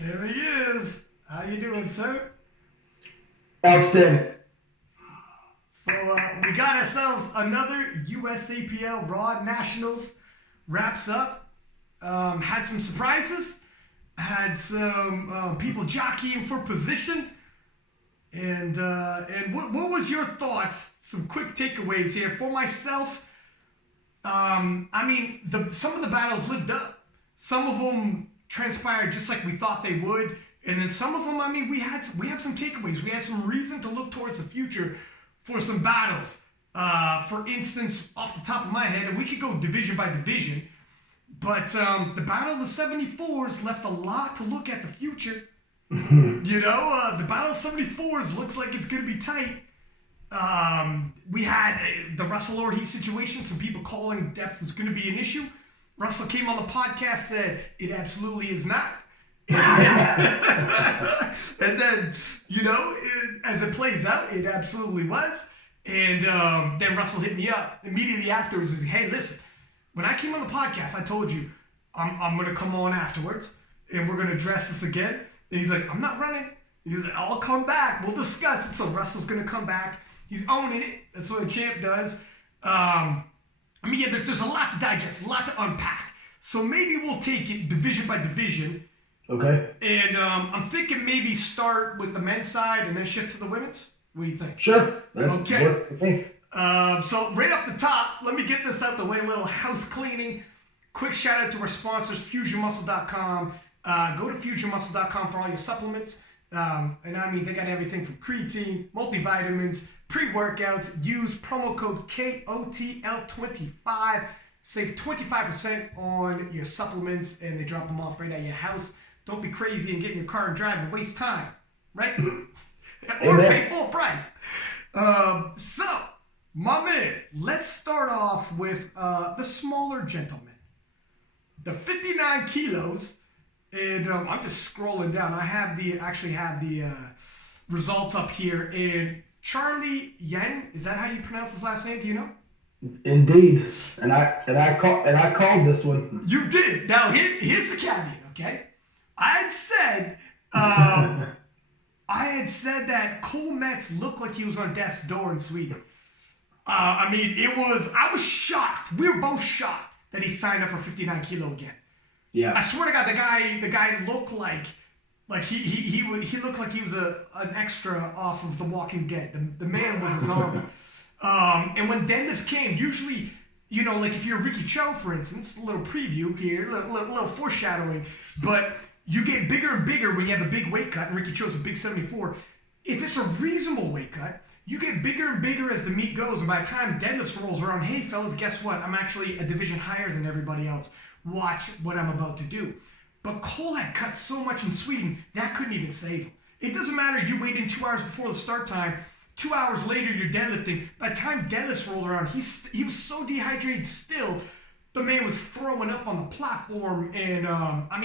There he is. How you doing, sir? Outstanding. So we got ourselves another USAPL Raw Nationals wraps up. Had some surprises. Had some people jockeying for position. And what was your thoughts? Some quick takeaways here for myself. Some of the battles lived up. Some of them transpired just like we thought they would, and then some of them, we had some takeaways. We had some reason to look towards the future for some battles. For instance, off the top of my head, and we could go division by division, but the Battle of the 74s left a lot to look at the future. The Battle of 74s looks like it's going to be tight. We had the Russell Orhii situation, some people calling depth was going to be an issue. Russell came on the podcast, said it absolutely is not. And then, as it plays out, it absolutely was. And then Russell hit me up immediately afterwards. He's like, hey, listen, when I came on the podcast, I told you I'm going to come on afterwards and we're going to address this again. And he's like, I'm not running. He's like, I'll come back. We'll discuss it. So Russell's going to come back. He's owning it. That's what a champ does. There's a lot to digest, a lot to unpack. So maybe we'll take it division by division. Okay. And I'm thinking maybe start with the men's side and then shift to the women's. What do you think? Sure. Okay. So right off the top, let me get this out the way, a little house cleaning. Quick shout out to our sponsors, FusionMuscle.com. Go to FusionMuscle.com for all your supplements. They got everything from creatine, multivitamins, pre-workouts. Use promo code KOTL25. Save 25% on your supplements, and they drop them off right at your house. Don't be crazy and get in your car and drive and waste time, right? Or pay full price. So, my man, let's start off with the smaller gentleman. The 59 kilos. And I'm just scrolling down. I have the results up here. And Charlie Yen, is that how you pronounce his last name? Do you know? Indeed. And I called this one. You did. Now here's the caveat. Okay, I had said that Cole Metz looked like he was on death's door in Sweden. I was shocked. We were both shocked that he signed up for 59 kilo again. Yeah. I swear to God, the guy looked like he looked like he was an extra off of The Walking Dead. The man was a zombie. And when deadlifts came, usually, like if you're Ricky Cho, for instance, a little preview here, a little foreshadowing, but you get bigger and bigger when you have a big weight cut, and Ricky Cho's a big 74. If it's a reasonable weight cut, you get bigger and bigger as the meet goes, and by the time deadlifts rolls around, hey fellas, guess what? I'm actually a division higher than everybody else. Watch what I'm about to do. But Cole had cut so much in Sweden, that couldn't even save him. It doesn't matter, you weighed in 2 hours before the start time, 2 hours later you're deadlifting. By the time deadlifts rolled around, he was so dehydrated still, the man was throwing up on the platform, and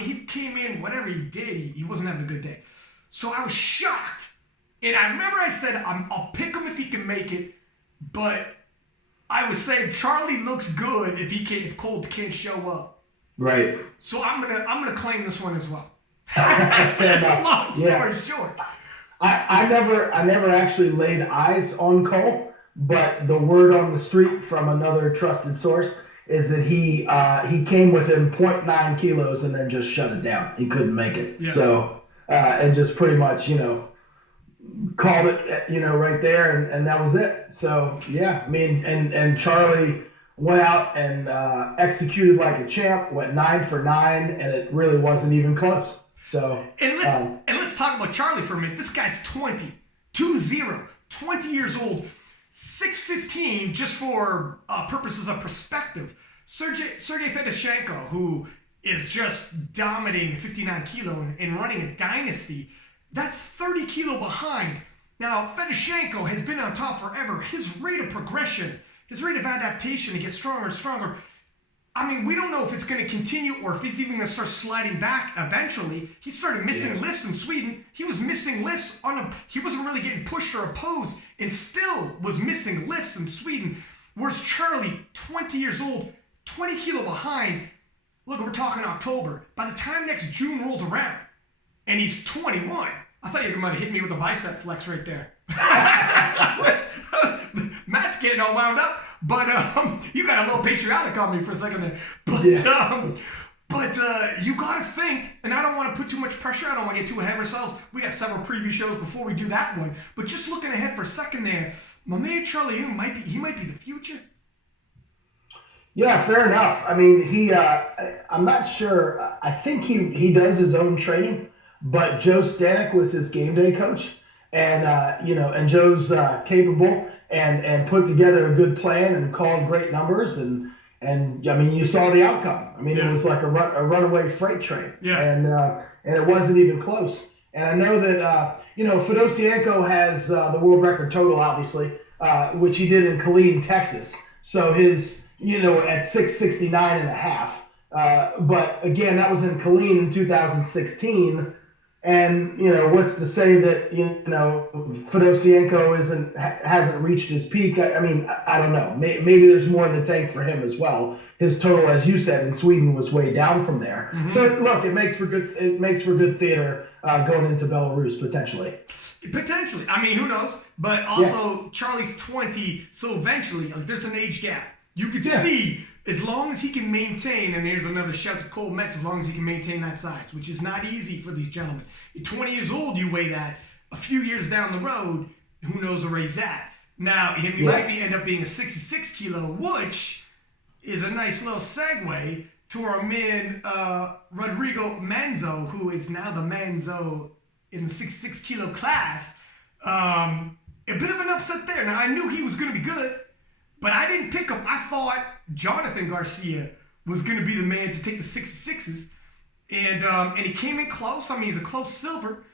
he came in, whatever he did, he wasn't having a good day. So I was shocked. And I remember I said, I'll pick him if he can make it, but I was saying Charlie looks good if Cole can't show up. Right. So I'm gonna claim this one as well. That's a long story short. I never actually laid eyes on Cole, but the word on the street from another trusted source is that he came within 0.9 kilos and then just shut it down. He couldn't make it. Yeah. So and just pretty much called it right there, and that was it. So yeah, and Charlie went out and executed like a champ, went 9 for 9, and it really wasn't even close. So let's talk about Charlie for a minute. This guy's 20 years old, 6'15", just for purposes of perspective. Sergey Fedoshenko, who is just dominating 59 kilo and running a dynasty, that's 30 kilo behind. Now, Fedoshenko has been on top forever. His rate of progression, his rate of adaptation to get stronger and stronger, we don't know if it's going to continue or if he's even going to start sliding back eventually. He started missing lifts in Sweden. He was missing lifts he wasn't really getting pushed or opposed and still was missing lifts in Sweden. Whereas Charlie, 20 years old, 20 kilo behind. Look, we're talking October. By the time next June rolls around, and he's 21. I thought you were going to hit me with a bicep flex right there. Matt's getting all wound up, but you got a little patriotic on me for a second there. But you got to think, and I don't want to put too much pressure. I don't want to get too ahead of ourselves. We got several preview shows before we do that one. But just looking ahead for a second there, my man Charlie Young might be the future. Yeah, fair enough. I mean, I'm not sure. I think he does his own training, but Joe Stanek was his game day coach, and and Joe's capable and put together a good plan and called great numbers, and I mean, you saw the outcome. I mean, It was like a runaway freight train, and it wasn't even close. And I know that Fedosienko has the world record total, obviously, which he did in Calhoun, Texas. So his at 669 and a half. But again, that was in Calhoun in 2016. And, what's to say that, Fedosienko hasn't reached his peak? I mean, I don't know. Maybe there's more in the tank for him as well. His total, as you said, in Sweden was way down from there. Mm-hmm. So look, it makes for good theater going into Belarus potentially. Potentially. I mean, who knows? But also, Charlie's 20, so eventually, there's an age gap. You could see, as long as he can maintain, and there's another shout to Cole Metz, as long as he can maintain that size, which is not easy for these gentlemen. You're 20 years old, you weigh that. A few years down the road, who knows where he's at. Now, he might end up being a 66 kilo, which is a nice little segue to our man, Rodrigo Manzo, who is now the Manzo in the 66 kilo class. A bit of an upset there. Now, I knew he was going to be good, but I didn't pick him. I thought Jonathan Garcia was going to be the man to take the 66s. And he came in close. I mean, he's a close silver.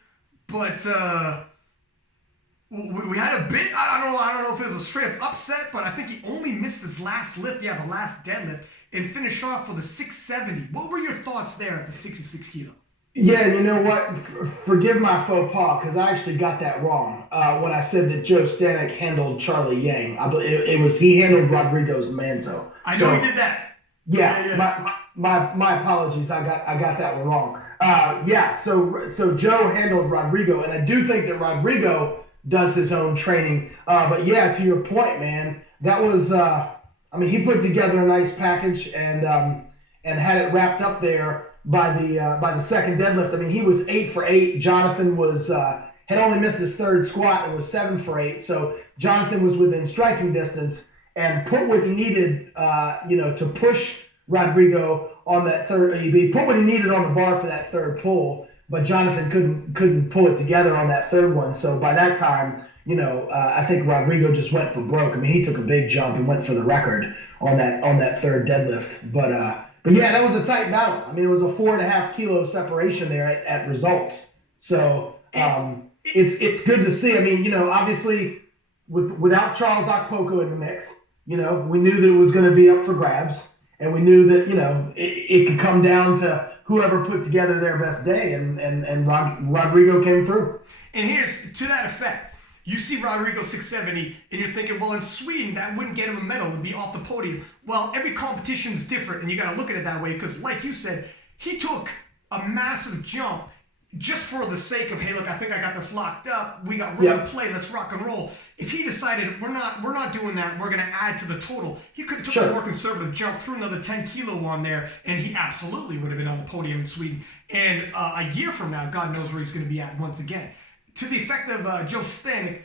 But we had a bit, I don't know if it was a straight up upset, but I think he only missed his last lift. Yeah, the last deadlift. And finished off with a 670. What were your thoughts there at the 66 kilo? Yeah, you know what? Forgive my faux pas, because I actually got that wrong when I said that Joe Stanek handled Charlie Yang. He handled Rodrigo's Manzo. I know he did that. Yeah. My apologies. I got that one wrong. So Joe handled Rodrigo, and I do think that Rodrigo does his own training. But yeah, to your point, man, that was he put together a nice package and had it wrapped up there by the second deadlift. I mean, he was 8 for 8. Jonathan was had only missed his third squat and was 7 for 8. So Jonathan was within striking distance and put what he needed, to push Rodrigo on that third. He put what he needed on the bar for that third pull, but Jonathan couldn't pull it together on that third one. So by that time, I think Rodrigo just went for broke. I mean, he took a big jump and went for the record on that third deadlift. But yeah, that was a tight battle. I mean, it was a 4.5 kilo separation there at results. So it's good to see. I mean, obviously without Charles Akpoko in the mix, we knew that it was going to be up for grabs, and we knew that it could come down to whoever put together their best day, and Rodrigo came through. And here's to that effect. You see Rodrigo 670, and you're thinking, well, in Sweden, that wouldn't get him a medal. It'd be off the podium. Well, every competition is different, and you got to look at it that way, because like you said, he took a massive jump just for the sake of, hey, look, I think I got this locked up. We got room to play. Let's rock and roll. If he decided we're not doing that, we're going to add to the total, he could have took a more conservative jump, threw another 10 kilo on there, and he absolutely would have been on the podium in Sweden. And a year from now, God knows where he's going to be at once again. To the effect of Joe Stanek,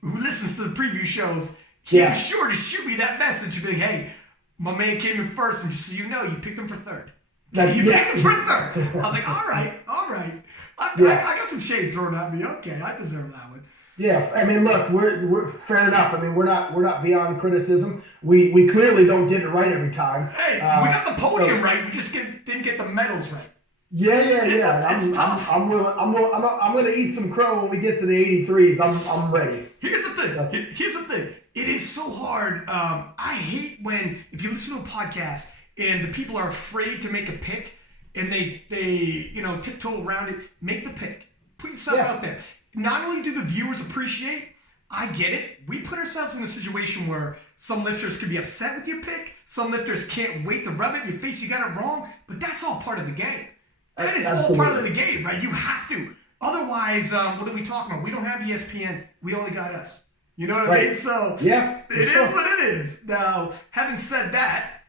who listens to the preview shows, he was sure to shoot me that message and be like, hey, my man came in first, and just so you know, you picked him for third. Picked him for third. I was like, all right. I got some shade thrown at me. Okay, I deserve that one. Yeah, I mean, look, we're fair enough. I mean, we're not beyond criticism. We clearly don't get it right every time. Hey, we got the podium right. We just didn't get the medals right. Yeah. I'm going to eat some crow when we get to the 83s. I'm ready. Here's the thing. It is so hard. I hate when, if you listen to a podcast and the people are afraid to make a pick and they tiptoe around it. Make the pick. Put yourself out there. Not only do the viewers appreciate, I get it. We put ourselves in a situation where some lifters could be upset with your pick. Some lifters can't wait to rub it in your face. You got it wrong. But that's all part of the game. That is all part of the game, right? You have to. Otherwise, what are we talking about? We don't have ESPN. We only got us. You know what I mean? So yeah, it is what it is. Now, having said that,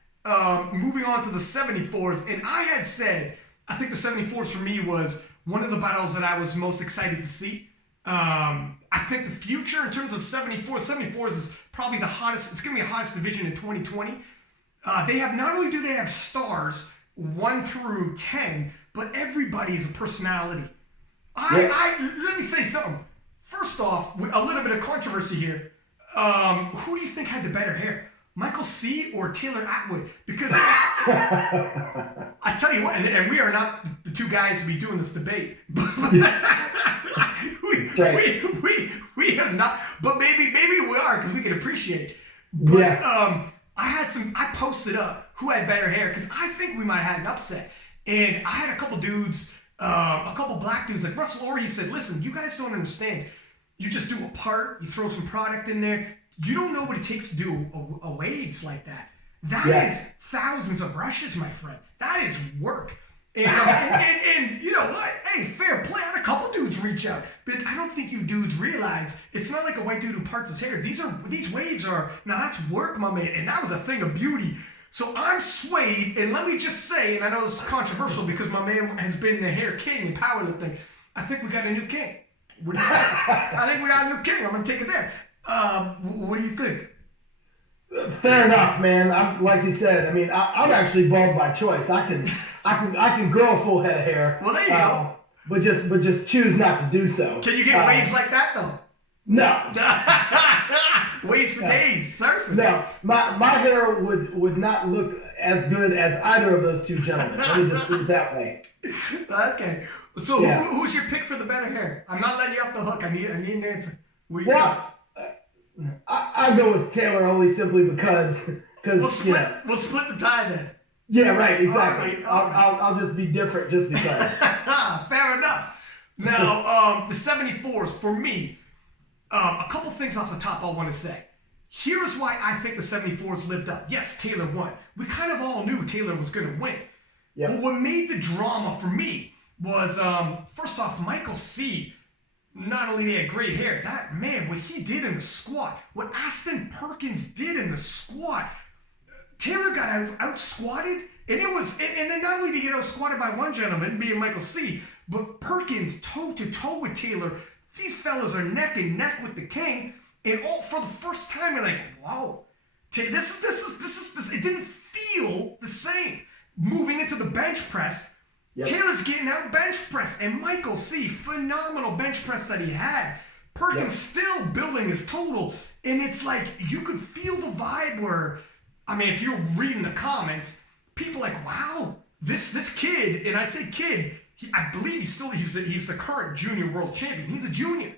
moving on to the 74s, and I had said, I think the 74s for me was one of the battles that I was most excited to see. I think the future in terms of 74s is probably the hottest. It's going to be the hottest division in 2020. They have, not only do they have stars 1 through 10, but everybody is a personality. Let me say something. First off, a little bit of controversy here. Who do you think had the better hair? Michael C. or Taylor Atwood? Because I tell you what, and we are not the two guys to be doing this debate. we are not, but maybe we are because we can appreciate it. But I posted up who had better hair because I think we might have had an upset. And I had a couple dudes, a couple black dudes, like Russell Orhii said, listen, you guys don't understand. You just do a part, you throw some product in there. You don't know what it takes to do a waves like that. That is thousands of brushes, my friend. That is work. And you know what? Hey, fair play. I had a couple dudes reach out, but I don't think you dudes realize it's not like a white dude who parts his hair. These waves are, now that's work, my man, and that was a thing of beauty. So I'm swayed, and let me just say, and I know this is controversial because my man has been the hair king in powerlifting. I think we got a new king. What do you think? I think we got a new king. I'm gonna take it there. What do you think? Fair enough, man. I'm like you said. I mean, I'm actually bald by choice. I can grow a full head of hair. Well, there you go. But just choose not to do so. Can you get waves like that though? No. Waves for days surfing. No, my hair would not look as good as either of those two gentlemen. Let me just put it that way. Okay. So who's your pick for the better hair? I'm not letting you off the hook. I need an answer. I go with Taylor only simply because we'll split the tie then. Yeah, right, exactly. All right. I'll just be different just because. Fair enough. Now, the 74s, for me, a couple things off the top I want to say. Here's why I think the 74s lived up. Yes, Taylor won. We kind of all knew Taylor was going to win. Yep. But what made the drama for me was, first off, Michael C. Not only did he have great hair, that man, what he did in the squat, what Aston Perkins did in the squat, Taylor got out squatted, and then not only did he get out squatted by one gentleman, being Michael C., but Perkins toe to toe with Taylor. These fellas are neck and neck with the king, and all for the first time you're like, wow, this it didn't feel the same. Moving into the bench press. Yep. Taylor's getting out bench press, and Michael C., phenomenal bench press that he had. Perkins still building his total, and it's like you could feel the vibe where, I mean, if you're reading the comments, people like, wow, this kid, and I say kid, I believe he's the current junior world champion. He's a junior.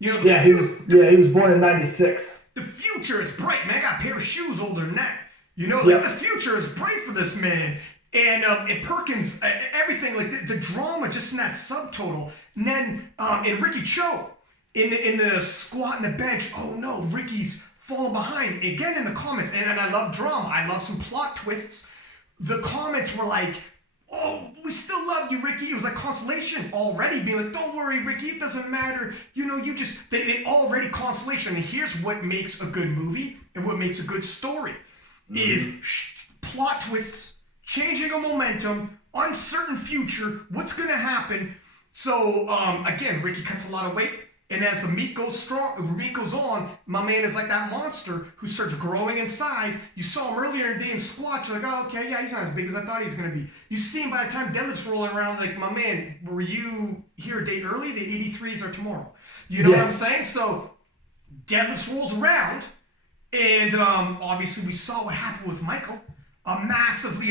You know. He was born in '96. The future is bright, man. I got a pair of shoes older than that. You know, like the future is bright for this man. And Perkins, everything, like the drama just in that subtotal. And then and Ricky Cho in the squat and the bench. Oh no, Ricky's falling behind. Again in the comments, and I love drama. I love some plot twists. The comments were like, oh, we still love you, Ricky. It was like consolation already, being like, don't worry, Ricky, it doesn't matter. You know, they already consolation. And here's what makes a good movie and what makes a good story is plot twists, changing a momentum, uncertain future, what's going to happen. So, again, Ricky cuts a lot of weight, and as the meat goes on, my man is like that monster who starts growing in size. You saw him earlier in the day in squats, you're like, oh, okay, yeah, he's not as big as I thought he was going to be. You see him by the time deadlift's rolling around, like, my man, were you here a day early? The 83s are tomorrow. You know what I'm saying? So, deadlift rolls around, and obviously we saw what happened with Michael. A massive,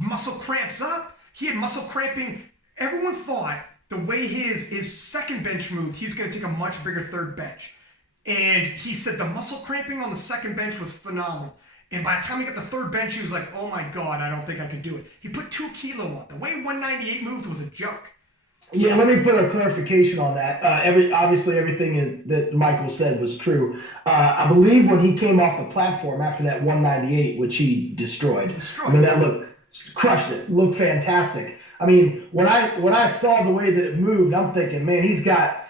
muscle cramps up. He had muscle cramping. Everyone thought the way his second bench moved, he's going to take a much bigger third bench. And he said the muscle cramping on the second bench was phenomenal. And by the time he got the third bench, he was like, oh my God, I don't think I could do it. He put 2 kilo on. The way 198 moved was a joke. Yeah, let me put a clarification on that. Obviously, everything that Michael said was true. I believe when he came off the platform after that 198, which he destroyed. I mean, that crushed it. Looked fantastic. I mean, when I saw the way that it moved, I'm thinking, man, he's got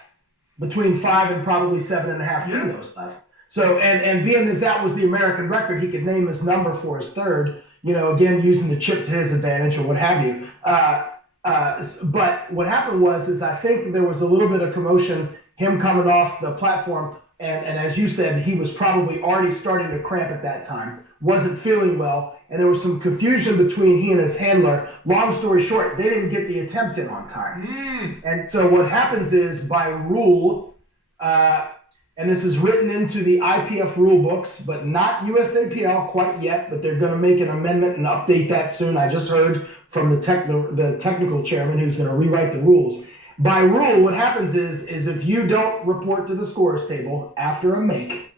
between 5 and probably 7.5 kilos left. So, and being that was the American record, he could name this number for his third, again, using the chip to his advantage or what have you. But what happened is I think there was a little bit of commotion, him coming off the platform. And as you said, he was probably already starting to cramp at that time, wasn't feeling well. And there was some confusion between he and his handler. Long story short, they didn't get the attempt in on time. And so what happens is by rule, and this is written into the IPF rule books, but not USAPL quite yet, but they're going to make an amendment and update that soon. I just heard from the technical chairman who's going to rewrite the rules. By rule, what happens is if you don't report to the scores table after a make,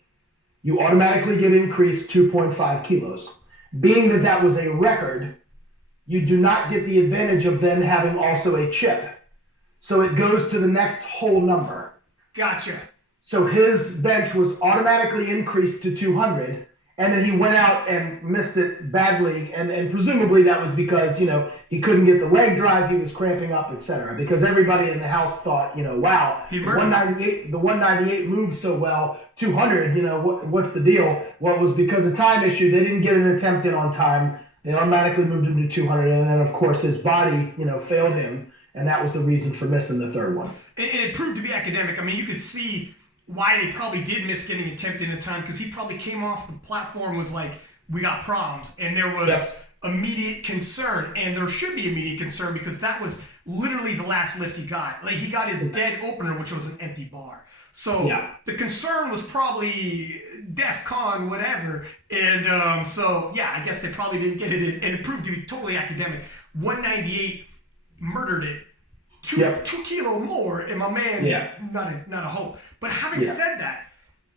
you automatically get increased 2.5 kilos. Being that was a record, you do not get the advantage of then having also a chip. So it goes to the next whole number. Gotcha. So his bench was automatically increased to 200, and then he went out and missed it badly, and presumably that was because, he couldn't get the leg drive, he was cramping up, etc. Because everybody in the house thought, wow, the 198 moved so well, 200, what's the deal? Well, it was because of time issue. They didn't get an attempt in on time. They automatically moved him to 200, and then, of course, his body, failed him, and that was the reason for missing the third one. And it proved to be academic. I mean, you could see why they probably did miss getting an attempt in a time, because he probably came off the platform was like, we got problems, and there was immediate concern, and there should be immediate concern because that was literally the last lift he got. Like, he got his dead opener, which was an empty bar. So the concern was probably DEF CON, whatever, and I guess they probably didn't get it in, and it proved to be totally academic. 198 murdered it. Two kilo more, and my man, not a hope. But having said that,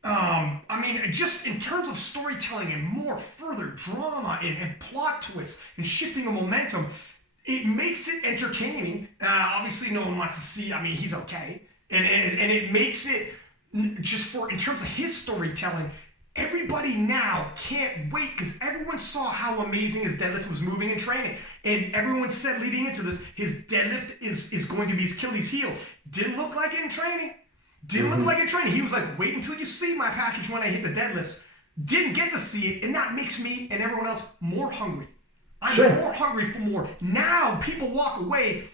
I mean, just in terms of storytelling and more further drama and plot twists and shifting of momentum, it makes it entertaining. Obviously, no one wants to see. I mean, he's okay, and it makes it just in terms of his storytelling. Everybody now can't wait because everyone saw how amazing his deadlift was moving in training. And everyone said leading into this, his deadlift is going to be his Achilles heel. Didn't look like it in training. Look like it in training. He was like, wait until you see my package when I hit the deadlifts. Didn't get to see it, and that makes me and everyone else more hungry. I'm more hungry for more. Now people walk away,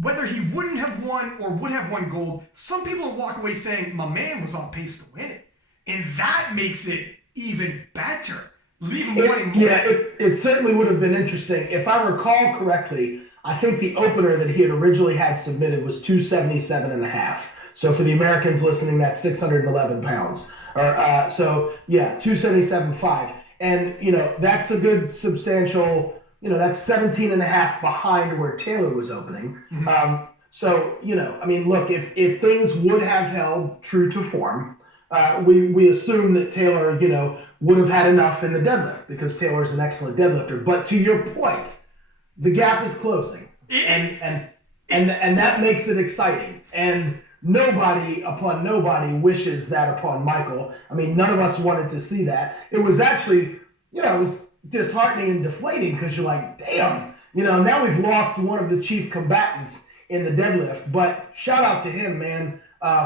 whether he wouldn't have won or would have won gold, some people will walk away saying, my man was on pace to win it. And that makes it even better. Leaving wanting more. Yeah, it certainly would have been interesting. If I recall correctly, I think the opener that he had originally had submitted was 277.5. So for the Americans listening, that's 611 pounds. 277.5. And, that's a good substantial, that's 17.5 behind where Taylor was opening. Look, if things would have held true to form, we assume that Taylor, would have had enough in the deadlift because Taylor's an excellent deadlifter. But to your point, the gap is closing, and that makes it exciting. And nobody wishes that upon Michael. I mean, none of us wanted to see that. It was actually, it was disheartening and deflating because you're like, damn, now we've lost one of the chief combatants in the deadlift. But shout out to him, man.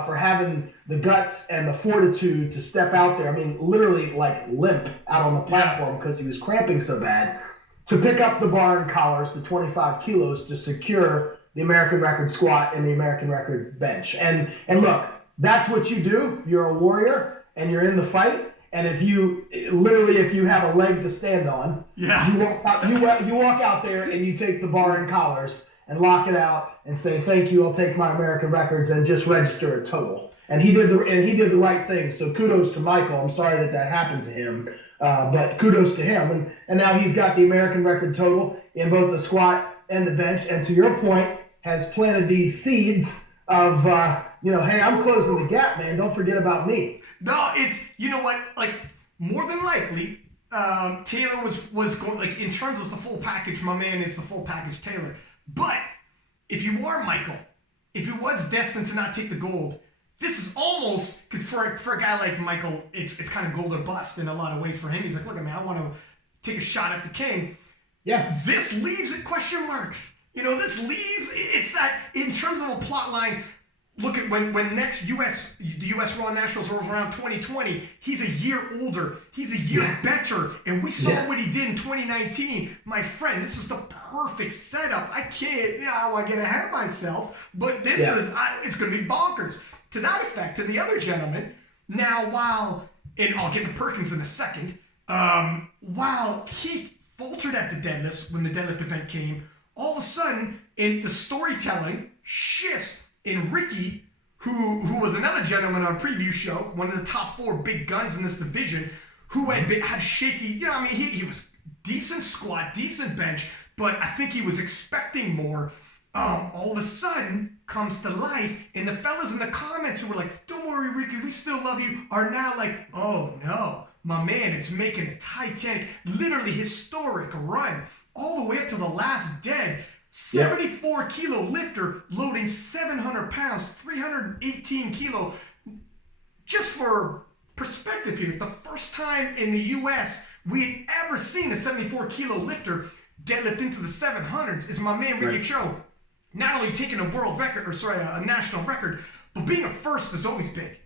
For having the guts and the fortitude to step out there. I mean, literally like limp out on the platform because he was cramping so bad, to pick up the bar and collars, the 25 kilos, to secure the American record squat and the American record bench. And look, that's what you do. You're a warrior and you're in the fight. And if you have a leg to stand on, you walk out there and you take the bar and collars and lock it out and say, thank you, I'll take my American records, and just register a total. And he did the right thing. So kudos to Michael. I'm sorry that happened to him, but kudos to him. And now he's got the American record total in both the squat and the bench. And to your point, has planted these seeds of, hey, I'm closing the gap, man. Don't forget about me. No, it's, like more than likely, Taylor was going, like, in terms of the full package, my man is the full package Taylor. But if you are Michael, if he was destined to not take the gold, this is almost, because for a guy like Michael, it's kind of gold or bust in a lot of ways for him. He's like, look, I want to take a shot at the king. Yeah. This leaves it question marks. You know, this leaves, it's that, in terms of a plot line, look at when next the U.S. Raw Nationals rolls around 2020, he's a year older, he's a year better, and we saw what he did in 2019. My friend, this is the perfect setup. I don't want to get ahead of myself, but this is, it's going to be bonkers. To that effect, to the other gentleman, now and I'll get to Perkins in a second, while he faltered at the deadlifts when the deadlift event came, all of a sudden, in the storytelling shifts. In Ricky, who was another gentleman on a preview show, one of the top 4 big guns in this division, who had shaky, he was decent squat, decent bench, but I think he was expecting more. All of a sudden comes to life, and the fellas in the comments who were like, "Don't worry, Ricky, we still love you," are now like, "Oh no, my man is making a Titanic, literally historic run all the way up to the last dead." 74 kilo lifter loading 700 pounds, 318 kilo. Just for perspective here, the first time in the U.S. we had ever seen a 74 kilo lifter deadlift into the 700s is my man Ricky Cho. Not only taking a world record, a national record, but being a first is always big.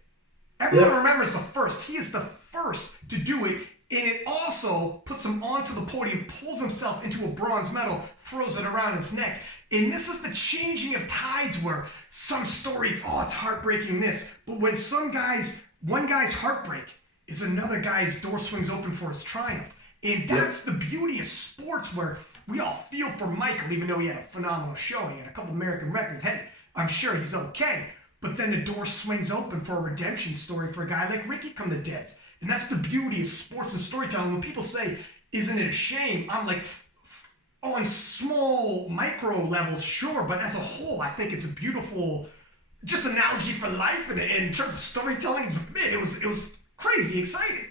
Everyone remembers the first. He is the first to do it. And it also puts him onto the podium, pulls himself into a bronze medal, throws it around his neck. And this is the changing of tides where some stories, it's heartbreaking this. But when one guy's heartbreak is another guy's door swings open for his triumph. And that's the beauty of sports where we all feel for Michael, even though he had a phenomenal show. He had a couple American records. Hey, I'm sure he's okay. But then the door swings open for a redemption story for a guy like Ricky come the deads. And that's the beauty of sports and storytelling. When people say, "Isn't it a shame?" I'm like, on small micro levels, sure, but as a whole, I think it's a beautiful, just analogy for life. And in terms of storytelling, it was crazy exciting.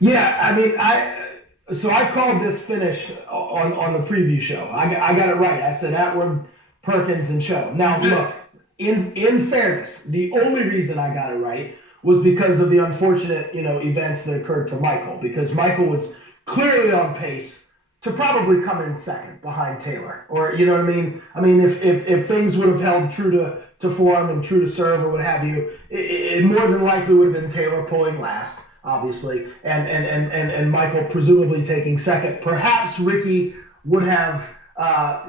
Yeah, I mean, I called this finish on the preview show. I got it right. I said Atwood, Perkins, and Cho. Now look, in fairness, the only reason I got it right was because of the unfortunate, events that occurred for Michael, because Michael was clearly on pace to probably come in second behind Taylor, or you know what I mean? I mean, if things would have held true to form and true to serve or what have you, it more than likely would have been Taylor pulling last, obviously, and Michael presumably taking second. Perhaps Ricky would have,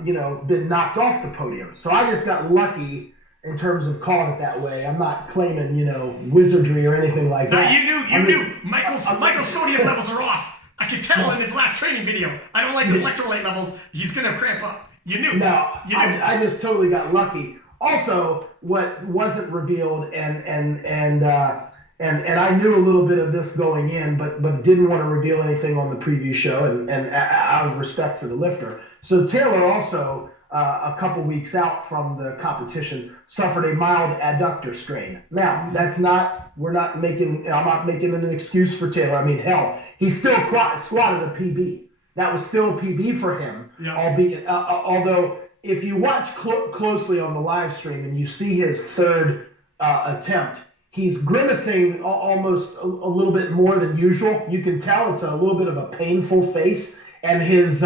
been knocked off the podium. So I just got lucky in terms of calling it that way. I'm not claiming, wizardry or anything like that. You knew. Michael's sodium levels are off. I could tell in his last training video. I don't like his electrolyte levels. He's going to cramp up. You knew. No, I just totally got lucky. Also, what wasn't revealed, and I knew a little bit of this going in, but didn't want to reveal anything on the preview show, and out of respect for the lifter. So Taylor also, a couple weeks out from the competition, suffered a mild adductor strain. Now, I'm not making an excuse for Taylor. I mean, hell, he still squatted a PB. That was still a PB for him, albeit, although if you watch closely on the live stream and you see his third attempt, he's grimacing almost a little bit more than usual. You can tell it's a little bit of a painful face, and his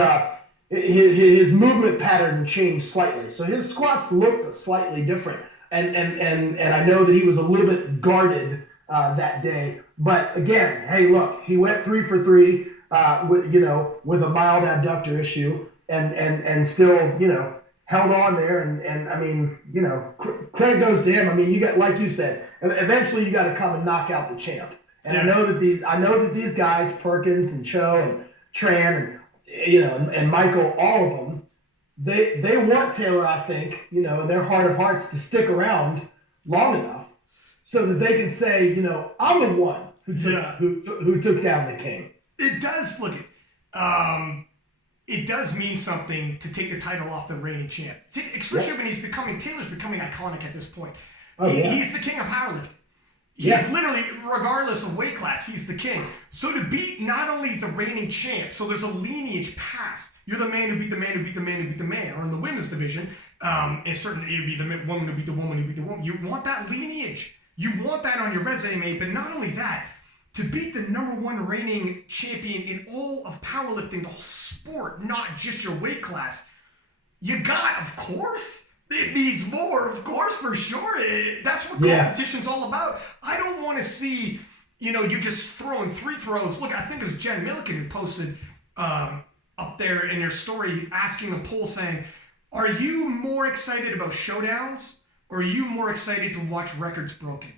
movement pattern changed slightly. So his squats looked slightly different. And I know that he was a little bit guarded that day. But again, hey, look, he went 3 for 3 with a mild adductor issue and still, held on there. And I mean, credit goes to him. I mean, you got, like you said, eventually you got to come and knock out the champ. And I know that these guys, Perkins and Cho and Tran and Michael, all of them, they want Taylor, I think, in their heart of hearts, to stick around long enough so that they can say, I'm the one who took down the king. It does it does mean something to take the title off the reigning champ, especially when Taylor's becoming iconic at this point. He's the king of powerlifting. He's literally, regardless of weight class, he's the king. So to beat not only the reigning champ, so there's a lineage past. You're the man who beat the man who beat the man who beat the man. Or in the women's division, it'd be the woman who beat the woman who beat the woman. You want that lineage. You want that on your resume. But not only that, to beat the #1 reigning champion in all of powerlifting, the whole sport, not just your weight class, of course. It needs more, of course, for sure. That's what Yeah. competition's all about. I don't want to see, you just throwing free throws. Look, I think it was Jen Millican who posted up there in her story asking a poll saying, are you more excited about showdowns or are you more excited to watch records broken?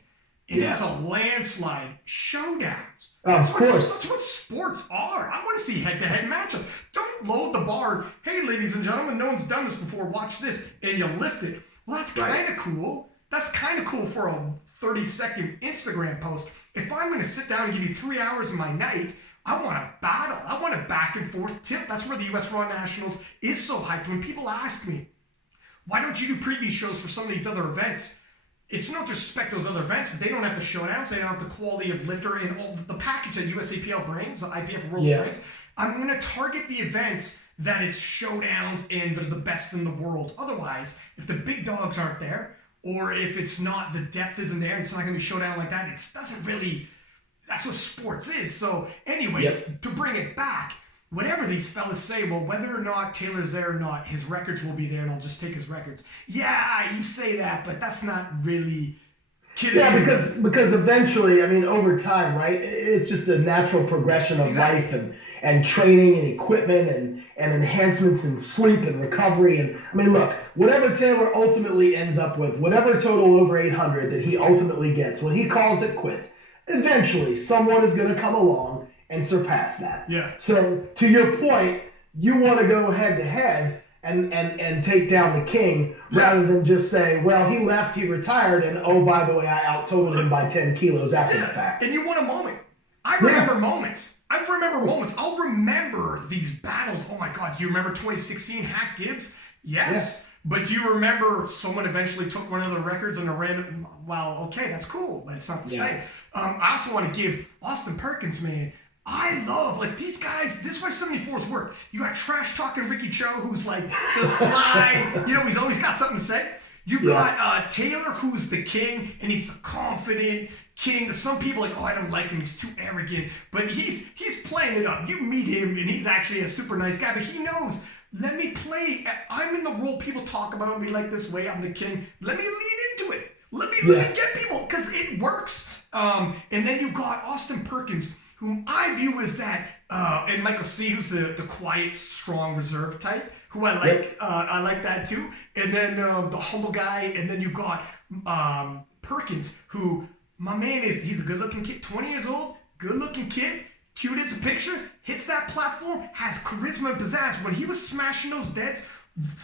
And it's a landslide showdowns. Of course. That's what sports are. I want to see head-to-head matchups. Don't load the bar. Hey, ladies and gentlemen, no one's done this before. Watch this. And you lift it. Well, that's kind of cool. That's kind of cool for a 30-second Instagram post. If I'm going to sit down and give you 3 hours of my night, I want a battle. I want a back and forth tip. That's where the U.S. Raw Nationals is so hyped. When people ask me, why don't you do preview shows for some of these other events? It's no disrespect to those other events, but they don't have the showdowns. They don't have the quality of lifter and all the package that USAPL brings, the IPF World brings. I'm going to target the events that it's showdowns and they're the best in the world. Otherwise, if the big dogs aren't there, or if it's not, the depth isn't there, and it's not going to be showdown like that, it doesn't really, that's what sports is. So anyways, to bring it back, whatever these fellas say, well, whether or not Taylor's there or not, his records will be there, and I'll just take his records. Yeah, you say that, but that's not really kidding. Yeah, because eventually, I mean, over time, right? It's just a natural progression of life and training and equipment and enhancements in sleep and recovery. And I mean, look, whatever Taylor ultimately ends up with, whatever total over 800 that he ultimately gets, when he calls it quits, eventually someone is going to come along and surpass that. Yeah. So to your point, you want to go head to head and take down the king rather than just say, well, he left, he retired, and oh, by the way, I out-totaled him by 10 kilos after the fact. And you want a moment. I remember moments. I'll remember these battles. Oh my God, do you remember 2016 Hack Gibbs? Yes. Yeah. But do you remember someone eventually took one of the records and a random, well, okay, that's cool, but it's not the same. I also want to give Austin Perkins, man, I love, like, these guys, this is why 74s work. You got trash talking Ricky Cho, who's like the sly, he's always got something to say. You got Taylor, who's the king, and he's the confident king. Some people are like, oh, I don't like him, he's too arrogant. But he's playing it up. You meet him, and he's actually a super nice guy, but he knows, let me play. I'm in the role people talk about me like this way. I'm the king. Let me lean into it. Let me get people, because it works. And then you got Austin Perkins, whom I view as that, and Michael C., who's the quiet, strong, reserve type, who I like. I like that too. And then the humble guy, and then you got Perkins, who, my man he's a good-looking kid, 20 years old, good-looking kid, cute as a picture, hits that platform, has charisma and pizzazz. When he was smashing those deads,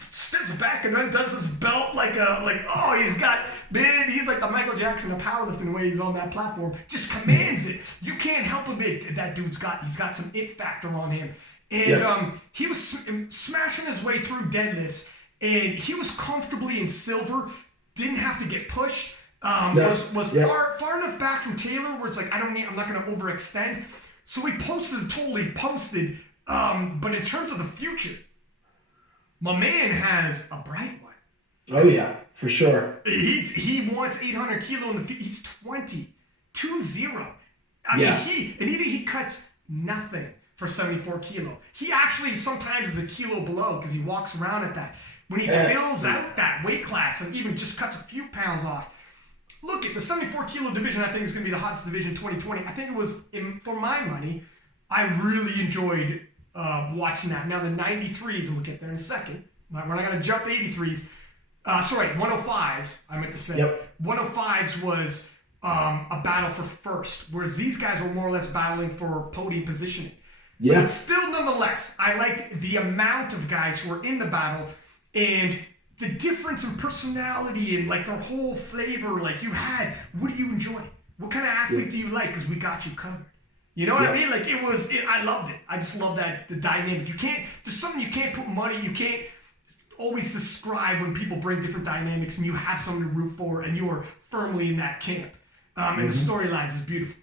steps back and undoes his belt he's like the Michael Jackson of powerlifting the way he's on that platform. Just commands it. You can't help a bit. That dude's got some it factor on him. And he was smashing his way through deadlifts, and he was comfortably in silver, didn't have to get pushed. Was far enough back from Taylor where it's like, I'm not going to overextend. So he totally posted. But in terms of the future, my man has a bright one. Oh yeah, for sure. He wants 800 kilo in the feet. He's 20. I mean, he cuts nothing for 74 kilo. He actually sometimes is a kilo below because he walks around at that. When he fills out that weight class and even just cuts a few pounds off. Look, at the 74 kilo division, I think is going to be the hottest division 2020. I think it was, for my money, I really enjoyed watching that. Now the 93s, and we'll get there in a second. We're not going to jump the 83s. 105s, I meant to say. 105s was a battle for first, whereas these guys were more or less battling for podium positioning. But still, nonetheless, I liked the amount of guys who were in the battle and the difference in personality and like their whole flavor. Like you had, what do you enjoy? What kind of athlete do you like? Because we got you covered. You know what I mean? Like I loved it. I just love that, the dynamic. There's something you can't put money, you can't always describe when people bring different dynamics and you have something to root for and you are firmly in that camp. And the storylines is beautiful.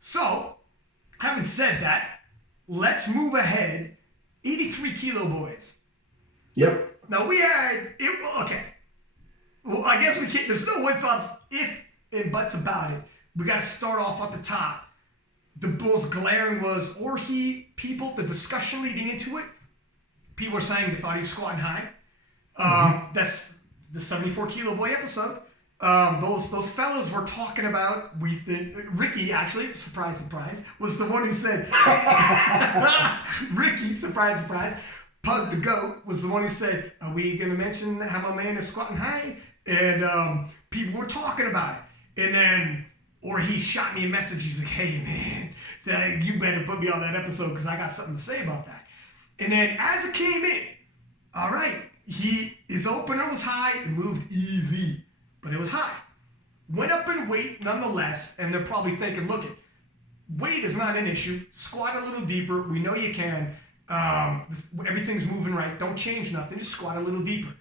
So, having said that, let's move ahead. 83 kilo boys. Now we had, okay. Well, I guess we can't, there's no if and buts about it. We got to start off at the top. The most glaring was Orhii. The discussion leading into it, people were saying they thought he was squatting high. That's the 74 Kilo Boy episode. Those fellows were talking about, Ricky actually, surprise, was the one who said, Ricky, surprise, Pug the Goat was the one who said, are we going to mention how my man is squatting high? And people were talking about it. And then, or he shot me a message. He's like, hey, man, you better put me on that episode because I got something to say about that. And then as it came in, all right, his opener was high and moved easy, but it was high. Went up in weight nonetheless, and they're probably thinking, look, weight is not an issue. Squat a little deeper. We know you can. Everything's moving right. Don't change nothing. Just squat a little deeper.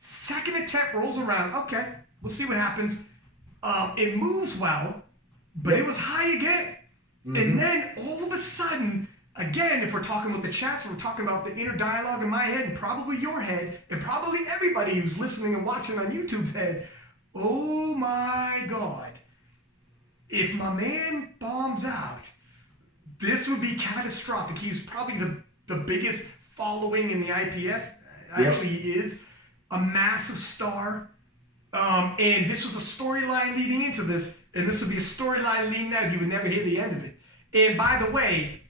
Second attempt rolls around. Okay, we'll see what happens. It moves well, but it was high again. And then all of a sudden, again, if we're talking about the chats, we're talking about the inner dialogue in my head and probably your head and probably everybody who's listening and watching on YouTube's head. Oh my God. If my man bombs out, this would be catastrophic. He's probably the biggest following in the IPF. Actually, he is a massive star. And this was a storyline leading into this, and this would be a storyline leading out. He would never hear the end of it. And by the way,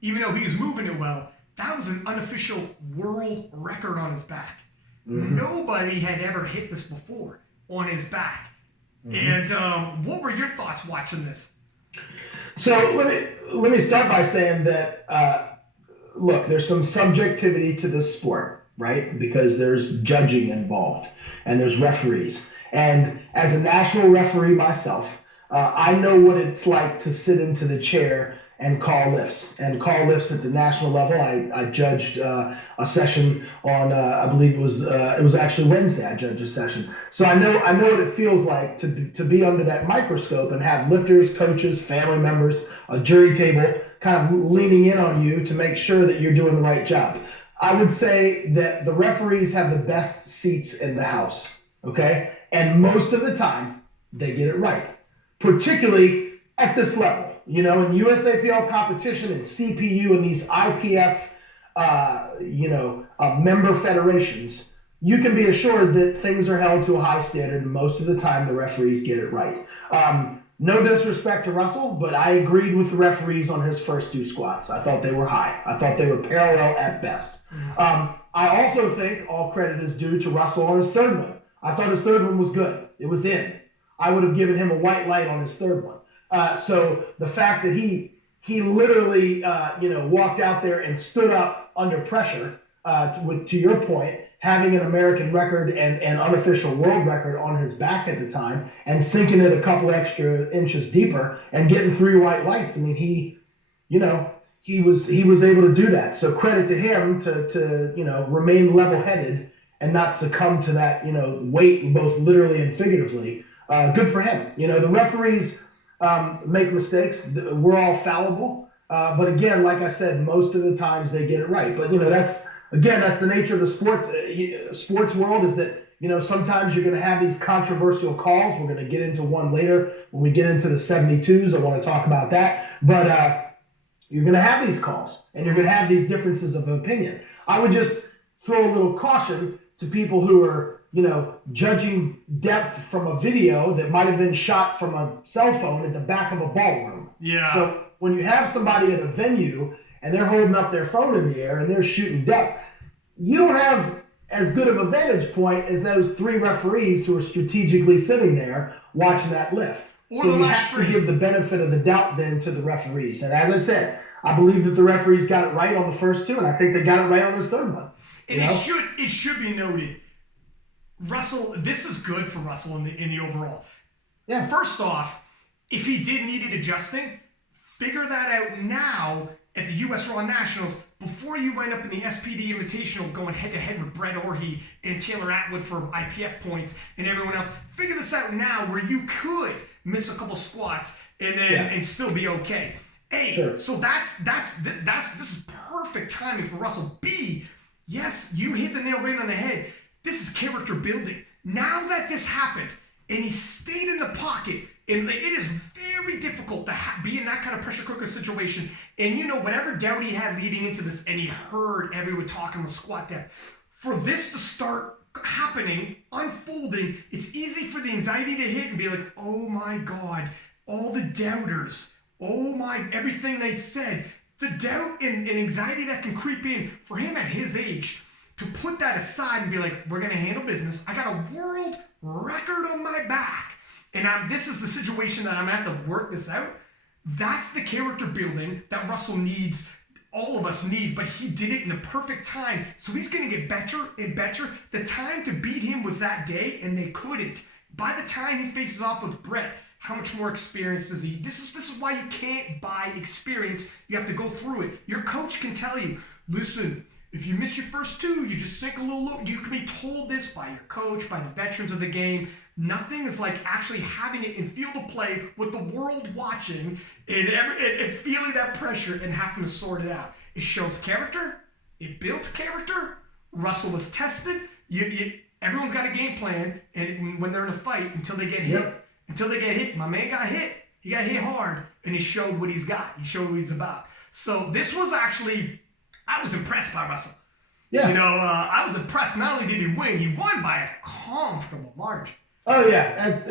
even though he was moving it well, that was an unofficial world record on his back. Nobody had ever hit this before on his back. And what were your thoughts watching this? So let me start by saying that look, there's some subjectivity to this sport, right? Because there's judging involved and there's referees. And as a national referee myself, I know what it's like to sit into the chair and call lifts. And call lifts at the national level. I judged a session on, I believe it was actually Wednesday. I judged a session. So I know what it feels like to be under that microscope and have lifters, coaches, family members, a jury table kind of leaning in on you to make sure that you're doing the right job. I would say that the referees have the best seats in the house, okay? And most of the time, they get it right, particularly at this level. You know, in USAPL competition and CPU and these IPF, member federations, you can be assured that things are held to a high standard, and most of the time the referees get it right. No disrespect to Russell, but I agreed with the referees on his first two squats. I thought they were high. I thought they were parallel at best. I also think all credit is due to Russell on his third one. I thought his third one was good. It was in. I would have given him a white light on his third one. So the fact that he literally, walked out there and stood up under pressure, to your point, having an American record and an unofficial world record on his back at the time and sinking it a couple extra inches deeper and getting 3 white lights. I mean, he was able to do that. So credit to him to remain level-headed and not succumb to that, weight, both literally and figuratively. Good for him. The referees make mistakes. We're all fallible. But again, like I said, most of the times they get it right. But, that's the nature of the sports world is that, sometimes you're going to have these controversial calls. We're going to get into one later when we get into the 72s. I want to talk about that. But you're going to have these calls and you're going to have these differences of opinion. I would just throw a little caution to people who are, judging depth from a video that might have been shot from a cell phone at the back of a ballroom. Yeah. So when you have somebody at a venue and they're holding up their phone in the air and they're shooting depth, you don't have as good of a vantage point as those 3 referees who are strategically sitting there watching that lift. So you have to give the benefit of the doubt then to the referees. And as I said, I believe that the referees got it right on the first 2, and I think they got it right on this third one. And it should be noted, Russell, this is good for Russell in the overall. Yeah. First off, if he did need it adjusting, figure that out now at the U.S. Raw Nationals before you wind up in the SPD Invitational going head-to-head with Brett Orhii and Taylor Atwood for IPF points and everyone else. Figure this out now where you could miss a couple squats and then and still be okay. A, sure. So this is perfect timing for Russell. B, yes, you hit the nail right on the head. This is character building. Now that this happened and he stayed in the pocket, and it is very difficult to be in that kind of pressure cooker situation. And whatever doubt he had leading into this, and he heard everyone talking with squat depth, for this to start happening, unfolding, it's easy for the anxiety to hit and be like, oh my God, all the doubters, oh my, everything they said, the doubt and anxiety that can creep in for him at his age, to put that aside and be like, we're going to handle business. I got a world record on my back, and this is the situation that I'm going to have to work this out. That's the character building that Russell needs, all of us need, but he did it in the perfect time. So he's going to get better and better. The time to beat him was that day, and they couldn't. By the time he faces off with Brett, how much more experience does he? This is why you can't buy experience. You have to go through it. Your coach can tell you, listen, if you miss your first two, you just sink a little low. You can be told this by your coach, by the veterans of the game. Nothing is like actually having it in field of play with the world watching and feeling that pressure and having to sort it out. It shows character. It builds character. Russell was tested. Everyone's got a game plan, and when they're in a fight, until they get hit, my man got hit. He got hit hard, and he showed what he's got. He showed what he's about. So this was actually, I was impressed by Russell. Yeah. I was impressed. Not only did he win, he won by a comfortable margin. Oh yeah,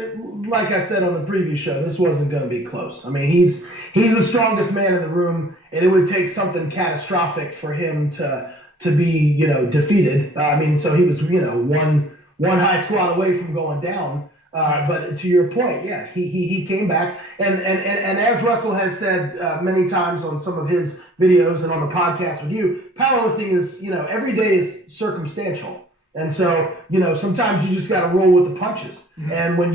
like I said on the previous show, this wasn't going to be close. I mean, he's the strongest man in the room, and it would take something catastrophic for him to be defeated. So he was one high squat away from going down. But to your point, yeah, he came back, and as Russell has said many times on some of his videos and on the podcast with you, powerlifting is every day is circumstantial. And so, sometimes you just got to roll with the punches. Mm-hmm. And when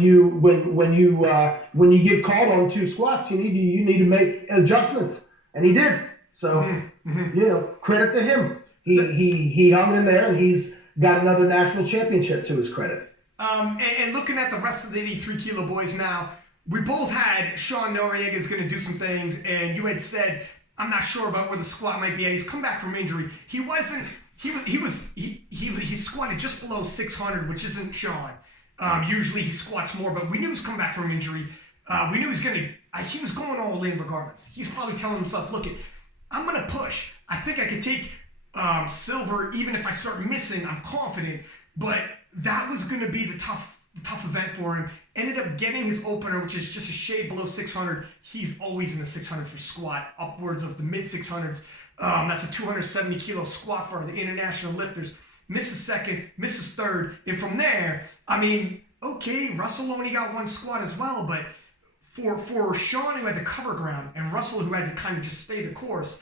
you get called on two squats, you need to make adjustments, and he did. So, credit to him. He hung in there, and he's got another national championship to his credit. And looking at the rest of the 83 kilo boys now, we both had Sean Noriega is going to do some things, and you had said, I'm not sure about where the squat might be at. He's come back from injury. He squatted just below 600, which isn't Sean. Usually he squats more, but we knew he was coming back from injury. We knew he was going all in regardless. He's probably telling himself, look, I'm going to push. I think I could take silver even if I start missing. I'm confident, but that was going to be the tough event for him. Ended up getting his opener, which is just a shade below 600. He's always in the 600 for squat, upwards of the mid 600s. That's a 270 kilo squat for the international lifters. Misses second, misses third, and from there, Russell only got one squat as well, but for Sean, who had to cover ground, and Russell, who had to kind of just stay the course,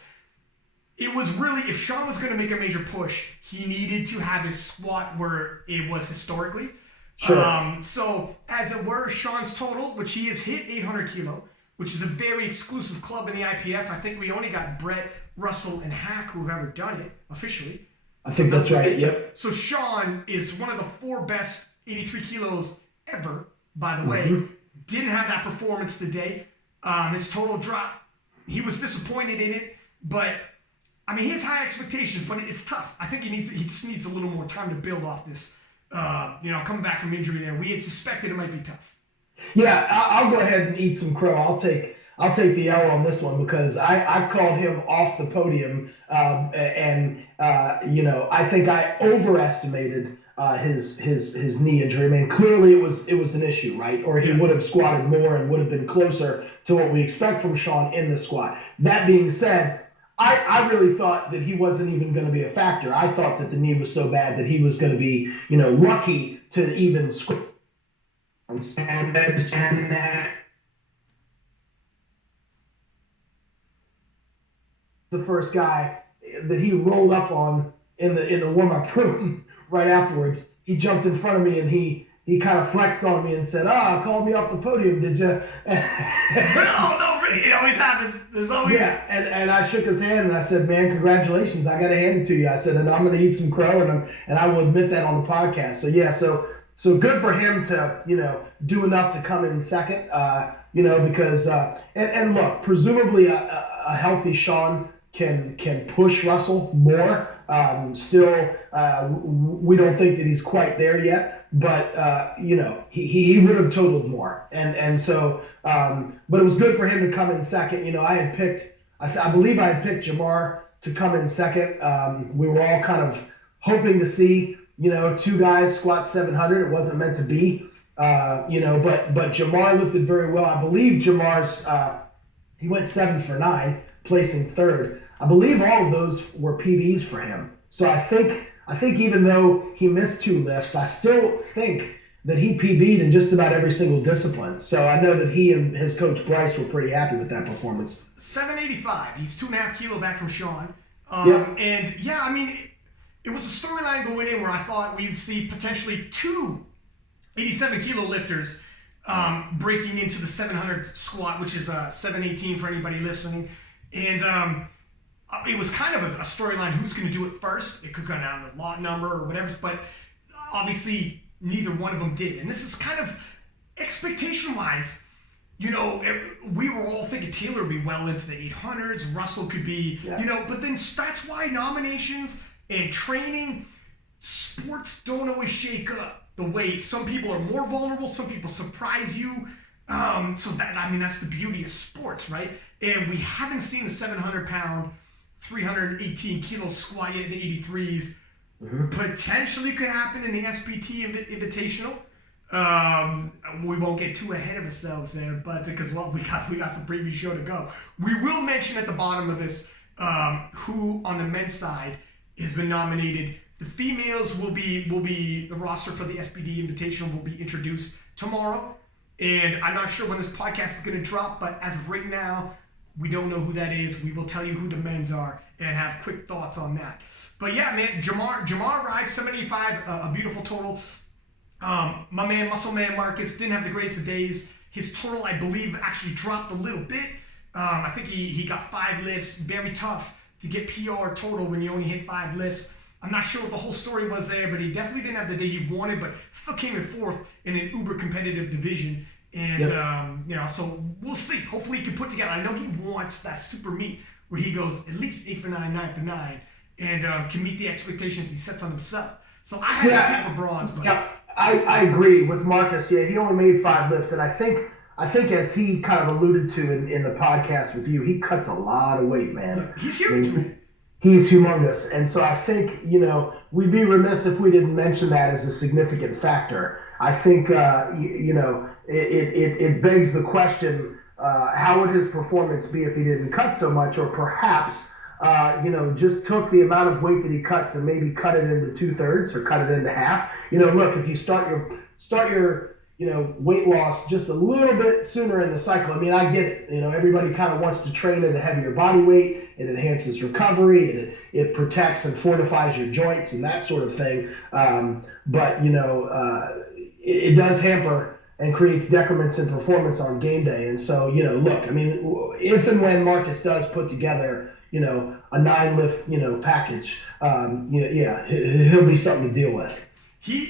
it was really, if Sean was going to make a major push, he needed to have his squat where it was historically. Sure. So, as it were, Sean's total, which he has hit 800 kilo, which is a very exclusive club in the IPF. I think we only got Brett, Russell, and Hack who have ever done it officially. I think that's right, yep. So Sean is one of the 4 best 83 kilos ever, by the way. Didn't have that performance today. His total drop, he was disappointed in it, but he has high expectations, but it's tough. I think he just needs a little more time to build off this. Coming back from injury there, we had suspected it might be tough. Yeah, I'll go ahead and eat some crow. I'll take the L on this one because I called him off the podium, I think I overestimated his knee injury. Clearly it was an issue, right? Or he would have squatted more and would have been closer to what we expect from Sean in the squat. That being said, I really thought that he wasn't even going to be a factor. I thought that the knee was so bad that he was going to be, lucky to even squat. The first guy that he rolled up on in the warm-up room right afterwards, he jumped in front of me and he kind of flexed on me and said, called me off the podium, did you? No, really, it always happens. There's always... Yeah, and I shook his hand and I said, man, congratulations, I got to hand it to you. I said, and I'm going to eat some crow, and I will admit that on the podcast. So, yeah, so good for him to, do enough to come in second, because, and look, presumably a healthy Sean can push Russell more. Still, we don't think that he's quite there yet, but he would have totaled more, and so but it was good for him to come in second. I believe I had picked Jamar to come in second. We were all kind of hoping to see, two guys squat 700. It wasn't meant to be, but Jamar lifted very well. I believe Jamar's, he went 7 for 9, placing third. I believe all of those were PBs for him. So I think even though he missed 2 lifts, I still think that he PB'd in just about every single discipline. So I know that he and his coach Bryce were pretty happy with that performance. 785. He's 2.5 kilo back from Sean. Yep. And yeah, I mean, it was a storyline going in where I thought we'd see potentially 2 87 kilo lifters breaking into the 700 squat, which is 718 for anybody listening. And it was kind of a storyline, who's going to do it first. It could come down to lot number or whatever, but obviously neither one of them did. And this is kind of expectation-wise, we were all thinking Taylor would be well into the 800s, Russell could be, but then that's why nominations and training, sports don't always shake up the way some people are more vulnerable, some people surprise you. So that's the beauty of sports, right? And we haven't seen the 700-pound, 318 kilo squat yet in the 83s. Mm-hmm. Potentially could happen in the SPT Invitational. We won't get too ahead of ourselves there, but because we got some preview show to go. We will mention at the bottom of this who on the men's side has been nominated. The females will be the roster for the SPD Invitational will be introduced tomorrow, and I'm not sure when this podcast is going to drop, but as of right now, we don't know who that is. We will tell you who the men's are and have quick thoughts on that. But yeah, man, Jamar arrived 785, a beautiful total. My man, Muscle Man Marcus, didn't have the greatest of days. His total, I believe, actually dropped a little bit. I think he got 5 lifts. Very tough to get PR total when you only hit 5 lifts. I'm not sure what the whole story was there, but he definitely didn't have the day he wanted, but still came in 4th in an uber competitive division. And, so we'll see. Hopefully he can put together. I know he wants that super meet where he goes at least 8 for 9, 9 for 9, and can meet the expectations he sets on himself. So I had to pick for bronze. But... Yeah, I agree with Marcus. Yeah, he only made 5 lifts, and I think as he kind of alluded to in the podcast with you, he cuts a lot of weight, man. He's huge, man. He's humongous. And so I think, we'd be remiss if we didn't mention that as a significant factor. I think, it begs the question, how would his performance be if he didn't cut so much, or perhaps, just took the amount of weight that he cuts and maybe cut it into 2/3 or cut it into half. Look, if you start your weight loss just a little bit sooner in the cycle. I mean, I get it. Everybody kind of wants to train at a heavier body weight. It enhances recovery. It protects and fortifies your joints and that sort of thing. But it does hamper and creates decrements in performance on game day. And so, look, I mean, if and when Marcus does put together, a 9 lift, package, he'll be something to deal with.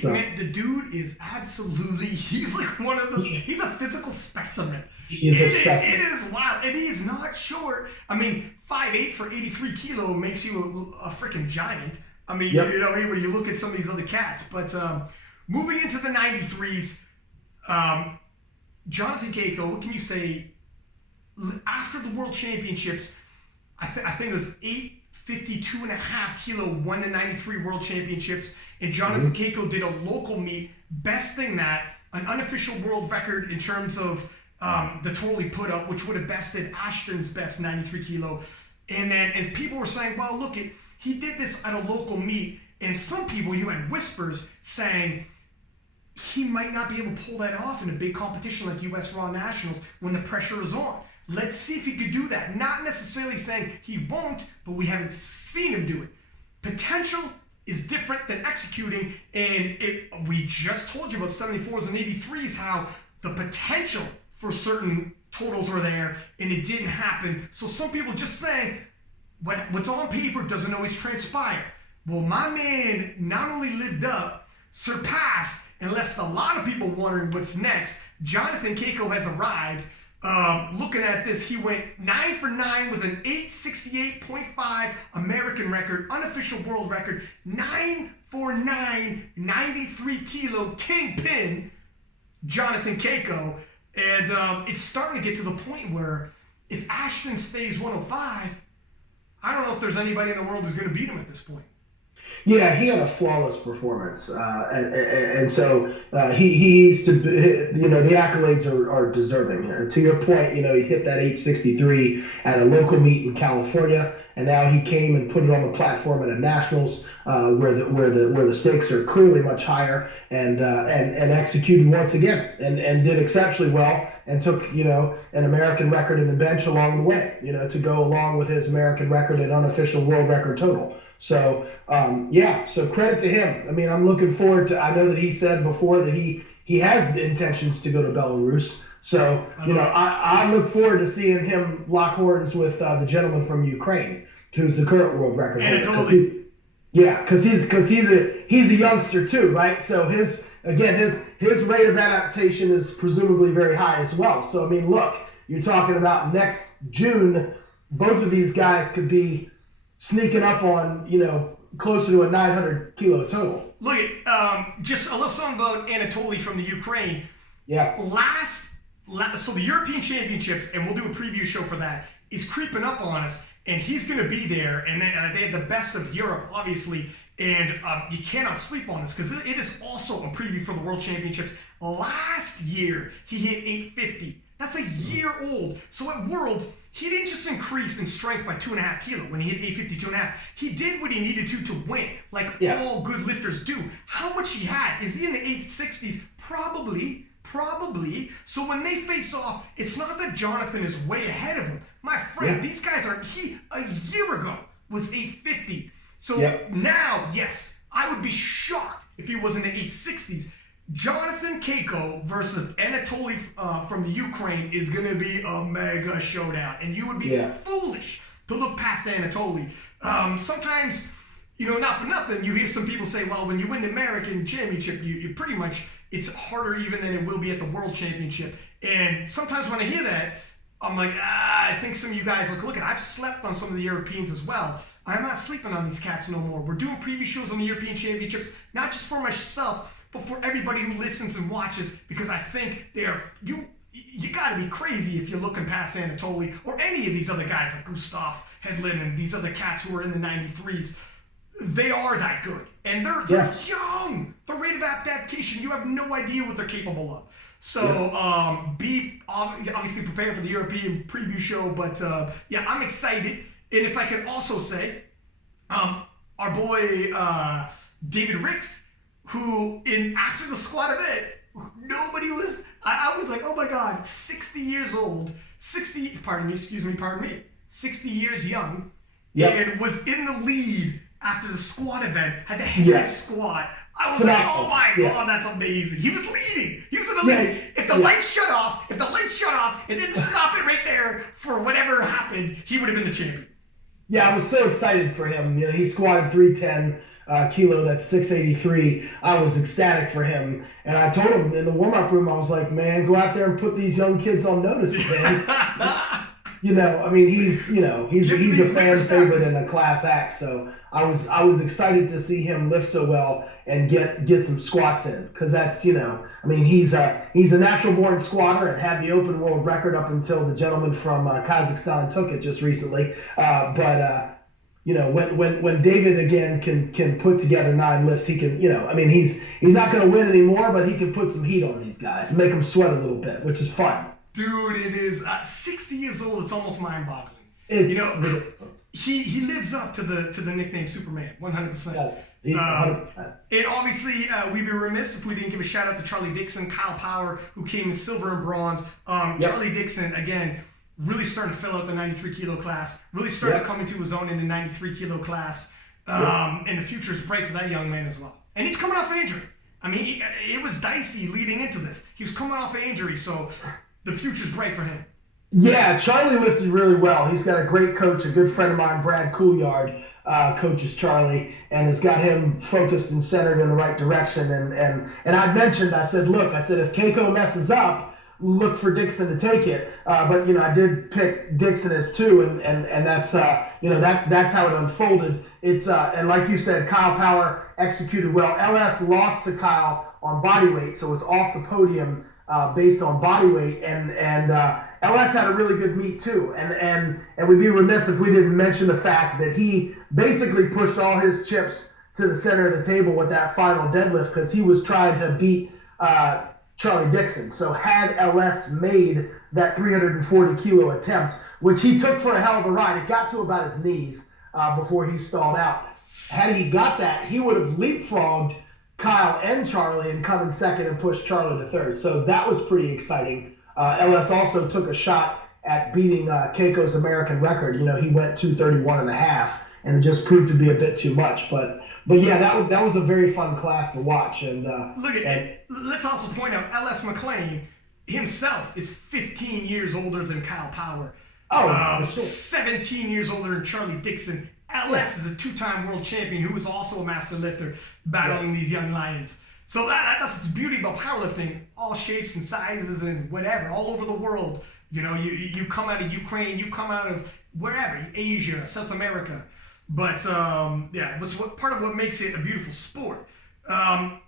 Man, the dude is absolutely, he's like one of those, he's a physical specimen. He is obsessive. It is wild, and he is not short. I mean, 5'8" for 83 kilo makes you a freaking giant. I mean, when you look at some of these other cats. But moving into the 93s, Jonathan Cayco, what can you say? After the World Championships, I think it was 852.5 kilo won the 93 World Championships, and Jonathan Cayco did a local meet, besting that, an unofficial world record in terms of the total he put up, which would have bested Ashton's best 93 kilo. And then as people were saying, well, look, he did this at a local meet, and some people, you had whispers saying he might not be able to pull that off in a big competition like US Raw Nationals when the pressure is on. Let's see if he could do that. Not necessarily saying he won't, but we haven't seen him do it. Potential is different than executing, and we just told you about 74s and 83s, how the potential for certain totals were there, and it didn't happen. So some people just saying what's on paper doesn't always transpire. Well, my man not only lived up, surpassed, and left a lot of people wondering what's next. Jonathan Cayco has arrived. Looking at this, he went 9 for 9 with an 868.5 American record, unofficial world record, 9 for 9, 93 kilo kingpin, Jonathan Cayco. And it's starting to get to the point where if Ashton stays 105, I don't know if there's anybody in the world who's going to beat him at this point. Yeah, he had a flawless performance, and so he's to the accolades are deserving. To your point, he hit that 863 at a local meet in California, and now he came and put it on the platform at a nationals where the stakes are clearly much higher, and executed once again and did exceptionally well, and took an American record in the bench along the way, to go along with his American record and unofficial world record total. So so credit to him. I mean, I'm looking forward to. I know that he said before that he has intentions to go to Belarus. So I look forward to seeing him lock horns with the gentleman from Ukraine, who's the current world record holder. Because he's a youngster too, right? So his rate of adaptation is presumably very high as well. So I mean, look, you're talking about next June, both of these guys could be sneaking up on, closer to a 900 kilo total. Look at just a little something about Anatoly from the Ukraine. Yeah. So the European Championships, and we'll do a preview show for that, is creeping up on us, and he's going to be there. And they had the best of Europe, obviously, and you cannot sleep on this because it is also a preview for the World Championships. Last year, he hit 850. That's a year old. So at Worlds, he didn't just increase in strength by 2.5 kilo when he hit 850, 2.5. He did what he needed to win, like all good lifters do. How much he had? Is he in the 860s? Probably. So when they face off, it's not that Jonathan is way ahead of him. My friend, these guys are, a year ago was 850. So now, yes, I would be shocked if he was in the 860s. Jonathan Cayco versus Anatoly from the Ukraine is going to be a mega showdown. And you would be foolish to look past Anatoly. Sometimes, not for nothing, you hear some people say, well, when you win the American Championship, you pretty much, it's harder even than it will be at the World Championship. And sometimes when I hear that, I'm like, I think some of you guys, look, I've slept on some of the Europeans as well. I'm not sleeping on these cats no more. We're doing preview shows on the European Championships, not just for myself, but for everybody who listens and watches, because I think you got to be crazy if you're looking past Anatoly or any of these other guys like Gustav Hedlund and these other cats who are in the 93s. They are that good, and they're young. The rate of adaptation, you have no idea what they're capable of. So be obviously prepared for the European preview show, but I'm excited. And if I could also say, our boy David Ricks, who after the squad event, nobody was, I was like, oh my God, 60 years old, 60 years young, and was in the lead after the squad event, had the heaviest squat. I was like, oh my God, that's amazing. He was leading. He was in the lead. If the lights shut off, and didn't stop it right there for whatever happened, he would have been the champion. Yeah, I was so excited for him. He squatted 310 kilo, that's 683. I was ecstatic for him. And I told him in the warm-up room, I was like, man, go out there and put these young kids on notice, man. He's a fan favorite in the class act. So I was excited to see him lift so well and get some squats in, because that's he's a natural born squatter and had the open world record up until the gentleman from Kazakhstan took it just recently. When David again can put together 9 lifts, he can he's not going to win anymore, but he can put some heat on these guys and make them sweat a little bit, which is fun. Dude, it is 60 years old. It's almost mind-boggling. It's ridiculous. He lives up to the nickname Superman, 100%. Yes, 100%. And obviously, we'd be remiss if we didn't give a shout out to Charlie Dixon, Kyle Power, who came in silver and bronze. Charlie Dixon, again, really starting to fill out the 93 kilo class. Really starting to come into his own in the 93 kilo class. And the future is bright for that young man as well. And he's coming off an injury. I mean, it was dicey leading into this. He was coming off an injury, so the future's bright for him. Yeah, Charlie lifted really well. He's got a great coach, a good friend of mine, Brad Couillard, coaches Charlie, and has got him focused and centered in the right direction. And I said, if Cayco messes up, look for Dixon to take it. But I did pick Dixon as 2, and that's that's how it unfolded. It's and like you said, Kyle Power executed well. LS lost to Kyle on body weight, so was off the podium based on body weight, and LS had a really good meet too, and we'd be remiss if we didn't mention the fact that he basically pushed all his chips to the center of the table with that final deadlift because he was trying to beat Charlie Dixon. So had LS made that 340 kilo attempt, which he took for a hell of a ride, it got to about his knees before he stalled out. Had he got that, he would have leapfrogged Kyle and Charlie and come in second and pushed Charlie to third. So that was pretty exciting. LS also took a shot at beating Cayco's American record. You know, he went 231.5, and it just proved to be a bit too much. But yeah, that was a very fun class to watch. And let's also point out LS McLean himself is 15 years older than Kyle Power. For sure. 17 years older than Charlie Dixon. LS is a two-time world champion who is also a master lifter battling these young lions. So that's the beauty about powerlifting. All shapes and sizes and whatever, all over the world. You know, you come out of Ukraine, you come out of wherever, Asia, South America. But it's part of what makes it a beautiful sport. Want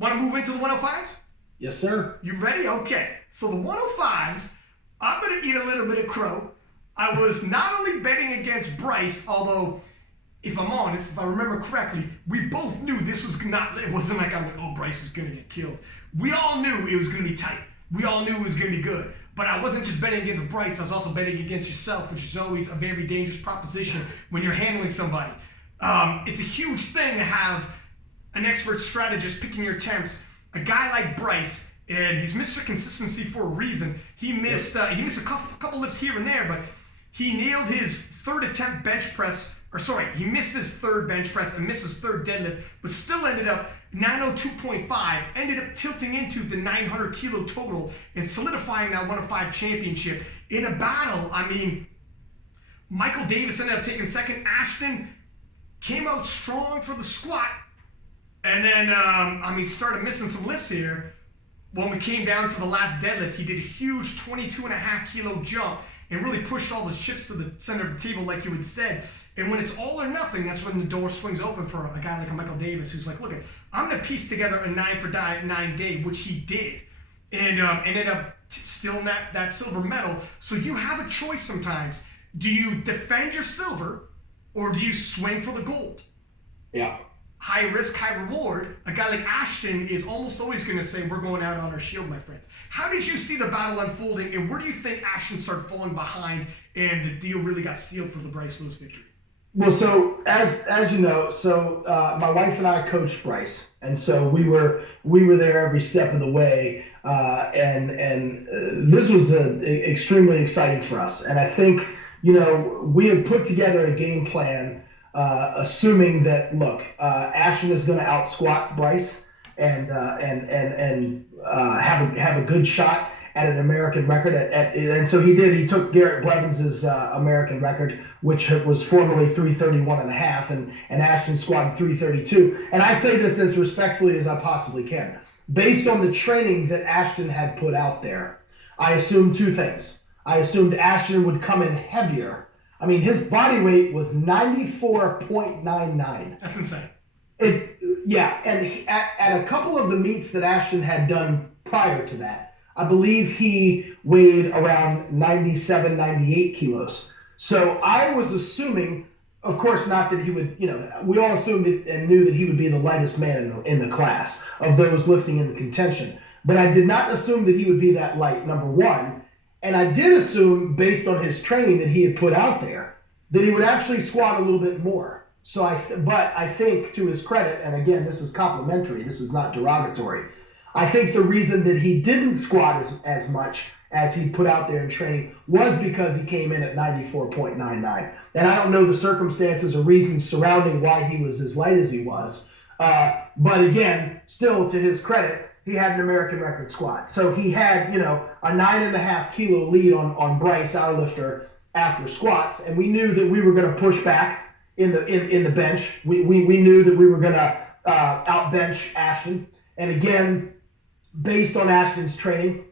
to move into the 105s? Yes, sir. You ready? Okay. So the 105s, I'm going to eat a little bit of crow. I was not only betting against Bryce, although, if I'm honest, if I remember correctly, we both knew this was not, it wasn't like I'm like, oh, Bryce is going to get killed. We all knew it was going to be tight. We all knew it was going to be good. But I wasn't just betting against Bryce, I was also betting against yourself, which is always a very dangerous proposition when you're handling somebody. It's a huge thing to have an expert strategist picking your attempts. A guy like Bryce, and he's Mr. Consistency for a reason. He missed a couple lifts here and there, but he nailed his third attempt bench press, he missed his third bench press and missed his third deadlift, but still ended up 902.5, ended up tilting into the 900 kilo total and solidifying that 105 championship in a battle. I mean, Michael Davis ended up taking second. Ashton came out strong for the squat, and then, started missing some lifts here. When we came down to the last deadlift, he did a huge 22.5 kilo jump and really pushed all his chips to the center of the table, like you had said. And when it's all or nothing, that's when the door swings open for a guy like a Michael Davis, who's like, look, I'm going to piece together a 9 for 9 day, which he did, and ended up stealing that silver medal. So you have a choice sometimes. Do you defend your silver, or do you swing for the gold? Yeah. High risk, high reward. A guy like Ashton is almost always going to say, we're going out on our shield, my friends. How did you see the battle unfolding, and where do you think Ashton started falling behind and the deal really got sealed for the Bryce Lewis victory? Well, so as you know, my wife and I coached Bryce, and so we were there every step of the way, and this was extremely exciting for us. And I think, you know, we had put together a game plan, assuming that, look, Ashton is going to out squat Bryce and have a good shot at an American record. And so he did. He took Garrett Blevins' American record, which was formerly 331.5, and Ashton squatted 332. And I say this as respectfully as I possibly can. Based on the training that Ashton had put out there, I assumed two things. I assumed Ashton would come in heavier. I mean, his body weight was 94.99. That's insane. And at a couple of the meets that Ashton had done prior to that, I believe he weighed around 97, 98 kilos. So I was assuming, of course, not that he would, you know, we all assumed and knew that he would be the lightest man in the class of those lifting in contention. But I did not assume that he would be that light, number one. And I did assume, based on his training that he had put out there, that he would actually squat a little bit more. But I think, to his credit, and again, this is complimentary, this is not derogatory, I think the reason that he didn't squat as much as he put out there in training was because he came in at 94.99. And I don't know the circumstances or reasons surrounding why he was as light as he was. But again, still to his credit, he had an American record squat. So he had, you know, a 9.5 kilo lead on Bryce, our lifter, after squats. And we knew that we were going to push back in the bench. We knew that we were going to outbench Ashton. And again, based on Ashton's training,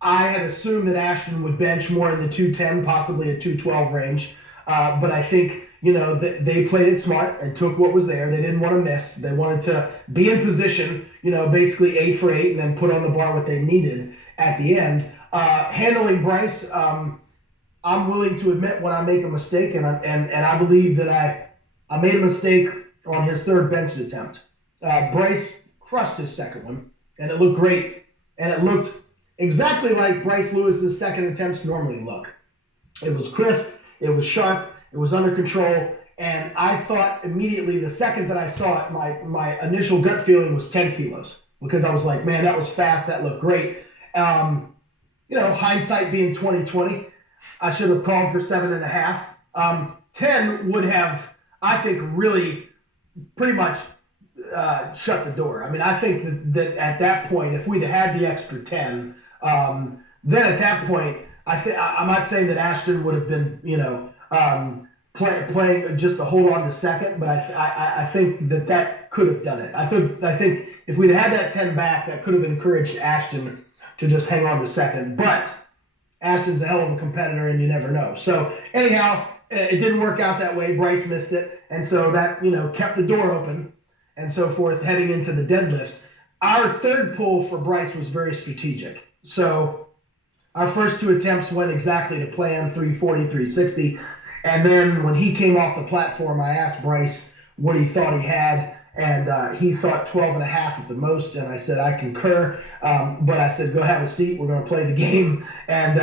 I had assumed that Ashton would bench more in the 210, possibly a 212 range. But I think, you know, they played it smart and took what was there. They didn't want to miss. They wanted to be in position, you know, basically 8 for 8, and then put on the bar what they needed at the end. Handling Bryce, I'm willing to admit when I make a mistake, and I believe that I made a mistake on his third bench attempt. Bryce crushed his second one, and it looked great. And it looked exactly like Bryce Lewis's second attempts normally look. It was crisp, it was sharp, it was under control, and I thought immediately the second that I saw it, my initial gut feeling was 10 kilos, because I was like, man, that was fast, that looked great. Hindsight being 20/20, I should have called for 7.5. 10 would have, I think, really pretty much shut the door. I mean, I think that at that point, if we'd had the extra 10, then at that point, I'm not saying that Ashton would have been, playing just to hold on to second, but I think that could have done it. I think if we'd had that 10 back, that could have encouraged Ashton to just hang on to second. But Ashton's a hell of a competitor, and you never know. So anyhow, it didn't work out that way. Bryce missed it, and so that kept the door open and so forth heading into the deadlifts. Our third pull for Bryce was very strategic. So our first two attempts went exactly to plan, 340, 360. And then when he came off the platform, I asked Bryce what he thought he had, and he thought 12.5 at the most. And I said, I concur. But I said, go have a seat. We're going to play the game. And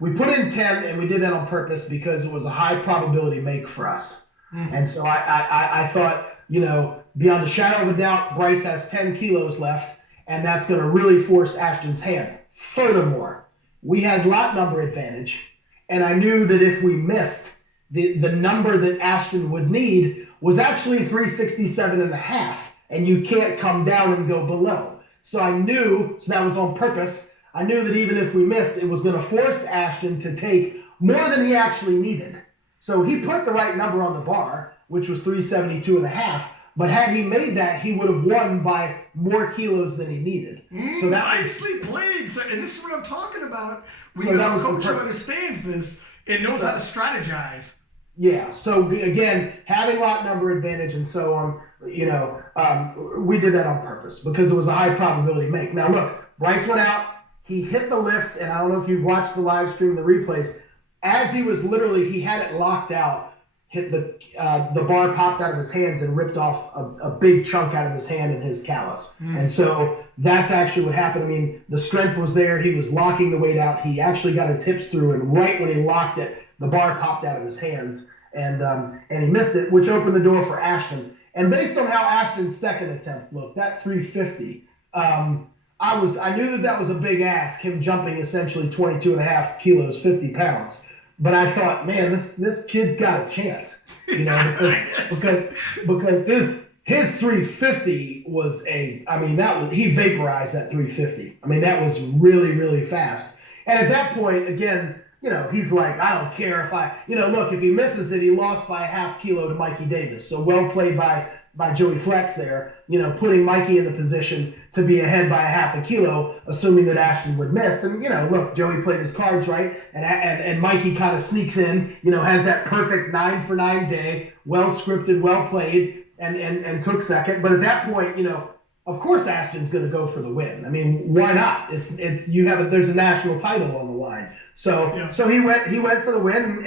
we put in 10, and we did that on purpose because it was a high probability make for us. Mm-hmm. And so I thought, beyond a shadow of a doubt, Bryce has 10 kilos left, and that's going to really force Ashton's hand. Furthermore, we had lot number advantage, and I knew that if we missed, the number that Ashton would need was actually 367.5, and you can't come down and go below. So I knew, so that was on purpose, I knew that even if we missed, it was going to force Ashton to take more than he actually needed. So he put the right number on the bar, which was 372.5, but had he made that, he would have won by more kilos than he needed. So that nicely played. So, and this is what I'm talking about. When you have a coach who understands this and knows how to strategize. Yeah. So again, having lot number advantage and so on, we did that on purpose because it was a high probability make. Now look, Bryce went out, he hit the lift, and I don't know if you watched the live stream, the replays. As he was he had it locked out. Hit the bar popped out of his hands and ripped off a big chunk out of his hand and his callus. And so that's actually what happened. I mean, the strength was there. He was locking the weight out. He actually got his hips through, and right when he locked it, the bar popped out of his hands, and he missed it, which opened the door for Ashton. And based on how Ashton's second attempt looked, that 350, I knew that was a big ask, him jumping essentially 22.5 kilos, 50 pounds. But I thought, man, this kid's got a chance, because his 350 was he vaporized that 350. I mean, that was really, really fast. And at that point, again, he's like, I don't care if look, if he misses it, he lost by 0.5 kilo to Mikey Davis. So well played by Joey Flex there, putting Mikey in the position to be ahead by 0.5 kilo, assuming that Ashton would miss. And, look, Joey played his cards right, and Mikey kind of sneaks in, has that perfect 9-for-9 day, well scripted, well played, and took second. But at that point, of course Ashton's going to go for the win. I mean, why not? There's a national title on the line. So he went for the win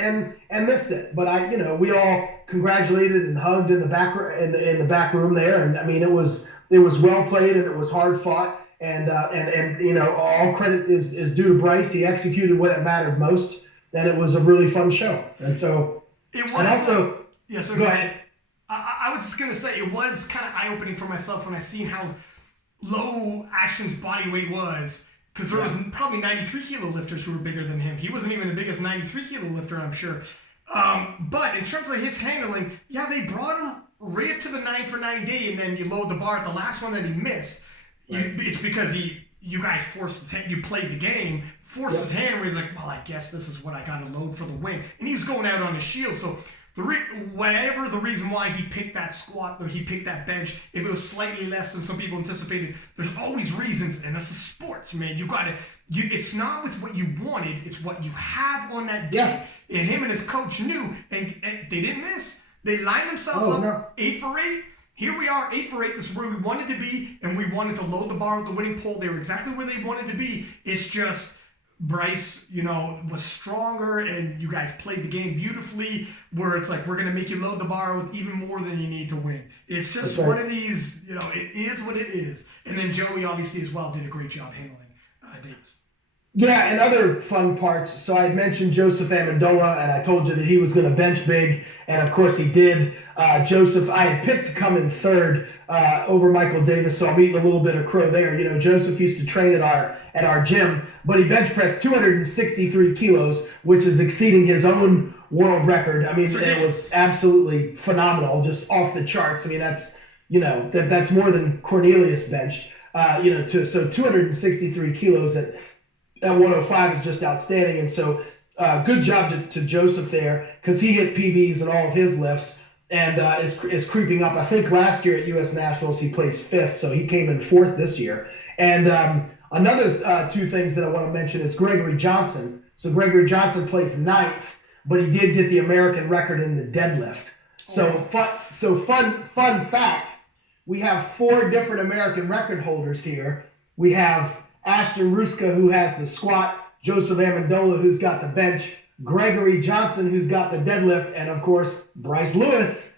and missed it. But we all congratulated and hugged in the back room there, and I mean it was well played and it was hard fought, and all credit is due to Bryce. He executed when it mattered most, and it was a really fun show. And so it was. And also, so go ahead. I was just gonna say it was kind of eye-opening for myself when I seen how low Ashton's body weight was. Because there was probably 93 kilo lifters who were bigger than him. He wasn't even the biggest 93 kilo lifter, I'm sure. But in terms of his handling, they brought him right up to the 9-for-9 day, and then you load the bar at the last one that he missed. Right. It's because you guys forced his hand. You played the game, forced his hand, where he's like, well, I guess this is what I got to load for the win. And he was going out on his shield, so whatever the reason why he picked that squat or he picked that bench, if it was slightly less than some people anticipated, there's always reasons, and this is sports, man. It's not with what you wanted, it's what you have on that day. Yeah. And him and his coach knew, and they didn't miss. They lined themselves up 8 for 8. Here we are, 8 for 8. This is where we wanted to be, and we wanted to load the bar with the winning pole. They were exactly where they wanted to be. It's just Bryce, was stronger and you guys played the game beautifully, where it's like, we're going to make you load the bar with even more than you need to win. It's just one of these, it is what it is. And then Joey, obviously, as well, did a great job handling Davis. Yeah, and other fun parts. So I had mentioned Joseph Amendola, and I told you that he was going to bench big, and of course he did. Joseph, I had picked to come in third over Michael Davis, so I'm eating a little bit of crow there. Joseph used to train at our gym, but he bench pressed 263 kilos, which is exceeding his own world record. I mean, it was absolutely phenomenal, just off the charts. I mean, that's more than Cornelius benched. So 263 kilos at 105 is just outstanding. And so good job to Joseph there, because he hit PBs in all of his lifts and is creeping up. I think last year at U.S. Nationals he placed 5th, so he came in 4th this year. And another 2 things that I want to mention is Gregory Johnson. So Gregory Johnson placed 9th, but he did get the American record in the deadlift. Fun fact, we have 4 different American record holders here. We have Ashton Ruska, who has the squat, Joseph Amendola, who's got the bench, Gregory Johnson, who's got the deadlift, and of course, Bryce Lewis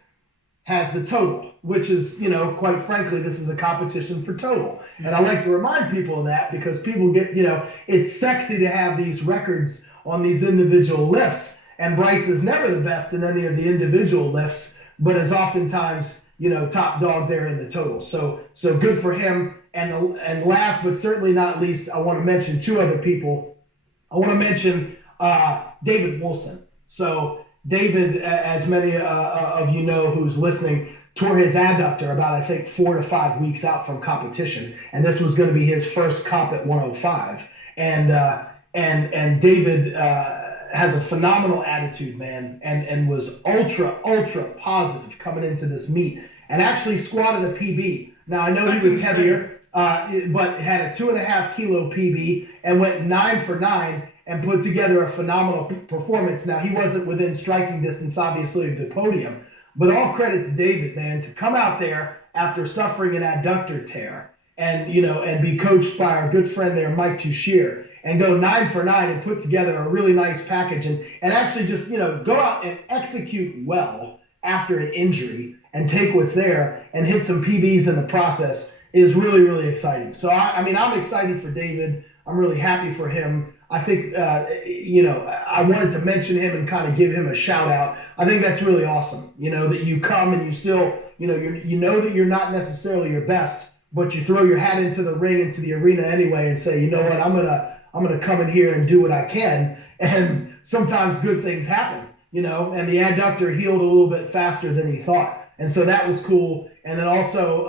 has the total, which is, quite frankly, this is a competition for total. And I like to remind people of that, because people get, it's sexy to have these records on these individual lifts. And Bryce is never the best in any of the individual lifts, but is oftentimes, top dog there in the total. So good for him. And last but certainly not least, I want to mention 2 other people. I want to mention David Wilson. So David, as many of you know who's listening, tore his adductor about, I think, 4 to 5 weeks out from competition. And this was going to be his first comp at 105. And David has a phenomenal attitude, man, and was ultra positive coming into this meet, and actually squatted a PB. Now, I know he was heavier, but had a 2.5 kilo PB and went 9 for 9 and put together a phenomenal performance. Now, he wasn't within striking distance, obviously, of the podium, but all credit to David, man, to come out there after suffering an adductor tear and be coached by our good friend there, Mike Touchier, and go 9 for 9 and put together a really nice package and actually just, go out and execute well after an injury and take what's there and hit some PBs in the process is really, really exciting. So, I'm excited for David. I'm really happy for him. I think, I wanted to mention him and kind of give him a shout out. I think that's really awesome, that you come and you still, that you're not necessarily your best, but you throw your hat into the ring, into the arena anyway, and say, you know what, I'm gonna come in here and do what I can. And sometimes good things happen, and the adductor healed a little bit faster than he thought. And so that was cool. And then also,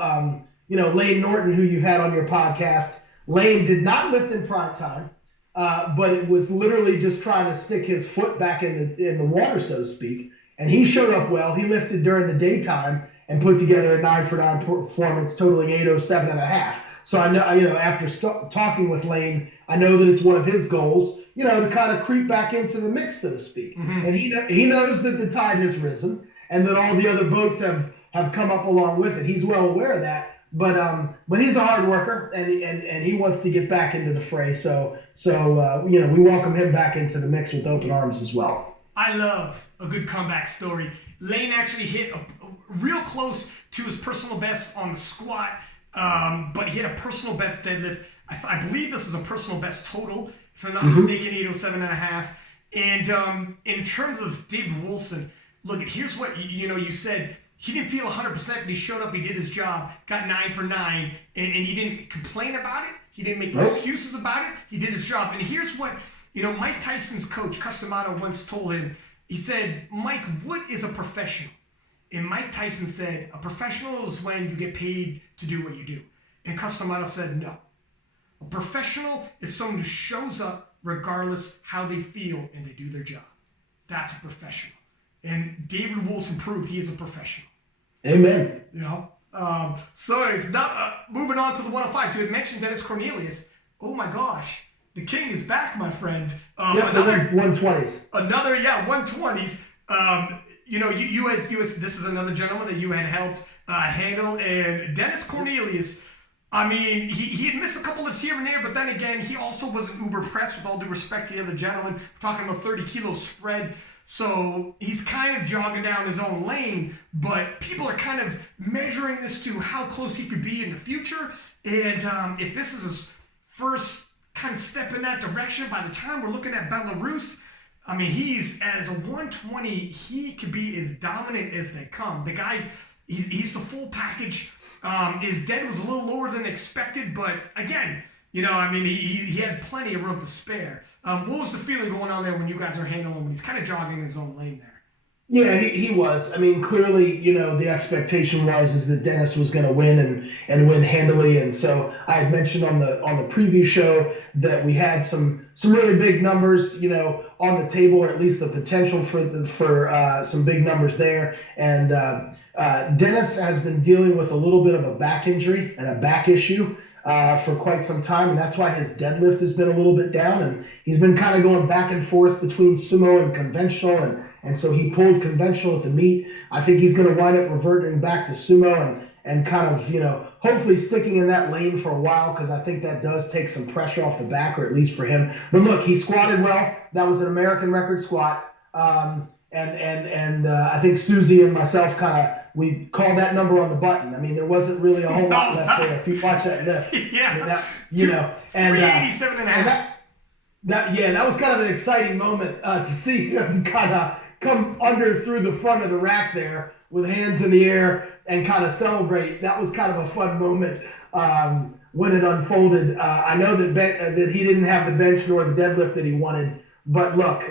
Lane Norton, who you've had on your podcast. Lane did not lift in prime time, but it was literally just trying to stick his foot back in the water, so to speak. And he showed up well. He lifted during the daytime and put together a 9 for 9 performance, totaling 807.5. So I know, after talking with Lane, I know that it's one of his goals, to kind of creep back into the mix, so to speak. Mm-hmm. And he knows that the tide has risen and that all the other boats have come up along with it. He's well aware of that. But he's a hard worker and he wants to get back into the fray. So we welcome him back into the mix with open arms as well. I love a good comeback story. Lane actually hit a real close to his personal best on the squat, but he hit a personal best deadlift. I believe this is a personal best total, if I'm not mistaken, 807.5. And in terms of David Wilson, look, here's what you said. He didn't feel 100%, but he showed up, he did his job, got 9 for 9, and he didn't complain about it. He didn't make excuses about it. He did his job. And here's what, Mike Tyson's coach, Customato, once told him. He said, Mike, what is a professional? And Mike Tyson said, a professional is when you get paid to do what you do. And Customato said, no. A professional is someone who shows up regardless how they feel and they do their job. That's a professional. And David Wilson proved he is a professional. Amen. So it's not moving on to the 105. So you had mentioned Dennis Cornelius. Oh my gosh, the king is back, my friend. Another 120s. 120s. You had this is another gentleman that you had helped handle, and Dennis Cornelius. I mean, he had missed a couple lifts here and there, but then again, he also wasn't uber pressed, with all due respect to the other gentleman. We're talking about 30 kilos spread. So he's kind of jogging down his own lane, but people are kind of measuring this to how close he could be in the future. And if this is his first kind of step in that direction, by the time we're looking at Belarus, I mean, he's, as a 120, he could be as dominant as they come. The guy, he's the full package. His dead was a little lower than expected, but again, you know, I mean, he had plenty of room to spare. What was the feeling going on there when you guys are handling him, when he's kind of jogging his own lane there? Yeah, he was. I mean, clearly, you know, the expectation is that Dennis was going to win and win handily. And so I had mentioned on the preview show that we had some really big numbers, you know, on the table, or at least the potential for some big numbers there. And Dennis has been dealing with a little bit of a back injury and a back issue for quite some time, and that's why his deadlift has been a little bit down, and he's been kind of going back and forth between sumo and conventional, and so he pulled conventional at the meet. I think he's going to wind up reverting back to sumo and kind of, you know, hopefully sticking in that lane for a while, because I think that does take some pressure off the back, or at least for him. But look, he squatted well. That was an American record squat, and I think Susie and myself we called that number on the button. I mean, there wasn't really a whole lot left there if you watch that lift. Yeah. I mean, that, you know, and 387 and a half. That was kind of an exciting moment to see him kind of come under through the front of the rack there with hands in the air and kind of celebrate. That was kind of a fun moment when it unfolded. I know that he didn't have the bench nor the deadlift that he wanted, but look,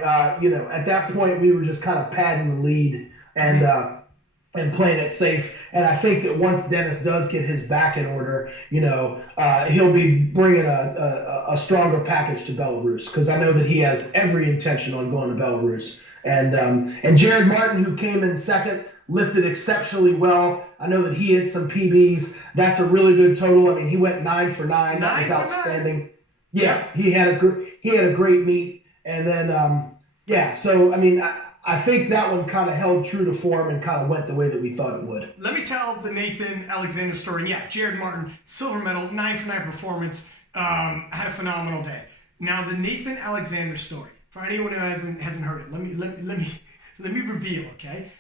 you know, at that point we were just kind of padding the lead and playing it safe. And I think that once Dennis does get his back in order, you know, he'll be bringing a stronger package to Belarus, because I know that he has every intention on going to Belarus. And Jared Martin, who came in second, lifted exceptionally well. I know that he hit some PBs. That's a really good total. I mean, he went 9 for 9. That was outstanding. Yeah, he had a great meet. And then, so, I mean, I think that one kind of held true to form and kind of went the way that we thought it would. Let me tell the Nathan Alexander story. And yeah, Jared Martin, silver medal, 9 for 9 performance, had a phenomenal day. Now, the Nathan Alexander story, for anyone who hasn't heard it, let me reveal, okay?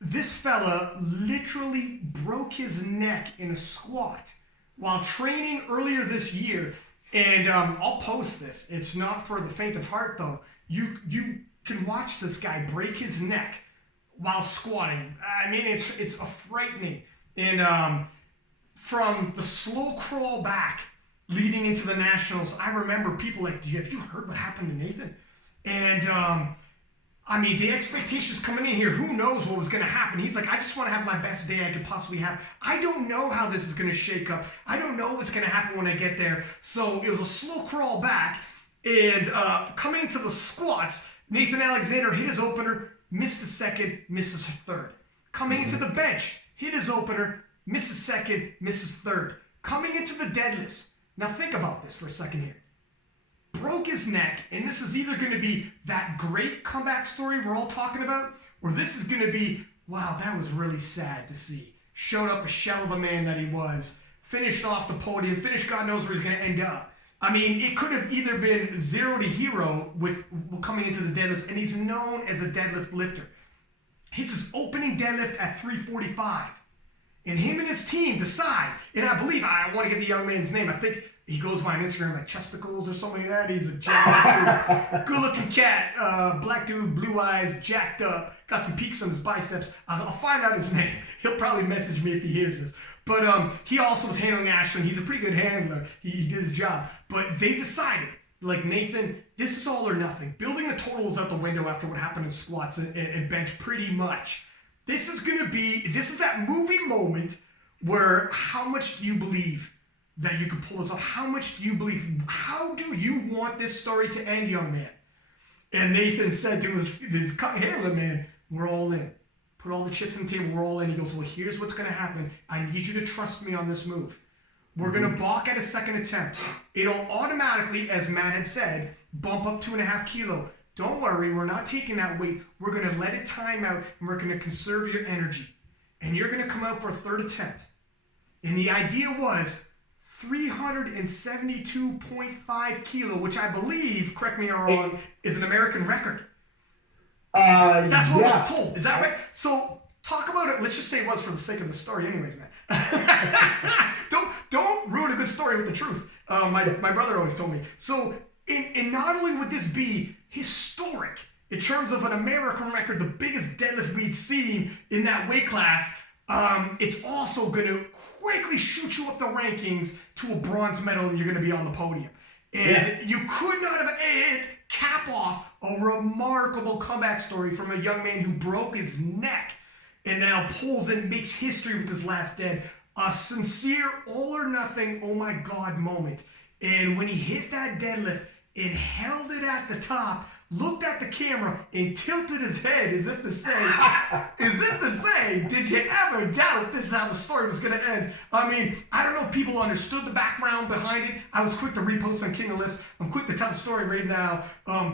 This fella literally broke his neck in a squat while training earlier this year. And I'll post this. It's not for the faint of heart, though. You can watch this guy break his neck while squatting. I mean, it's a frightening. And from the slow crawl back leading into the Nationals, I remember people like, have you heard what happened to Nathan? And I mean, the expectations coming in here, who knows what was going to happen? He's like, I just want to have my best day I could possibly have. I don't know how this is going to shake up. I don't know what's going to happen when I get there. So it was a slow crawl back. And coming to the squats, Nathan Alexander hit his opener, missed a second, misses a third. Coming into the bench, hit his opener, misses second, misses third. Coming into the deadlifts. Now think about this for a second here. Broke his neck, and this is either going to be that great comeback story we're all talking about, or this is going to be, wow, that was really sad to see. Showed up a shell of a man that he was, finished off the podium, finished God knows where he's going to end up. I mean, it could have either been 0 to hero with coming into the deadlifts, and he's known as a deadlift lifter. Hits his opening deadlift at 345. And him and his team decide, and I believe, I want to get the young man's name, I think he goes by on Instagram like Chesticles or something like that. He's a jacked dude, good-looking cat, black dude, blue eyes, jacked up, got some peaks on his biceps. I'll find out his name. He'll probably message me if he hears this. But he also was handling Ashland. He's a pretty good handler. He did his job. But they decided, like, Nathan, this is all or nothing. Building the totals out the window after what happened in squats and bench pretty much. This is that movie moment where how much do you believe that you could pull this off? How much do you believe? How do you want this story to end, young man? And Nathan said to his handler, man, we're all in. Put all the chips on the table, we're all in. He goes, well, here's what's going to happen. I need you to trust me on this move. We're going to balk at a second attempt. It'll automatically, as Matt had said, bump up 2.5 kilos. Don't worry, we're not taking that weight. We're going to let it time out, and we're going to conserve your energy. And you're going to come out for a third attempt. And the idea was 372.5 kilo, which I believe, correct me if I'm wrong, is an American record. That's what I was told. Is that right? So talk about it. Let's just say it was for the sake of the story anyways, man. Don't ruin a good story with the truth. My brother always told me. So and not only would this be historic in terms of an American record, the biggest deadlift we'd seen in that weight class, it's also going to quickly shoot you up the rankings to a bronze medal, and you're going to be on the podium. And you could not have cap off a remarkable comeback story from a young man who broke his neck and now pulls and makes history with his last dead. A sincere all or nothing, oh my God moment. And when he hit that deadlift and held it at the top, looked at the camera and tilted his head as if to say, did you ever doubt this is how the story was going to end? I mean, I don't know if people understood the background behind it. I was quick to repost on King of Lifts. I'm quick to tell the story right now.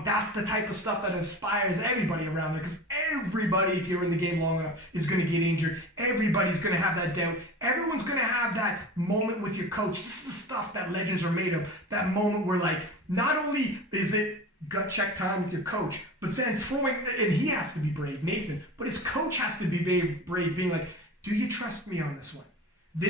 That's the type of stuff that inspires everybody around there, because everybody, if you're in the game long enough, is going to get injured. Everybody's going to have that doubt. Everyone's going to have that moment with your coach. This is the stuff that legends are made of. That moment where, like, not only is it gut check time with your coach, but then and he has to be brave, Nathan, but his coach has to be brave, being like, do you trust me on this one? Do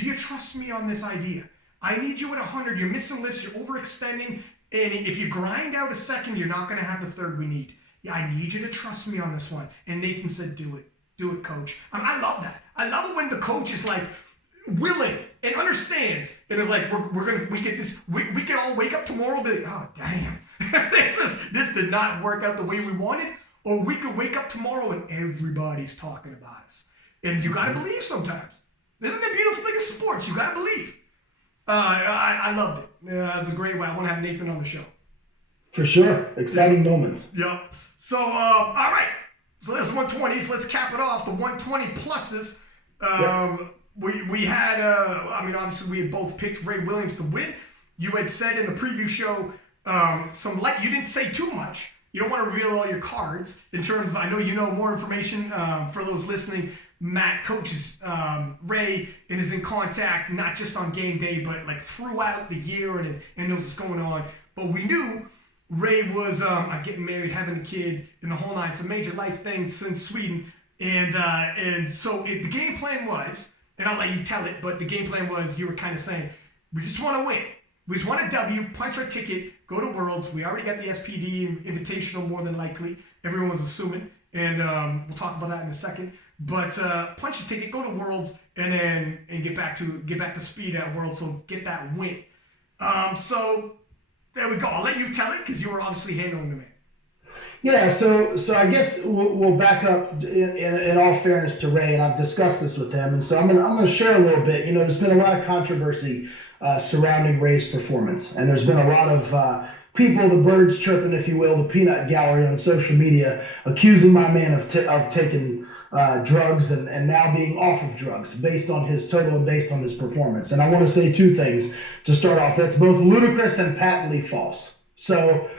you trust me on this idea? I need you at 100, you're missing lifts, you're overextending, and if you grind out a second, you're not going to have the third we need. Yeah, I need you to trust me on this one. And Nathan said, do it, coach. I love that. I love it when the coach is like, willing and understands, and is like, we can all wake up tomorrow and be like, oh damn, this did not work out the way we wanted. Or we could wake up tomorrow and everybody's talking about us. And you gotta believe sometimes. Isn't it a beautiful thing of sports? You gotta believe. I loved it. That's a great way. I want to have Nathan on the show. For sure. Exciting moments. Yep. So all right. So there's 120s. Let's cap it off. The 120 pluses. We had, obviously we had both picked Ray Williams to win. You had said in the preview show, you didn't say too much. You don't want to reveal all your cards in terms of, I know you know more information for those listening. Matt coaches Ray and is in contact, not just on game day, but like throughout the year and knows what's going on. But we knew Ray was getting married, having a kid, and the whole nine. It's a major life thing since Sweden. And so the game plan was, and I'll let you tell it, but the game plan was, you were kind of saying, we just want to win. We just want a W, punch our ticket, go to Worlds. We already got the SPD Invitational more than likely. Everyone was assuming, and we'll talk about that in a second. But punch the ticket, go to Worlds, and get back to speed at Worlds, so get that win. So there we go. I'll let you tell it, because you were obviously handling the man. Yeah, so I guess we'll back up in all fairness to Ray, and I've discussed this with him, and so I'm gonna share a little bit. There's been a lot of controversy surrounding Ray's performance, and there's been a lot of people, the birds chirping, if you will, the peanut gallery on social media, accusing my man of taking drugs and now being off of drugs based on his total and based on his performance. And I want to say two things to start off. That's both ludicrous and patently false. So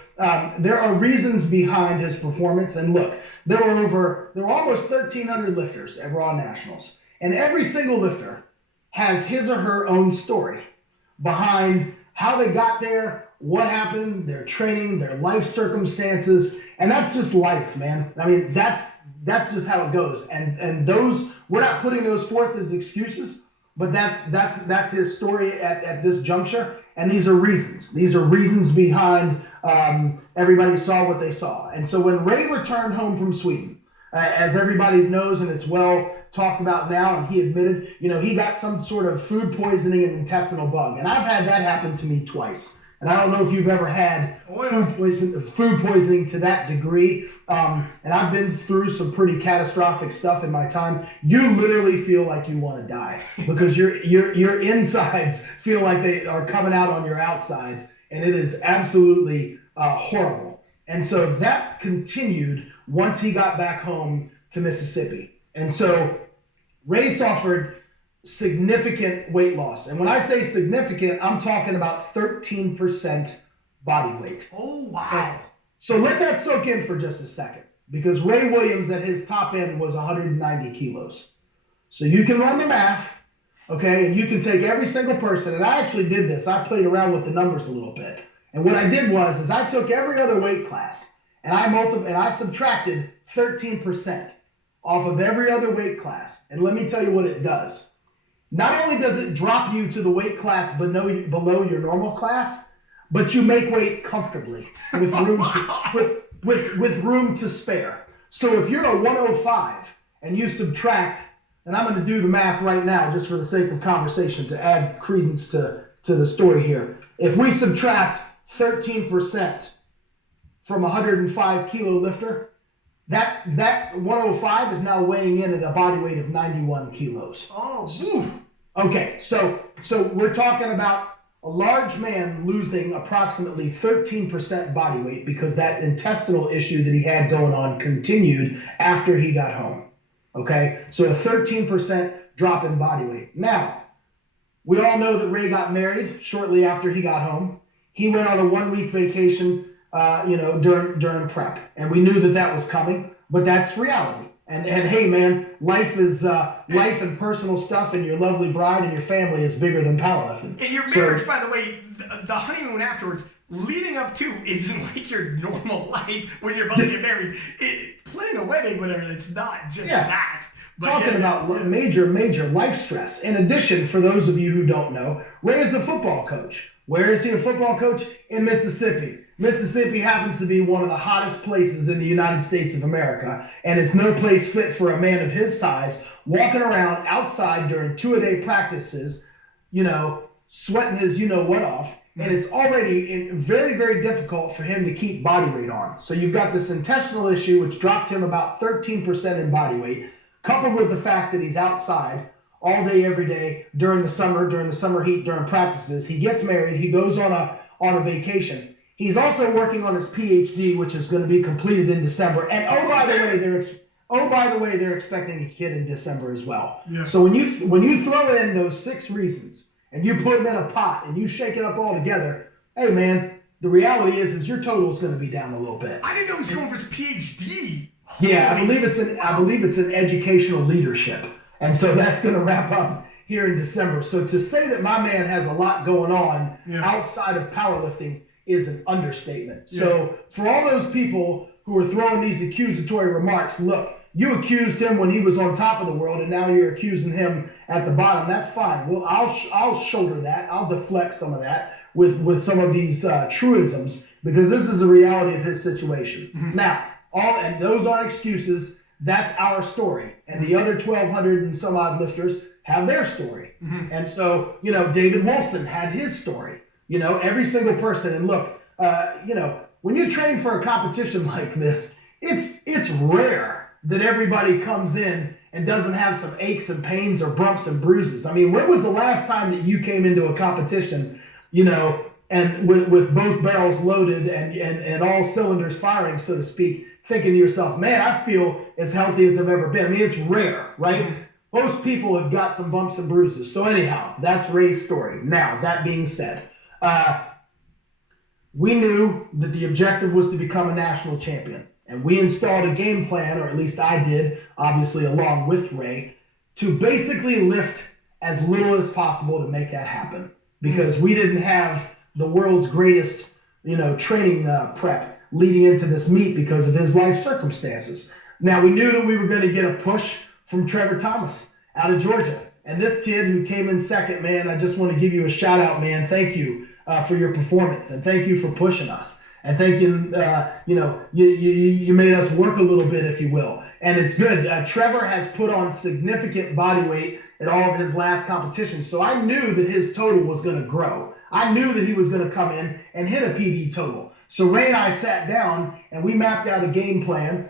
there are reasons behind his performance. And look, there were almost 1,300 lifters at Raw Nationals. And every single lifter has his or her own story behind how they got there, what happened, their training, their life circumstances. And that's just life, man. I mean, that's just how it goes. And those, we're not putting those forth as excuses, but that's his story at this juncture. And these are reasons. These are reasons behind everybody saw what they saw. And so when Ray returned home from Sweden, as everybody knows, and it's well talked about now, and he admitted, he got some sort of food poisoning and intestinal bug. And I've had that happen to me twice. And I don't know if you've ever had food poisoning to that degree. And I've been through some pretty catastrophic stuff in my time. You literally feel like you want to die because your insides feel like they are coming out on your outsides. And it is absolutely horrible. And so that continued once he got back home to Mississippi. And so Ray suffered significant weight loss. And when I say significant, I'm talking about 13% body weight. Oh, wow. So let that soak in for just a second, because Ray Williams at his top end was 190 kilos. So you can run the math. okay? And you can take every single person, and I actually did this. I played around with the numbers a little bit. And what I did was I took every other weight class, and I subtracted 13% off of every other weight class. And let me tell you what it does. Not only does it drop you to the weight class below your normal class, but you make weight comfortably with room to spare. So if you're a 105 and you subtract, and I'm going to do the math right now just for the sake of conversation to add credence to the story here. If we subtract 13% from a 105 kilo lifter, that 105 is now weighing in at a body weight of 91 kilos. Oh, woo. Okay, so we're talking about a large man losing approximately 13% body weight because that intestinal issue that he had going on continued after he got home. Okay, so a 13% drop in body weight. Now, we all know that Ray got married shortly after he got home. He went on a 1-week vacation, during prep, and we knew that was coming. But that's reality. And hey, man, life and personal stuff, and your lovely bride and your family is bigger than powerlifting. And your marriage, by the way, the honeymoon afterwards, leading up to, isn't like your normal life when you're about to get married. Planning a wedding, whatever, it's not just that. But talking about major life stress. In addition, for those of you who don't know, Ray is a football coach. Where is he a football coach? In Mississippi. Mississippi happens to be one of the hottest places in the United States of America, and it's no place fit for a man of his size walking around outside during 2-a-day practices, sweating his you-know-what off, and it's already very, very difficult for him to keep body weight on. So you've got this intestinal issue, which dropped him about 13% in body weight, coupled with the fact that he's outside all day, every day, during the summer heat, during practices. He gets married, he goes on a vacation. He's also working on his PhD, which is going to be completed in December. And by the way, they're expecting a kid in December as well. Yeah. So when you throw in those 6 reasons and you put them in a pot and you shake it up all together, hey man, the reality is your total is going to be down a little bit. I didn't know he was going for his PhD. Yeah, I believe it's in educational leadership, and so that's going to wrap up here in December. So to say that my man has a lot going on outside of powerlifting is an understatement. Yeah. So for all those people who are throwing these accusatory remarks, look, you accused him when he was on top of the world, and now you're accusing him at the bottom. That's fine. Well, I'll shoulder that. I'll deflect some of that with some of these truisms, because this is the reality of his situation. Mm-hmm. Now, and those aren't excuses. That's our story, and the other 1,200 and some odd lifters have their story. Mm-hmm. And so, David Wilson had his story. Every single person. And look, when you train for a competition like this, it's rare that everybody comes in and doesn't have some aches and pains or bumps and bruises. I mean, when was the last time that you came into a competition, and with both barrels loaded and all cylinders firing, so to speak, thinking to yourself, man, I feel as healthy as I've ever been. I mean, it's rare, right? Mm-hmm. Most people have got some bumps and bruises. So anyhow, that's Ray's story. Now, that being said, we knew that the objective was to become a national champion, and we installed a game plan, or at least I did, obviously along with Ray, to basically lift as little as possible to make that happen, because we didn't have the world's greatest, training prep leading into this meet because of his life circumstances. Now, we knew that we were going to get a push from Trevor Thomas out of Georgia, and this kid who came in second, man, I just want to give you a shout out, man. Thank you for your performance, and thank you for pushing us, and thank you. You made us work a little bit, if you will, and it's good. Trevor has put on significant body weight at all of his last competitions, so I knew that his total was going to grow. I knew that he was going to come in and hit a PB total. So Ray and I sat down and we mapped out a game plan,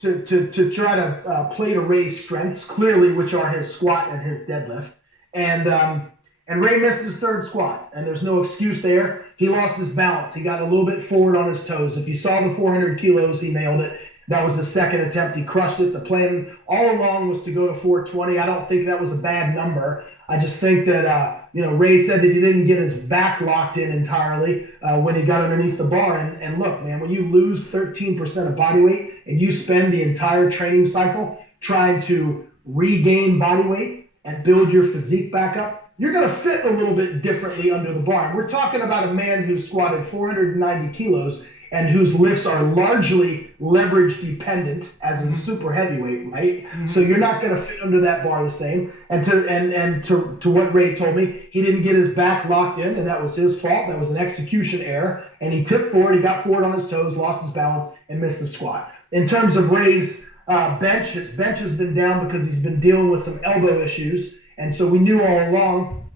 to try to play to Ray's strengths, clearly, which are his squat and his deadlift. And Ray missed his third squat, and there's no excuse there. He lost his balance. He got a little bit forward on his toes. If you saw the 400 kilos, he nailed it. That was his second attempt. He crushed it. The plan all along was to go to 420. I don't think that was a bad number. I just think that, Ray said that he didn't get his back locked in entirely when he got underneath the bar. And look, man, when you lose 13% of body weight and you spend the entire training cycle trying to regain body weight and build your physique back up, you're going to fit a little bit differently under the bar. We're talking about a man who squatted 490 kilos and whose lifts are largely leverage dependent as a super heavyweight, right? So you're not going to fit under that bar the same. And to what Ray told me, he didn't get his back locked in, and that was his fault. That was an execution error. And he tipped forward, he got forward on his toes, lost his balance, and missed the squat. In terms of Ray's bench, his bench has been down because he's been dealing with some elbow issues. And so we knew all along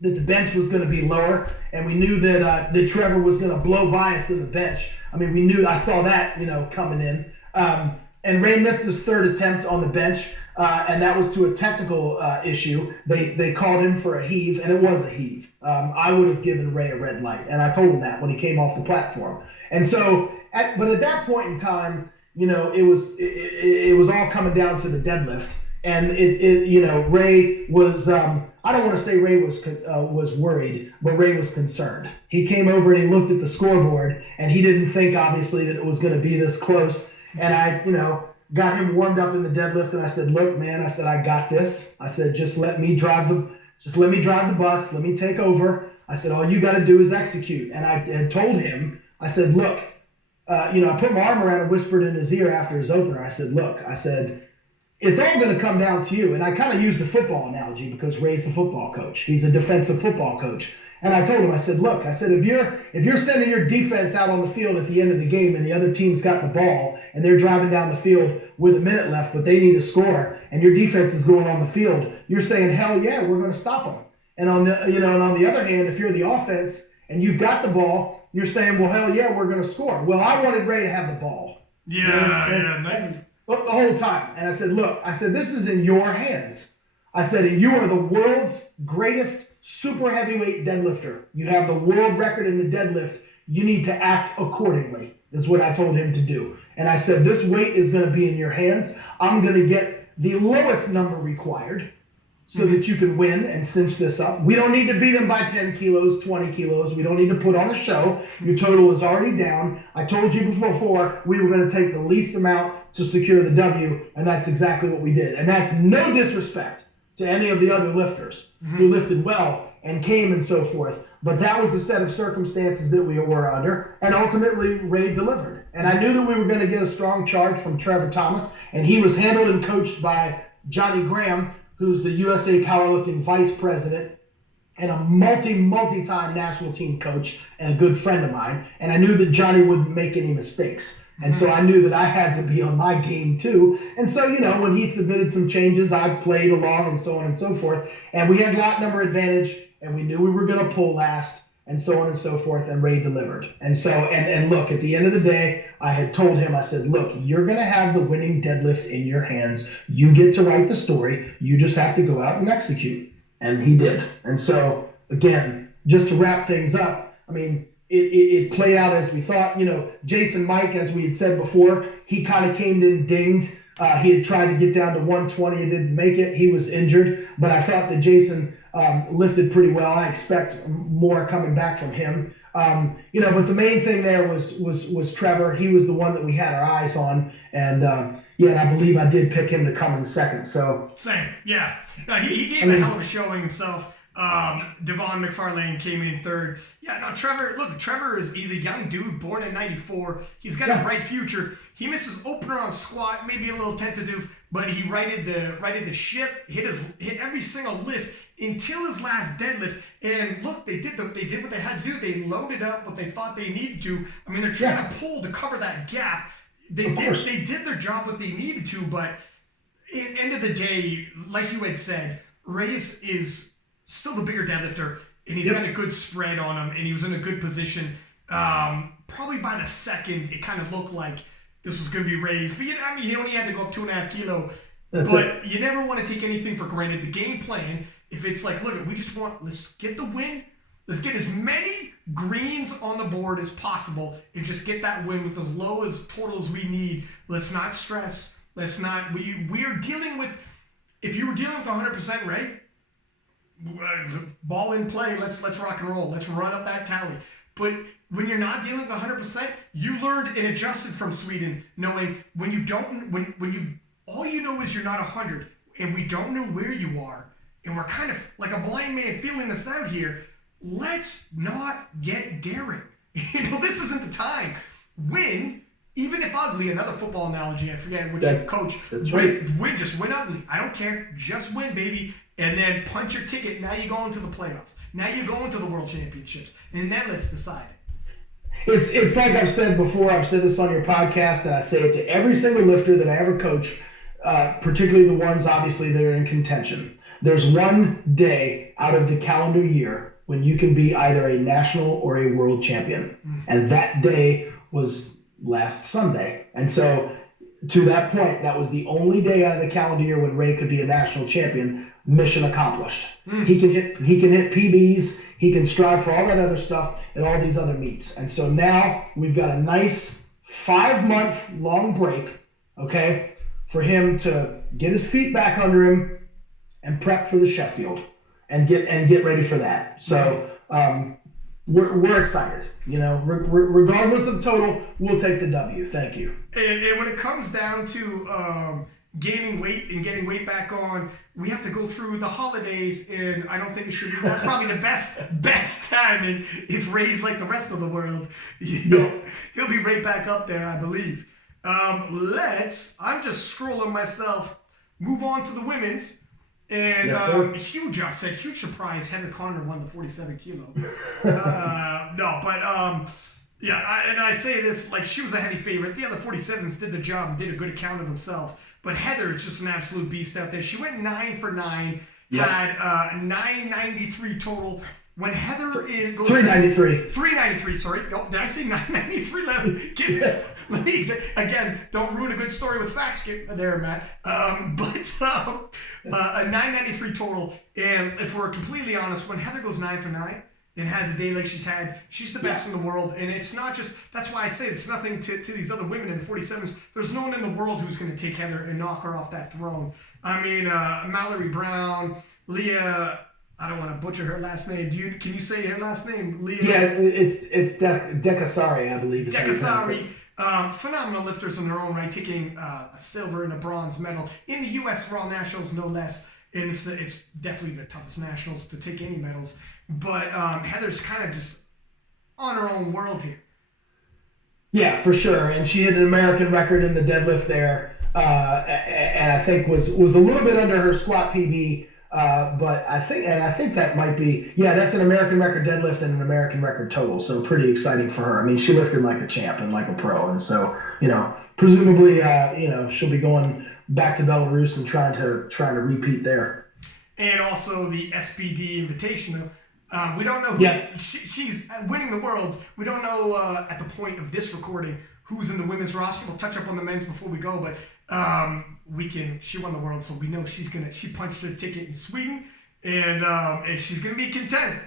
that the bench was going to be lower, and we knew that Trevor was going to blow by us in the bench. I mean, I saw that, coming in. And Ray missed his third attempt on the bench, and that was to a technical issue. They called him for a heave, and it was a heave. I would have given Ray a red light, and I told him that when he came off the platform. And so, but at that point in time, it was all coming down to the deadlift, and Ray was. I don't want to say Ray was worried, but Ray was concerned. He came over and he looked at the scoreboard, and he didn't think, obviously, that it was going to be this close. And I, got him warmed up in the deadlift, and I said, "Look, man," I said, "I got this." I said, "Just let me drive the bus. Let me take over." I said, "All you got to do is execute." And I had told him, I said, "Look," I put my arm around and whispered in his ear after his opener. I said, "Look," I said, "it's all going to come down to you." And I kind of used a football analogy because Ray's a football coach. He's a defensive football coach. And I told him, I said, "Look," I said, if you're sending your defense out on the field at the end of the game and the other team's got the ball and they're driving down the field with a minute left, but they need a score, and your defense is going on the field, you're saying, hell yeah, we're going to stop them. And on the other hand, if you're the offense and you've got the ball, you're saying, well, hell yeah, we're going to score. Well, I wanted Ray to have the ball. Yeah, nice. The whole time. And I said, "Look," I said, "this is in your hands." I said, "You are the world's greatest super heavyweight deadlifter. You have the world record in the deadlift. You need to act accordingly," is what I told him to do. And I said, "This weight is going to be in your hands. I'm going to get the lowest number required so that you can win and cinch this up. We don't need to beat them by 10 kilos, 20 kilos. We don't need to put on a show. Your total is already down. I told you before we were going to take the least amount to secure the W, and that's exactly what we did." And that's no disrespect to any of the other lifters who lifted well and came and so forth. But that was the set of circumstances that we were under, and ultimately Ray delivered. And I knew that we were going to get a strong charge from Trevor Thomas, and he was handled and coached by Johnny Graham, who's the USA Powerlifting Vice President and a multi-time national team coach and a good friend of mine. And I knew that Johnny wouldn't make any mistakes. And so I knew that I had to be on my game too. And so, when he submitted some changes, I played along and so on and so forth. And we had lot number advantage, and we knew we were going to pull last, and so on and so forth, and Ray delivered. And so, and look, at the end of the day, I had told him, I said, "Look, you're going to have the winning deadlift in your hands. You get to write the story. You just have to go out and execute." And he did. And so, again, just to wrap things up, I mean, it played out as we thought. Jason Mike, as we had said before, he kind of came in dinged. He had tried to get down to 120 and didn't make it. He was injured. But I thought that Jason lifted pretty well. I expect more coming back from him. But the main thing there was Trevor. He was the one that we had our eyes on. And, and I believe I did pick him to come in second. So Same, yeah. No, he gave a hell of a showing himself. Devon McFarlane came in third. Yeah, no, Trevor he's a young dude, born in 94. He's got a bright future. He missed his opener on squat, maybe a little tentative, but he righted the ship, hit every single lift until his last deadlift. And look, they did what they had to do. They loaded up what they thought they needed to. I mean, they're trying to pull to cover that gap. They did their job what they needed to, but at the end of the day, like you had said, Ray is still the bigger deadlifter, and he's got a good spread on him, and he was in a good position. Probably by the second, it kind of looked like this was going to be Ray's. But he only had to go up 2.5 kilos. But you never want to take anything for granted. The game plan, if it's like, look, let's get the win. Let's get as many greens on the board as possible and just get that win with as low as total as we need. Let's not stress. We are dealing with, if you were dealing with 100%, Ray, ball in play, let's rock and roll. Let's run up that tally. But when you're not dealing with 100%, you learned and adjusted from Sweden, knowing all you know is you're not 100, and we don't know where you are, and we're kind of like a blind man feeling this out here, let's not get daring. This isn't the time. Win, even if ugly, another football analogy, I forget which coach. That's right. Win, just win ugly. I don't care. Just win, baby. And then punch your ticket. Now you go into the playoffs. Now you go into the world championships. And then let's decide it. It's like I've said before. I've said this on your podcast, and I say it to every single lifter that I ever coach, particularly the ones, obviously, that are in contention. There's one day out of the calendar year when you can be either a national or a world champion. And that day was last Sunday. And so to that point, that was the only day out of the calendar year when Ray could be a national champion. Mission accomplished. He can hit PBs. He can strive for all that other stuff at all these other meets. And so now we've got a nice 5-month long break, okay, for him to get his feet back under him and prep for the Sheffield and get ready for that. So we're excited. Regardless of total, we'll take the W. Thank you. And when it comes down to gaining weight and getting weight back on, we have to go through the holidays, and I don't think it should be. That's probably the best time. And if Ray's like the rest of the world, he'll be right back up there, I believe. I'm just scrolling myself. Move on to the women's. And huge upset, huge surprise. Heather Connor won the 47 kilo. I say this like she was a heavy favorite. The other 47s did the job and did a good account of themselves. But Heather is just an absolute beast out there. She went 9 for 9, had 993 total. When Heather goes 393. 393, sorry. No, did I say 993? Let me again, don't ruin a good story with facts there, Matt. A 993 total. And if we're completely honest, when Heather goes 9 for 9 and has a day like she's had, she's the best in the world. And it's not just, that's why I say it's nothing to these other women in the 47s. There's no one in the world who's going to take Heather and knock her off that throne. I mean, Mallory Brown, Leah, I don't want to butcher her last name. Can you say her last name? Leah? Yeah, it's Dekasari, I believe. Dekasari. Phenomenal lifters in their own right, taking a silver and a bronze medal in the U.S. Raw Nationals, no less. And it's definitely the toughest nationals to take any medals. But Heather's kind of just on her own world here. Yeah, for sure. And she had an American record in the deadlift there, and I think was a little bit under her squat PB. But I think that might be, that's an American record deadlift and an American record total. So pretty exciting for her. I mean, she lifted like a champ and like a pro. And so, presumably, she'll be going back to Belarus and trying to repeat there. And also the SBD Invitational. We don't know she's winning the Worlds. We don't know at the point of this recording who's in the women's roster. We'll touch up on the men's before we go, but she won the World, so we know she punched her ticket in Sweden, and she's gonna be a contender.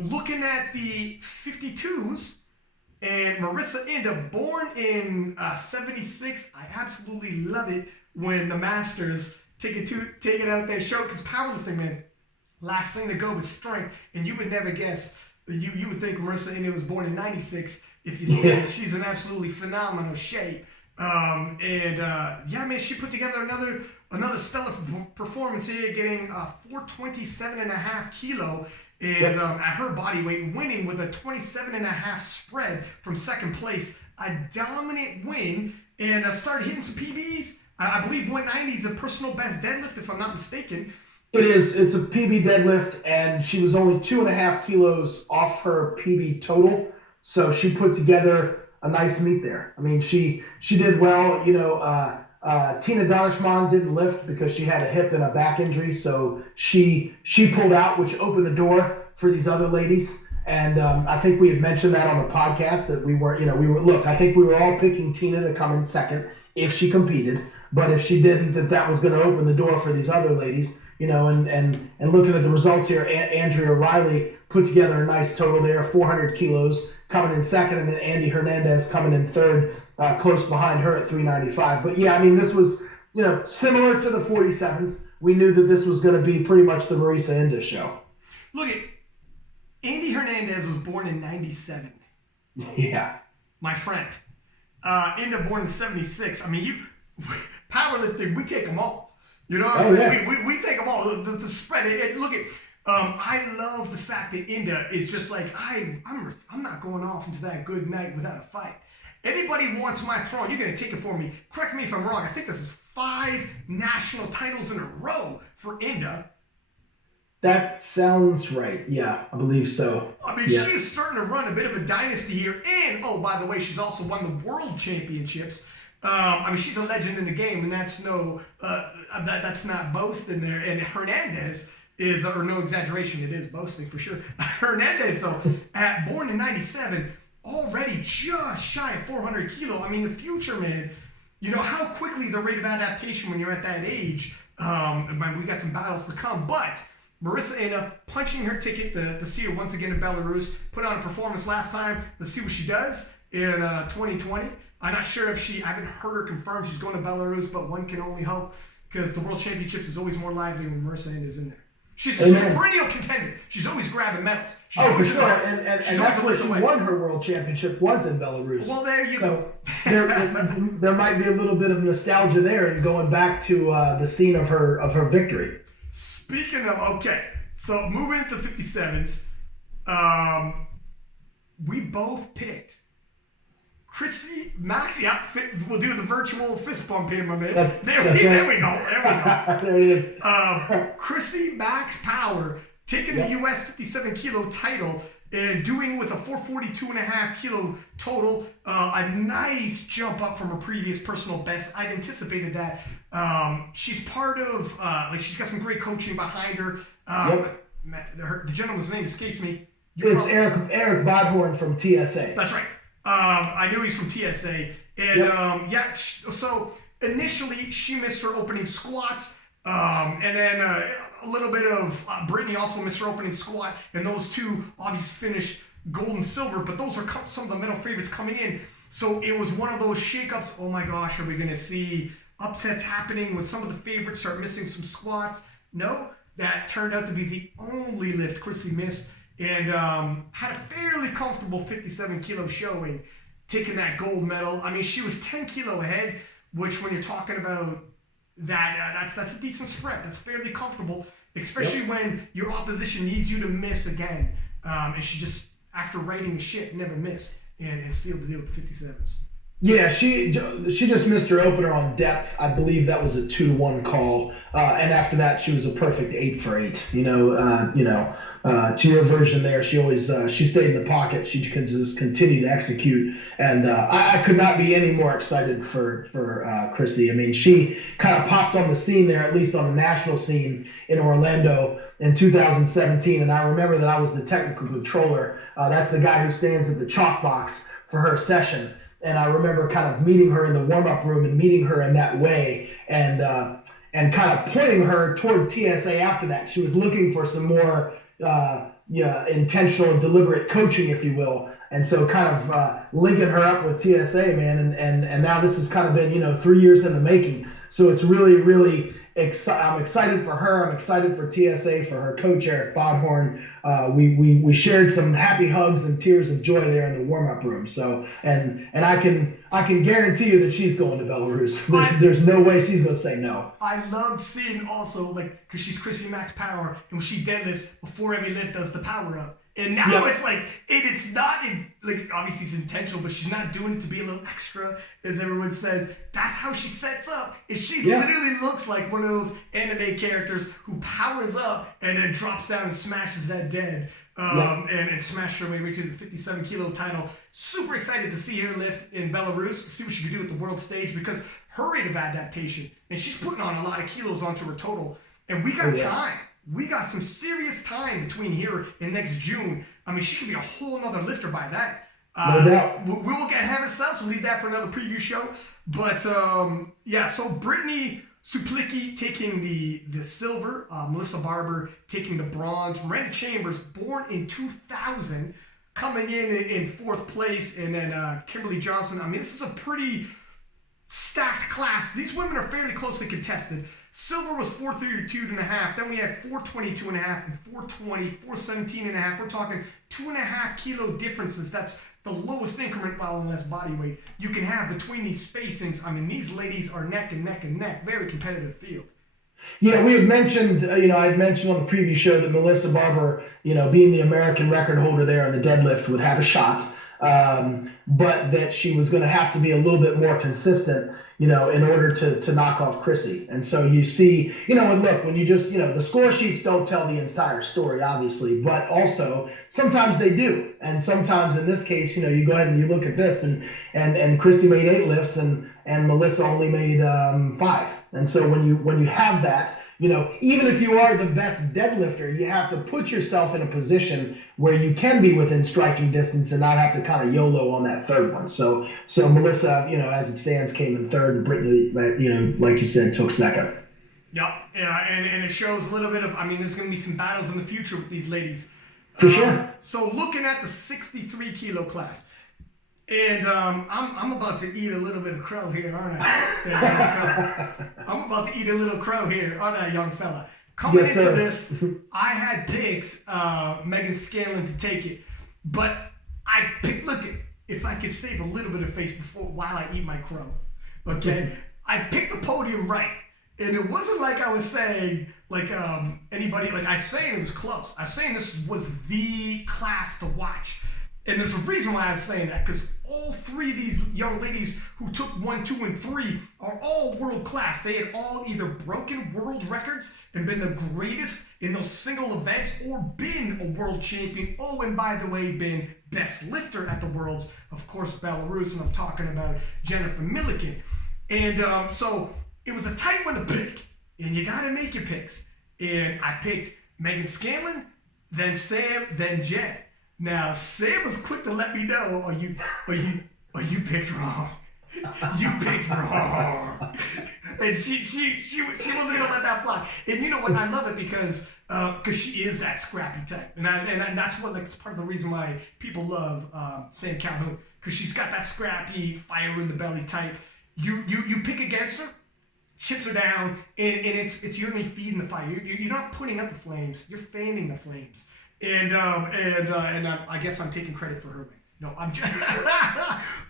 Looking at the 52s, and Marissa Inda, born in 76. I absolutely love it when the Masters take it out there, show, because powerlifting, man, last thing to go with strength, and you would never guess. You would think Marissa Inda was born in 96 if you said she's in absolutely phenomenal shape. Man, she put together another stellar performance here, getting 427.5 kilo, and at her body weight, winning with a 27.5 spread from second place, a dominant win, and started hitting some PBs. I believe 190 is a personal best deadlift, if I'm not mistaken. It is. It's a PB deadlift, and she was only 2.5 kilos off her PB total, so she put together a nice meet there. I mean, she did well. Tina Donishman didn't lift because she had a hip and a back injury, so she pulled out, which opened the door for these other ladies. And I think we had mentioned that on the podcast that I think we were all picking Tina to come in second if she competed, but if she didn't, that was going to open the door for these other ladies. And looking at the results here, Andrea Riley put together a nice total there, 400 kilos, coming in second, and then Andy Hernandez coming in third, close behind her at 395. But this was, similar to the 47s. We knew that this was going to be pretty much the Marissa Inda show. Look at Andy Hernandez was born in 97. Yeah. My friend. Inda born in 76. I mean, powerlifting, we take them all. You know what I'm saying? Yeah. We take them all. The spread. Look at. I love the fact that Inda is just like I'm not going off into that good night without a fight. Anybody wants my throne, you're gonna take it for me. Correct me if I'm wrong. I think this is 5 national titles in a row for Inda. That sounds right. Yeah, I believe so. I mean, she is starting to run a bit of a dynasty here. And, oh, by the way, she's also won the World Championships. I mean, she's a legend in the game, and that's that's not boasting there. And Hernandez is, or no exaggeration, it is boasting for sure. Hernandez, though, born in 97, already just shy of 400 kilo. I mean, the future, man, you know how quickly the rate of adaptation when you're at that age. We got some battles to come, but Marissa Inda punching her ticket to see her once again in Belarus. Put on a performance last time. Let's see what she does in 2020. I'm not sure if I haven't heard her confirm she's going to Belarus, but one can only hope because the World Championships is always more lively when Marissa Inda is in there. She's a perennial contender. She's always grabbing medals. For sure. And that's where she won her World Championship was in Belarus. Well, there you go. there might be a little bit of nostalgia there and going back to the scene of her victory. Speaking of, okay, so moving into 57s, we both picked Chrissy Max. Yeah, we'll do the virtual fist bump here, my man. There we go. There it is. Chrissy Max Power taking the U.S. 57 kilo title and doing with a 442.5 kilo total. A nice jump up from her previous personal best. I'd anticipated that. She's part of, she's got some great coaching behind her. The gentleman's name escapes me. It's Eric Bodhorn from TSA. That's right. I knew he's from TSA. And, so initially she missed her opening squats. And then a little bit of Brittany also missed her opening squat. And those two obviously finished gold and silver. But those are some of the medal favorites coming in. So it was one of those shakeups. Oh, my gosh, are we going to see upsets happening when some of the favorites start missing some squats? No, that turned out to be the only lift Chrissy missed and had a fairly comfortable 57 kilo showing, taking that gold medal. I mean, she was 10 kilo ahead, which when you're talking about that, that's a decent spread. That's fairly comfortable, especially when your opposition needs you to miss again. And she just, after writing the shit, never missed and sealed the deal with the 57s. Yeah, she just missed her opener on depth. I believe that was a 2-1 call, and after that she was a perfect 8 for 8. To your version there, she always she stayed in the pocket. She could just continue to execute, and I could not be any more excited for Chrissy. I mean, she kind of popped on the scene there, at least on the national scene in Orlando in 2017, and I remember that I was the technical controller. That's the guy who stands at the chalk box for her session. And I remember kind of meeting her in the warm-up room and meeting her in that way and kind of pointing her toward TSA after that. She was looking for some more intentional and deliberate coaching, if you will. And so kind of linking her up with TSA, man. And now this has kind of been, 3 years in the making. So it's really, really I'm excited for her. I'm excited for TSA, for her coach, Eric Bodhorn. We shared some happy hugs and tears of joy there in the warm-up room. So, and I can guarantee you that she's going to Belarus. There's no way she's going to say no. I loved seeing also, because she's Chrissy Max Power, and when she deadlifts, before every lift does the power up. And now it's like, it's not, obviously it's intentional, but she's not doing it to be a little extra, as everyone says. That's how she sets up. She literally looks like one of those anime characters who powers up and then drops down and smashes that dead. And smashed her way right to the 57 kilo title. Super excited to see her lift in Belarus, see what she can do at the world stage, because her rate of adaptation, and she's putting on a lot of kilos onto her total. And we got time. We got some serious time between here and next June. I mean, she could be a whole nother lifter by that. No doubt. We will get ahead of ourselves. We'll leave that for another preview show. But, so Brittany Suplicki taking the silver. Melissa Barber taking the bronze. Miranda Chambers, born in 2000, coming in fourth place. And then Kimberly Johnson. I mean, this is a pretty stacked class. These women are fairly closely contested. Silver was 432.5. Then we had 422.5 and 420, 417.5. We're talking 2.5 kilo differences. That's the lowest increment, while in less body weight, you can have between these spacings. I mean, these ladies are neck and neck and neck. Very competitive field. Yeah, we had mentioned, I'd mentioned on the previous show that Melissa Barber, being the American record holder there in the deadlift, would have a shot, but that she was going to have to be a little bit more consistent, in order to knock off Chrissy. And so you see, and look, when you just, the score sheets don't tell the entire story, obviously, but also sometimes they do. And sometimes in this case, you go ahead and you look at this, and Chrissy made 8 lifts, and Melissa only made 5. And so when you have that, even if you are the best deadlifter, you have to put yourself in a position where you can be within striking distance and not have to kind of YOLO on that third one. So Melissa, as it stands, came in third, and Brittany, like you said, took second. Yep. Yeah, and it shows a little bit of, there's going to be some battles in the future with these ladies. For sure. So looking at the 63 kilo class, and I'm about to eat a little bit of crow here, aren't I, young fella? I'm about to eat a little crow here, aren't I, young fella? Coming yes, into this, I had picked Megan Scanlon to take it, but I picked, if I could save a little bit of face while I eat my crow, okay? I picked the podium right, and it wasn't like I was saying, anybody, I was saying it was close. I was saying this was the class to watch. And there's a reason why I'm saying that, because all 3 of these young ladies who took 1, 2, and 3 are all world class. They had all either broken world records and been the greatest in those single events, or been a world champion. Oh, and by the way, been best lifter at the Worlds, of course, Belarus, and I'm talking about Jennifer Millican. And so it was a tight one to pick, and you got to make your picks. And I picked Megan Scanlon, then Sam, then Jen. Now, Sam was quick to let me know, you picked wrong. You picked wrong. And she wasn't going to let that fly. And you know what? I love it because she is that scrappy type. And that's what, it's part of the reason why people love Sam Calhoun, because she's got that scrappy, fire in the belly type. You pick against her, chips her down, and it's you're only feeding the fire. You're not putting up the flames. You're fanning the flames. And I guess I'm taking credit for her win. No, I'm just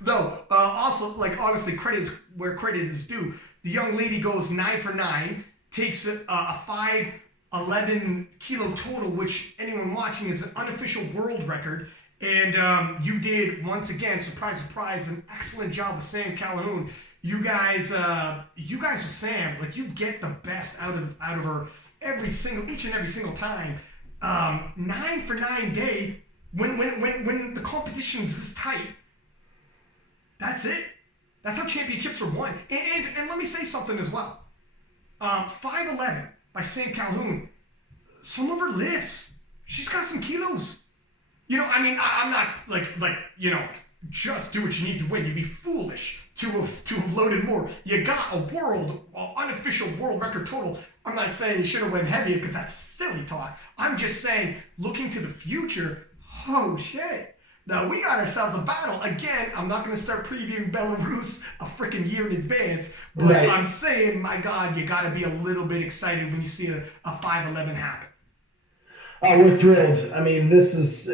no. Also, honestly, credit is where credit is due. The young lady goes 9 for 9, takes a 511 kilo total, which anyone watching is an unofficial world record. And you did, once again, surprise, surprise, an excellent job with Sam Calhoun. You guys with Sam, you get the best out of her each and every single time. 9 for 9 day, when the competition is this tight, that's it. That's how championships are won. And let me say something as well. 5'11" by Sam Calhoun, some of her lifts, she's got some kilos. I'm not just do what you need to win. You'd be foolish to have loaded more. You got a unofficial world record total. I'm not saying you should have went heavier, because that's silly talk. I'm just saying, looking to the future, oh shit. Now we got ourselves a battle. Again, I'm not going to start previewing Belarus a freaking year in advance, but right. I'm saying, my God, you got to be a little bit excited when you see a 5'11" happen. We're thrilled. This is,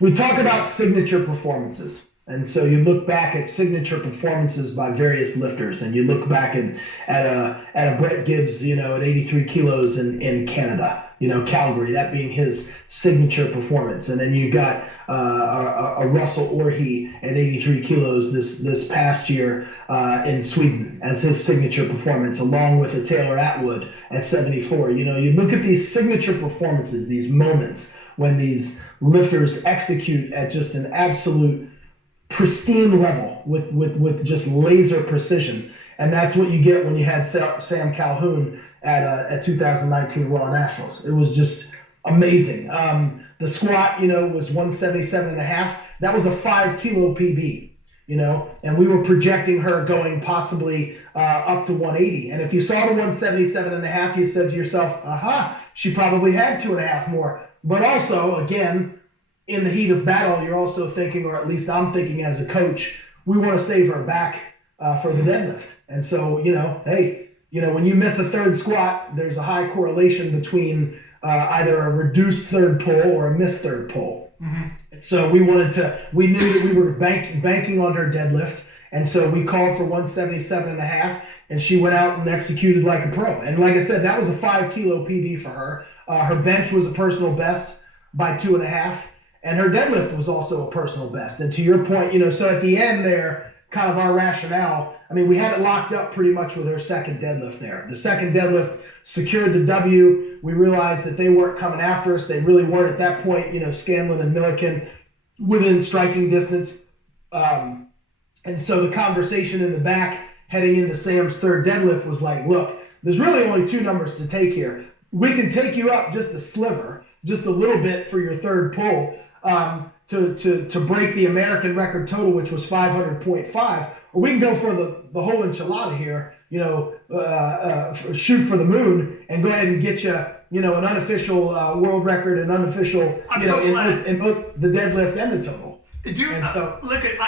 we talk about signature performances. And so you look back at signature performances by various lifters, and you look back at a Brett Gibbs, at 83 kilos in Canada, Calgary, that being his signature performance. And then you got a Russell Orhii at 83 kilos this past year in Sweden as his signature performance, along with a Taylor Atwood at 74. You look at these signature performances, these moments when these lifters execute at just an absolute pristine level with just laser precision, and that's what you get when you had Sam Calhoun at 2019 Raw Nationals. It was just amazing. The squat, was 177.5. That was a 5 kilo PB, and we were projecting her going possibly up to 180. And if you saw the 177.5, you said to yourself, aha, she probably had 2.5 more. But also, again, in the heat of battle, you're also thinking, or at least I'm thinking as a coach, we want to save her back for the deadlift. And so, when you miss a third squat, there's a high correlation between either a reduced third pull or a missed third pull. Mm-hmm. So we knew that we were banking on her deadlift, And so we called for 177.5, and she went out and executed like a pro. And like I said, that was a 5 kilo PB for her. Her bench was a personal best by 2.5, and her deadlift was also a personal best. And to your point, so at the end there, kind of our rationale, I mean, we had it locked up pretty much with her second deadlift there. The second deadlift secured the W. We realized that they weren't coming after us. They really weren't at that point, Scanlon and Millican within striking distance. And so the conversation in the back heading into Sam's third deadlift was like, look, there's really only 2 numbers to take here. We can take you up just a sliver, just a little bit for your third pull to break the American record total, which was 500.5, or we can go for the whole enchilada here, shoot for the moon and go ahead and get you, an unofficial world record and unofficial, in both the deadlift and the total. Dude, look at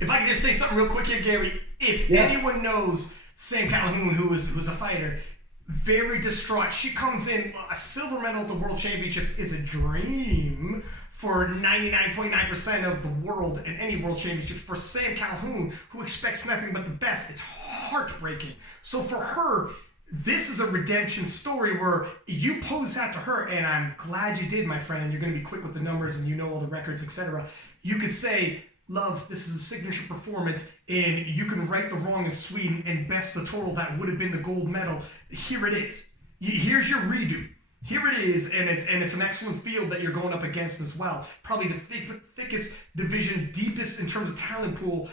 if I can just say something real quick here, Gary. If anyone knows Sam Calhoun, who's a fighter, very distraught. She comes in, a silver medal at the World Championships is a dream for 99.9% of the world and any World Championship. For Sam Calhoun, who expects nothing but the best, it's heartbreaking. So for her, this is a redemption story where you pose that to her, and I'm glad you did, my friend, and you're going to be quick with the numbers and you know all the records, etc. You could say, love, this is a signature performance, and you can right the wrong in Sweden and best the total that would have been the gold medal. Here it is. Here's your redo. Here it is, and it's an excellent field that you're going up against as well. Probably the thickest division, deepest in terms of talent pool,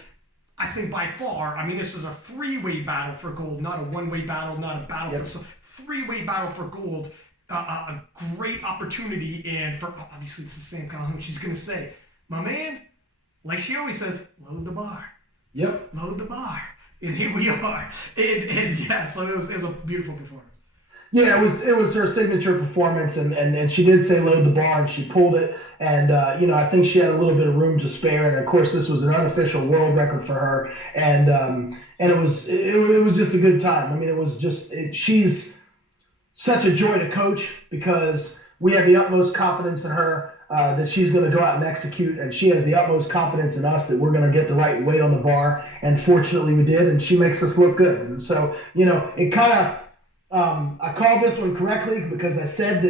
I think by far. I mean, this is a 3-way battle for gold, not a 1-way battle, not a battle for 3-way battle for gold. A great opportunity, and for obviously this is Sam Calhoun. She's going to say, my man, like she always says, load the bar. Yep. Load the bar. And here we are. And yeah, so it was a beautiful performance. Yeah, it was her signature performance, and she did say load the bar, and she pulled it. And, I think she had a little bit of room to spare. And, of course, this was an unofficial world record for her. And it was just a good time. I mean, it was just she's such a joy to coach because we have the utmost confidence in her. That she's going to go out and execute, and she has the utmost confidence in us that we're going to get the right weight on the bar, and fortunately we did, and she makes us look good. And so, it kind of, I called this one correctly because I said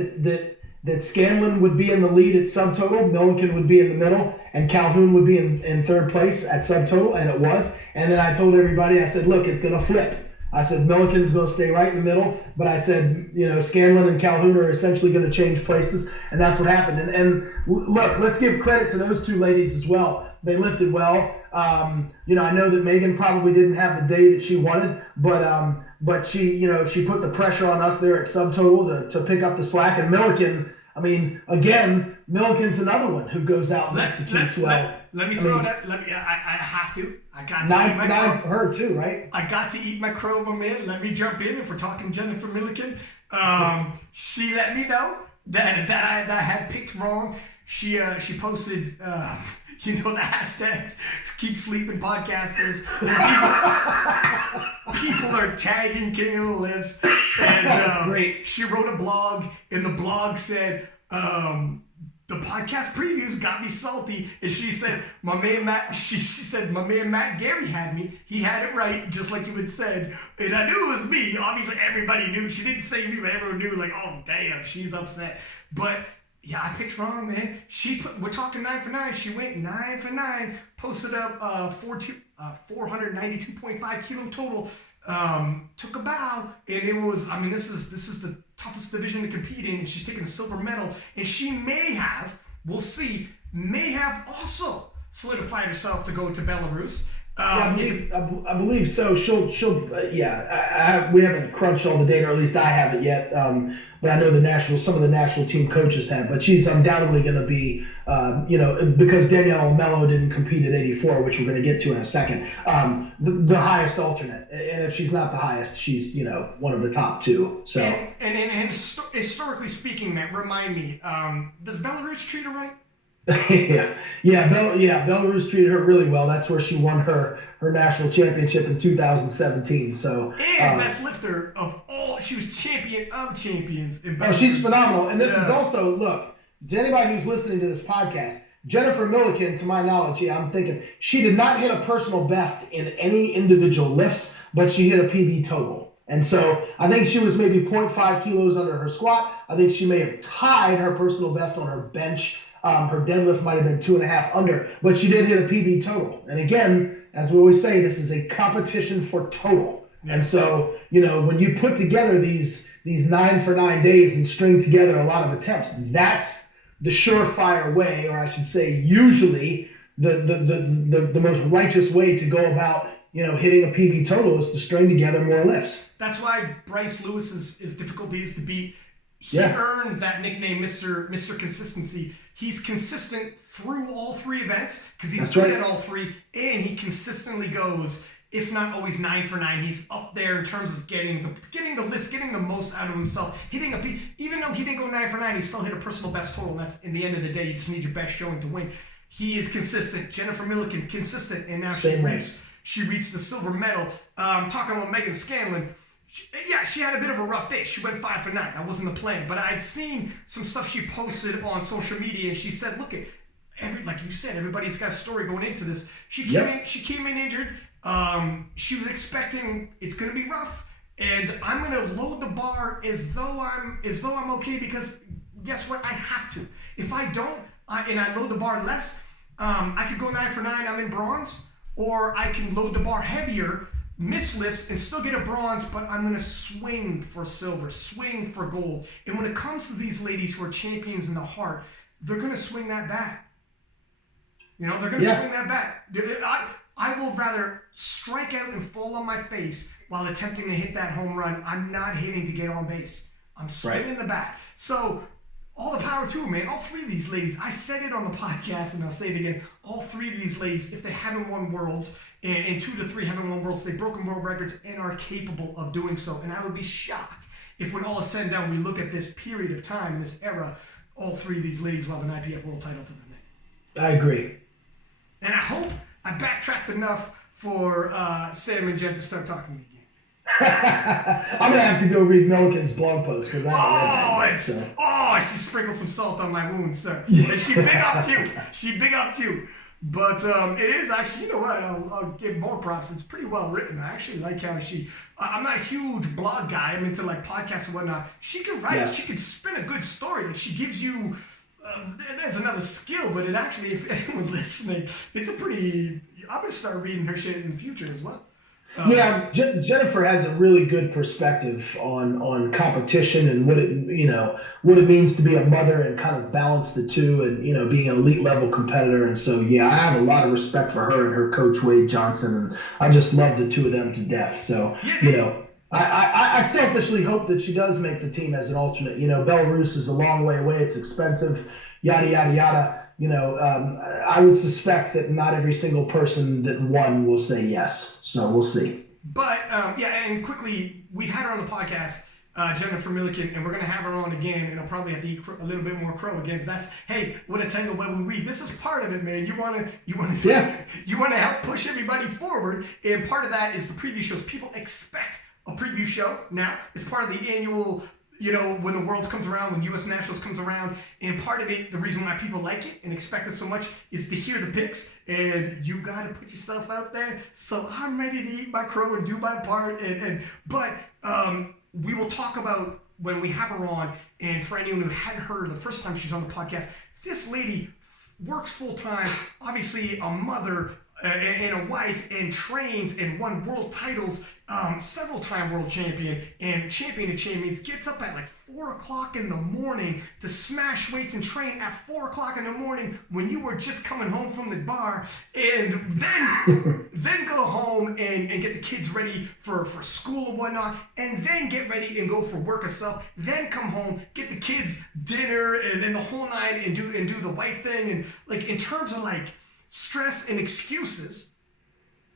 that Scanlon would be in the lead at subtotal, Millican would be in the middle, and Calhoun would be in third place at subtotal, and it was. And then I told everybody, I said, look, it's going to flip. I said Millican's going to stay right in the middle, but I said, Scanlon and Calhoun are essentially going to change places, and that's what happened. And look, let's give credit to those 2 ladies as well. They lifted well. I know that Megan probably didn't have the day that she wanted, but she put the pressure on us there at subtotal to pick up the slack. And Millican, I mean, again, Millican's another one who goes out and executes well. Let me throw that. I have to. I got to eat my 9 for her too, right? I got to eat my crow, my man. Let me jump in. If we're talking Jennifer Millican, she let me know that I had picked wrong. She posted. The hashtags keep sleeping podcasters. And people are tagging King of the Lifts. And that's great. She wrote a blog, and the blog said, the podcast previews got me salty. And she said, my man Matt, she said, my man Matt Gary had me. He had it right, just like you had said. And I knew it was me. Obviously, everybody knew. She didn't say me, but everyone knew, like, oh, damn, she's upset. But yeah, I picked wrong, man. We're talking 9 for 9. She went 9 for 9, posted up 492.5 kilo total. Took a bow, and it was. I mean, this is the toughest division to compete in. And she's taking a silver medal, and she may have. We'll see. May have also solidified herself to go to Belarus. I believe so. She'll we haven't crunched all the data, or at least I haven't yet. But I know some of the national team coaches have. But she's undoubtedly going to be, because Danielle Mello didn't compete at 84, which we're going to get to in a second, the highest alternate. And if she's not the highest, she's, one of the top 2. So. And historically speaking, Matt, remind me, does Belarus treat her right? Belarus treated her really well. That's where she won her national championship in 2017. So and best lifter of all. She was champion of champions in Belarus. Oh, she's phenomenal. And this is also, look, to anybody who's listening to this podcast, Jennifer Millican, to my knowledge, yeah, I'm thinking she did not hit a personal best in any individual lifts, but she hit a PB total. And so I think she was maybe 0.5 kilos under her squat. I think she may have tied her personal best on her bench. Her deadlift might have been 2.5 under, but she did hit a PB total. And again, as we always say, this is a competition for total. And so, when you put together these 9 for 9 days and string together a lot of attempts, that's the surefire way, or I should say, usually the most righteous way to go about, hitting a PB total is to string together more lifts. That's why Bryce Lewis's difficulty is to beat. He earned that nickname, Mr. Consistency. He's consistent through all 3 events because he's good at all 3, and he consistently goes, if not always 9 for 9. He's up there in terms of getting the lifts, getting the most out of himself. Even though he didn't go 9 for 9, he still hit a personal best total. And that's, in the end of the day, you just need your best showing to win. He is consistent. Jennifer Millican, consistent, and now she reached the silver medal. Talking about Megan Scanlon. She had a bit of a rough day. She went 5 for 9. That wasn't the plan. But I'd seen some stuff she posted on social media, and she said, look, like you said, everybody's got a story going into this. She came in injured. She was expecting it's going to be rough, and I'm going to load the bar as though I'm okay, because guess what? I have to. If I don't, and I load the bar less, I could go 9 for 9. I'm in bronze, or I can load the bar heavier, miss lifts, and still get a bronze, but I'm going to swing for silver, swing for gold. And when it comes to these ladies who are champions in the heart, they're going to swing that bat. They're going to swing that bat. I will rather strike out and fall on my face while attempting to hit that home run. I'm not hitting to get on base. I'm swinging the bat. So all the power to them, man. All 3 of these ladies, I said it on the podcast, and I'll say it again. All 3 of these ladies, if they haven't won worlds, and 2 to 3 haven't won worlds, they've broken world records and are capable of doing so. And I would be shocked if, when all is said and done, we look at this period of time, in this era, all 3 of these ladies will have an IPF world title to their name. I agree. And I hope I backtracked enough for Sam and Jen to start talking to me again. I'm going to have to go read Millican's blog post, because I haven't read that. She sprinkled some salt on my wounds, sir. And she big up you. But it is actually, you know what, I'll give more props. It's pretty well written. I actually like how I'm not a huge blog guy. I'm into like podcasts and whatnot. She can write. Yeah. She can spin a good story. Like, she gives you, there's another skill, but it actually, if anyone listening, it's a pretty, I'm going to start reading her shit in the future as well. Jennifer has a really good perspective on competition and what it means to be a mother and kind of balance the two, and being an elite level competitor. And so I have a lot of respect for her and her coach Wade Johnson, and I just love the 2 of them to death. So I selfishly hope that she does make the team as an alternate. Belarus is a long way away. It's expensive. Yada yada yada. I would suspect that not every single person that won will say yes. So we'll see. But, and quickly, we've had her on the podcast, Jennifer Millican, and we're going to have her on again, and I'll probably have to eat a little bit more crow again. But that's, hey, what a tangle web we weave. This is part of it, man. You want to help push everybody forward, and part of that is the preview shows. People expect a preview show now. It's part of the annual, when the Worlds comes around, when U.S. Nationals comes around, and part of it, the reason why people like it and expect it so much is to hear the picks, and you got to put yourself out there. So I'm ready to eat my crow and do my part, but we will talk about when we have her on, and for anyone who hadn't heard her the first time she's on the podcast, this lady works full-time, obviously a mother, and a wife, and trains and won world titles, several-time world champion and champion of champions, gets up at like 4 o'clock in the morning to smash weights and train at 4 o'clock in the morning when you were just coming home from the bar, and then go home and get the kids ready for school and whatnot, and then get ready and go for work herself, then come home, get the kids dinner, and then the whole night, and do the wife thing. And like, in terms of like stress and excuses,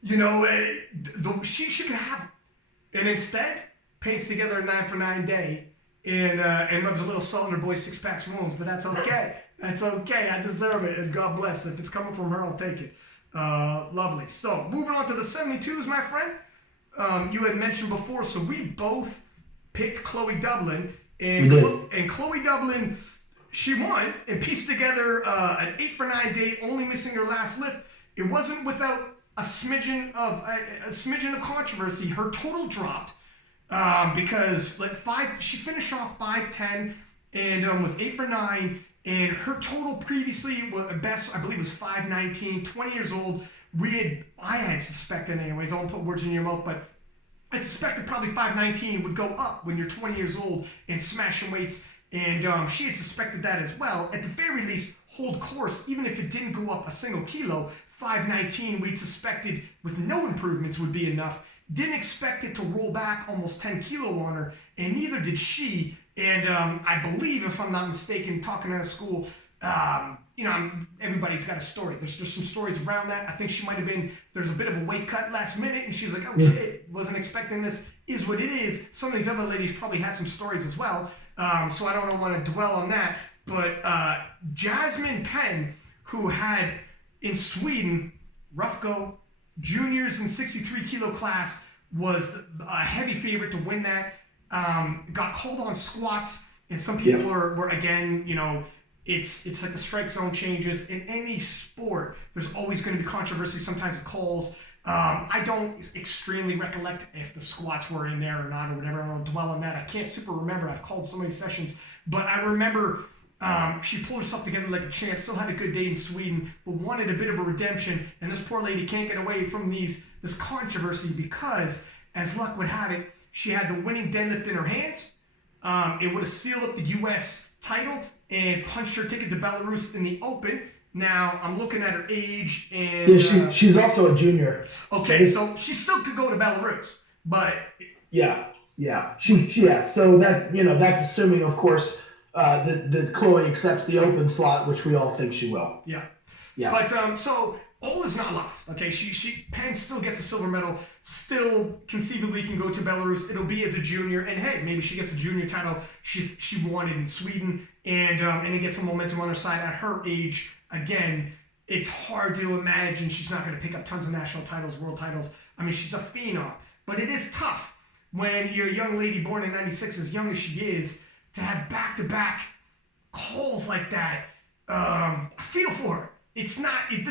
she could have it. And instead, paints together a 9 for 9 day and rubs a little salt in her boy's 6-pack wounds. But that's okay. That's okay. I deserve it. And God bless. If it's coming from her, I'll take it. Lovely. So, moving on to the 72s, my friend. You had mentioned before, so we both picked Chloe Dublin. And Chloe Dublin, she won and pieced together an 8 for 9 day, only missing her last lift. It wasn't without a smidgen of controversy. Her total dropped because she finished off 5:10 and was 8 for 9. And her total previously, best I believe, was 5:19. 20 years old. I had suspected, anyways. I won't put words in your mouth, but I suspected probably 5:19 would go up when you're 20 years old and smashing weights. And she had suspected that as well. At the very least, hold course, even if it didn't go up a single kilo. 5:19 we'd suspected with no improvements would be enough. Didn't expect it to roll back almost 10 kilo on her, and neither did she. And I believe, if I'm not mistaken, talking out of school, everybody's got a story. There's some stories around that. I think she might have been, there's a bit of a weight cut last minute, and she was like, oh shit, wasn't expecting this, is what it is. Some of these other ladies probably had some stories as well, so I don't want to dwell on that. But Jasmine Penn, who had in Sweden, rough go, juniors in 63 kilo class, was a heavy favorite to win that. Got called on squats, and some people were again, it's like the strike zone changes. In any sport, there's always going to be controversy sometimes with calls. I don't extremely recollect if the squats were in there or not or whatever. I don't dwell on that. I can't super remember. I've called so many sessions, but I remember she pulled herself together like a champ, still had a good day in Sweden, but wanted a bit of a redemption. And this poor lady can't get away from this controversy because, as luck would have it, she had the winning deadlift in her hands. It would have sealed up the U.S. title and punched her ticket to Belarus in the Open. Now, I'm looking at her age, and... Yeah, she's also a junior. Okay, so she still could go to Belarus, but... Yeah. So that's assuming, of course, that Chloe accepts the Open slot, which we all think she will. Yeah. But, so... all is not lost, okay? Penn still gets a silver medal, still conceivably can go to Belarus. It'll be as a junior, and hey, maybe she gets a junior title she wanted in Sweden, and it gets some momentum on her side at her age. Again, it's hard to imagine she's not going to pick up tons of national titles, world titles. I mean, she's a phenom, but it is tough when you're a young lady born in '96, as young as she is, to have back-to-back calls like that. I feel for her. This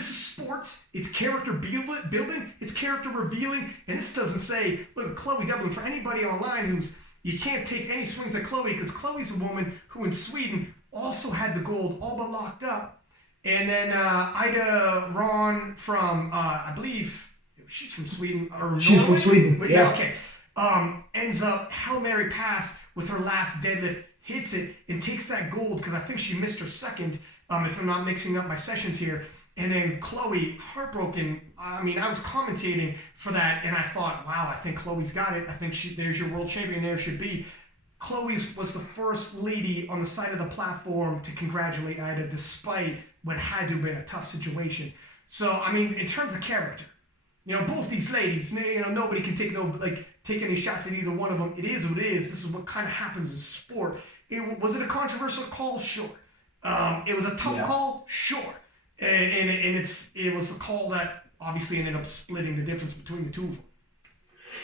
is sports, it's character building, it's character revealing, and this doesn't say, look at Chloe Dublin, for anybody online you can't take any swings at Chloe, because Chloe's a woman who in Sweden also had the gold all but locked up. And then Ida Ron from, I believe, she's from Sweden, or she's Norway? From Sweden, yeah. Okay. Ends up Hail Mary pass with her last deadlift, hits it, and takes that gold, because I think she missed her second, if I'm not mixing up my sessions here. And then Chloe, heartbroken. I mean, I was commentating for that, and I thought, wow, I think Chloe's got it. I think there's your world champion. There should be. Chloe was the first lady on the side of the platform to congratulate Ida, despite what had to have been a tough situation. So, I mean, in terms of character, both these ladies, nobody can take any shots at either one of them. It is what it is. This is what kind of happens in sport. Was it a controversial call? Sure. It was a tough call, sure, and it was a call that obviously ended up splitting the difference between the two of them.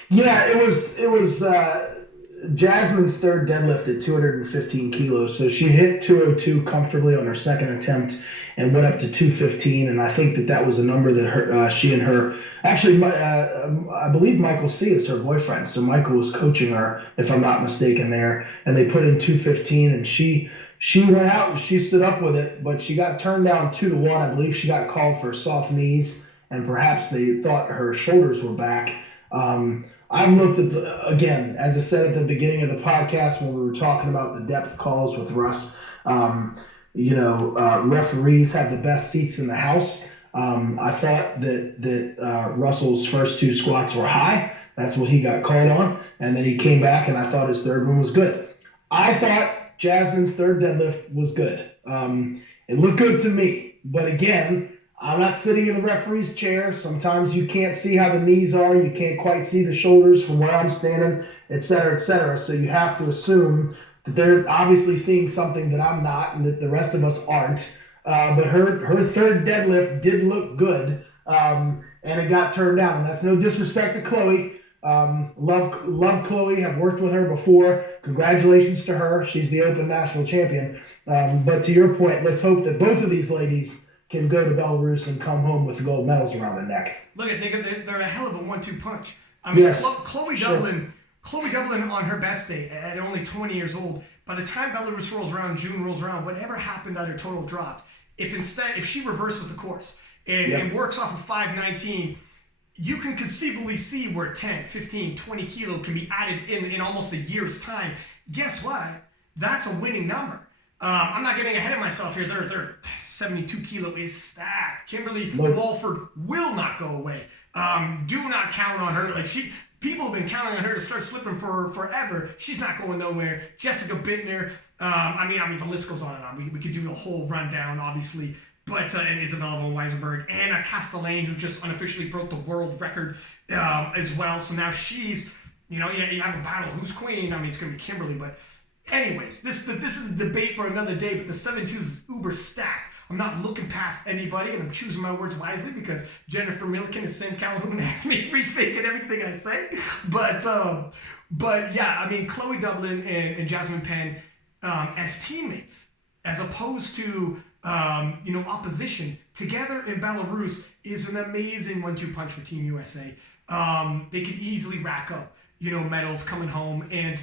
Yeah, it was Jasmine's third deadlift at 215 kilos, so she hit 202 comfortably on her second attempt and went up to 215, and I think that was a number that she and her actually, I believe Michael C is her boyfriend, so Michael was coaching her, if I'm not mistaken, there, and they put in 215, and she went out and she stood up with it, but she got turned down 2-1. I believe she got called for soft knees, and perhaps they thought her shoulders were back. I've looked at again, as I said at the beginning of the podcast when we were talking about the depth calls with Russ, referees have the best seats in the house. I thought that Russell's first two squats were high. That's what he got called on. And then he came back, and I thought his third one was good. I thought Jasmine's third deadlift was good. It looked good to me. But again, I'm not sitting in the referee's chair. Sometimes you can't see how the knees are. You can't quite see the shoulders from where I'm standing, et cetera, et cetera. So you have to assume that they're obviously seeing something that I'm not and that the rest of us aren't. But her third deadlift did look good, and it got turned down. And that's no disrespect to Chloe. Love Chloe. Have worked with her before. congratulations to her. She's the Open national champion. But to your point, let's hope that both of these ladies can go to Belarus and come home with gold medals around their neck. Look, they're a hell of a 1-2 punch. I mean, yes, Chloe Dublin on her best day at only 20 years old. By the time Belarus rolls around, June rolls around, whatever happened that her total dropped. If she reverses the course and works off of 519, you can conceivably see where 10, 15, 20 kilo can be added in almost a year's time. Guess what? That's a winning number. I'm not getting ahead of myself here. Their 72 kilo is stacked. Kimberly Walford will not go away. Do not count on her. People have been counting on her to start slipping for forever. She's not going nowhere. Jessica Bittner. I mean, the list goes on and on. We could do the whole rundown, obviously. But and Isabella von Weisenberg, Anna Castellane, who just unofficially broke the world record as well. So now she's, you have a battle. Who's queen? I mean, it's going to be Kimberly. But anyways, this is a debate for another day. But the 7-2s is uber stacked. I'm not looking past anybody, and I'm choosing my words wisely because Jennifer Millican is saying Calhoun and has me rethinking everything I say. But yeah, I mean, Chloe Dublin and Jasmine Penn as teammates, as opposed to opposition together in Belarus, is an amazing 1-2 punch for Team USA. They could easily rack up, medals coming home, and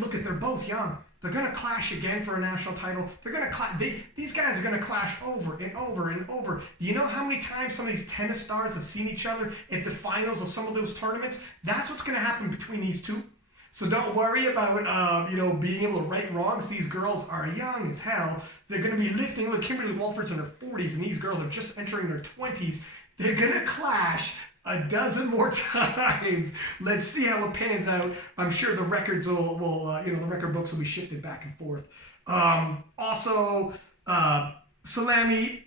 look they're both young. They're going to clash again for a national title. They're going to clash. These guys are going to clash over and over and over. Do you know how many times some of these tennis stars have seen each other at the finals of some of those tournaments? That's what's going to happen between these two. So don't worry about being able to right wrongs. These girls are young as hell. They're going to be lifting. Look, Kimberly Walford's in her 40s, and these girls are just entering their 20s. They're going to clash a dozen more times. Let's see how it pans out. I'm sure the records will the record books will be shifted back and forth. Also, Salami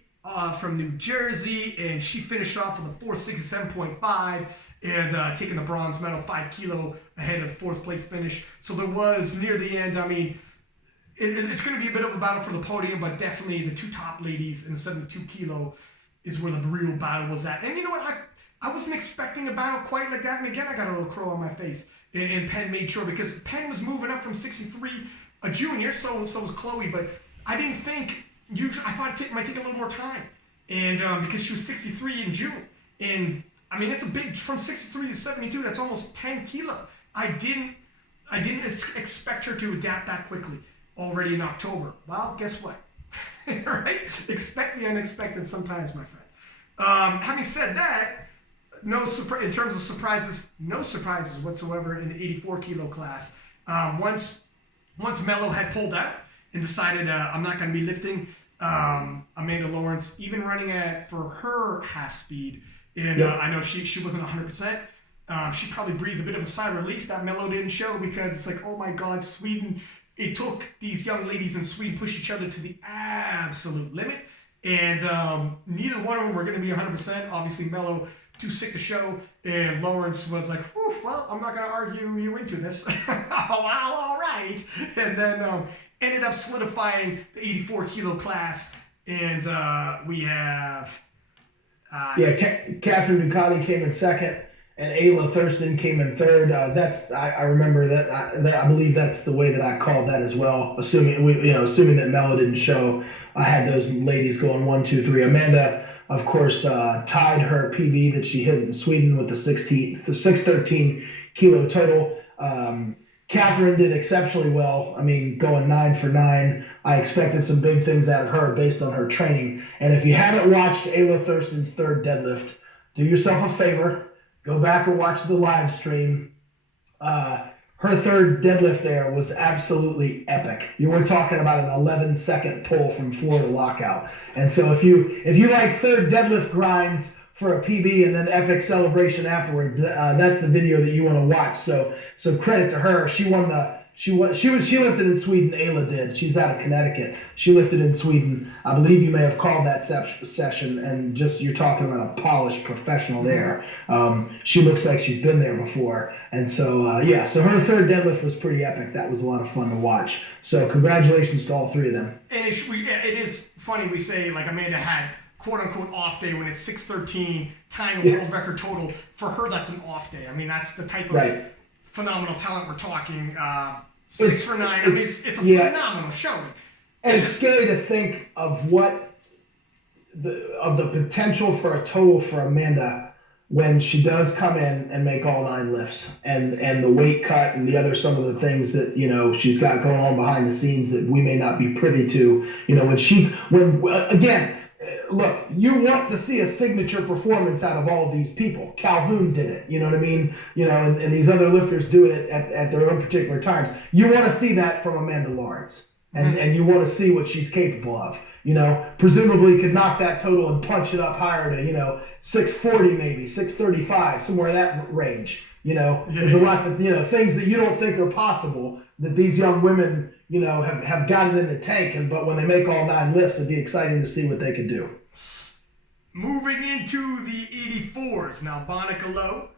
from New Jersey, and she finished off with a 467.5 and taking the bronze medal, 5 kilo ahead of fourth place finish. So there was near the end. I mean, it's going to be a bit of a battle for the podium, but definitely the two top ladies in 72 kilo is where the real battle was at. And you know what? I wasn't expecting a battle quite like that. And again, I got a little crow on my face. And Penn made sure, because Penn was moving up from 63, a junior, so was Chloe. But I didn't think, I thought it might take a little more time. And because she was 63 in June. And I mean, it's a big, from 63 to 72, that's almost 10 kilo. I didn't expect her to adapt that quickly already in October. Well, guess what? Right? Expect the unexpected sometimes, my friend. Having said that, no surprise in terms of surprises. No surprises whatsoever in the 84 kilo class. Once Mello had pulled out and decided I'm not going to be lifting, Amanda Lawrence even running for her half speed. And I know she wasn't 100%. She probably breathed a bit of a sigh of relief that Mello didn't show, because it's like, oh my God, Sweden. It took these young ladies in Sweden push each other to the absolute limit, and neither one of them were going to be 100%. Obviously, Mello too sick to show, and Lawrence was like, well, I'm not going to argue you into this. Well, all right. And then ended up solidifying the 84 kilo class, and we have... Catherine Ducati came in second, and Ayla Thurston came in third. I remember that. I believe that's the way that I called that as well. Assuming that Mello didn't show, I had those ladies going 1, 2, 3. Amanda, of course, tied her PB that she hit in Sweden with the 613 kilo total. Catherine did exceptionally well. I mean, going 9 for 9. I expected some big things out of her based on her training. And if you haven't watched Ayla Thurston's third deadlift, do yourself a favor. Go back and watch the live stream. Her third deadlift there was absolutely epic. You were talking about an 11-second pull from floor to lockout. And so if you like third deadlift grinds for a PB and then epic celebration afterward, that's the video that you want to watch. So credit to her. She lifted in Sweden. Ayla did. She's out of Connecticut. She lifted in Sweden. I believe you may have called that session, and just you're talking about a polished professional there. She looks like she's been there before, and so So her third deadlift was pretty epic. That was a lot of fun to watch. So congratulations to all three of them. And it is funny we say like Amanda had quote unquote off day when it's 6:13 tying a world record total. For her, that's an off day. I mean, that's the type of phenomenal talent we're talking. 6 for 9. I mean, it's a phenomenal showing. And it's scary to think of what the potential for a total for Amanda when she does come in and make all 9 lifts, and the weight cut and the other some of the things that she's got going on behind the scenes that we may not be privy to. Again, look, you want to see a signature performance out of all of these people. Calhoun did it, you know what I mean? And these other lifters do it at their own particular times. You want to see that from Amanda Lawrence, and you want to see what she's capable of. Presumably could knock that total and punch it up higher to, 640 maybe, 635, somewhere in that range. There's a lot of, things that you don't think are possible that these young women, have got it in the tank. But when they make all 9 lifts, it'd be exciting to see what they can do. Moving into the 84s. Now, Bonica Lowe,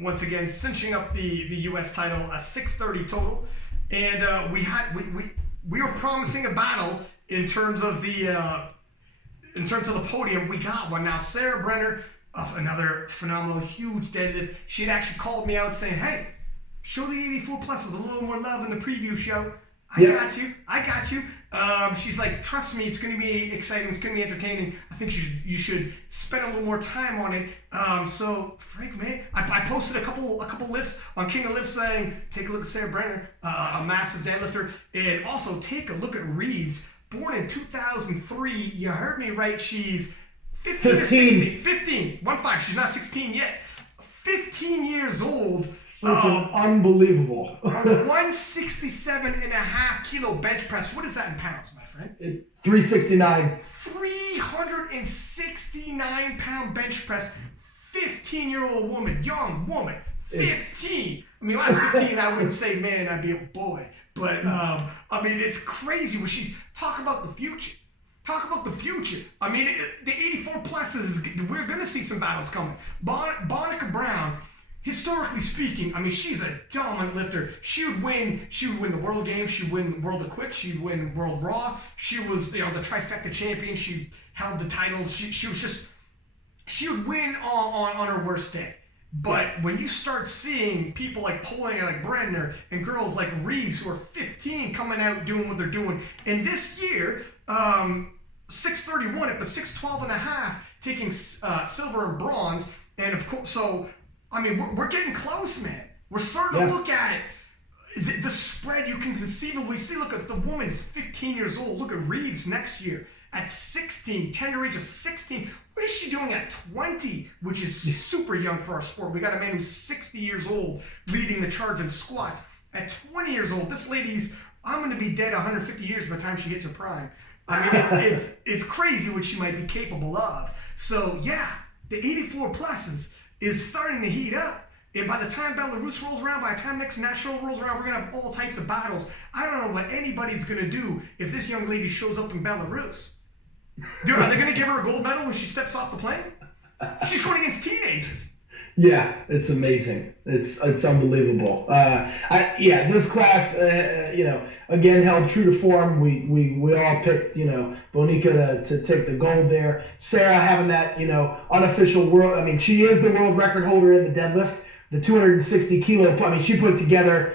once again, cinching up the U.S. title, a 630 total. And we were promising a battle in terms of the podium. We got one. Now, Sarah Brenner, another phenomenal, huge deadlift. She had actually called me out saying, hey, show the 84 pluses a little more love in the preview show. I got you. She's like, trust me, it's going to be exciting. It's going to be entertaining. I think you should spend a little more time on it. So, Frank, man, I posted a couple lifts on King of Lifts saying, take a look at Sarah Brenner, a massive deadlifter, and also take a look at Reeves, born in 2003. You heard me right. She's 15 or 16. 15. 1-5. She's not 16 yet. 15 years old. Unbelievable. 167.5 kilo bench press. What is that in pounds, my friend? 369. 369 pound bench press. 15-year-old woman, young woman. 15. I mean, last 15, I wouldn't say, man, I'd be a boy. But, it's crazy when she's talking about the future. I mean, the 84 pluses, we're going to see some battles coming. Bonica Brown, historically speaking, I mean, she's a dominant lifter. She would win the World Games. She would win the World of Quick. She'd win World Raw. She was, the trifecta champion. She held the titles. She would win on her worst day. But when you start seeing people like pulling like Brenner and girls like Reeves who are 15 coming out doing what they're doing, and this year, 631 at the 612.5, taking silver and bronze, and of course, so I mean we're getting close, man. We're starting to look at it. The spread you can conceivably see. Look at the woman is 15 years old. Look at Reeves next year at 16, tender age of 16. What is she doing at 20, which is super young for our sport? We got a man who's 60 years old leading the charge in squats. At 20 years old, this lady's, I'm going to be dead 150 years by the time she hits her prime. I mean, it's crazy what she might be capable of. So, yeah, the 84 pluses is starting to heat up. And by the time Belarus rolls around, by the time next national rolls around, we're going to have all types of battles. I don't know what anybody's going to do if this young lady shows up in Belarus. Dude, are they going to give her a gold medal when she steps off the plane? She's going against teenagers. Yeah, it's amazing. It's unbelievable. This class, again held true to form. We all picked, Bonica to take the gold there. Sarah having that, unofficial world. I mean, she is the world record holder in the deadlift, the 260 kilo. I mean, she put together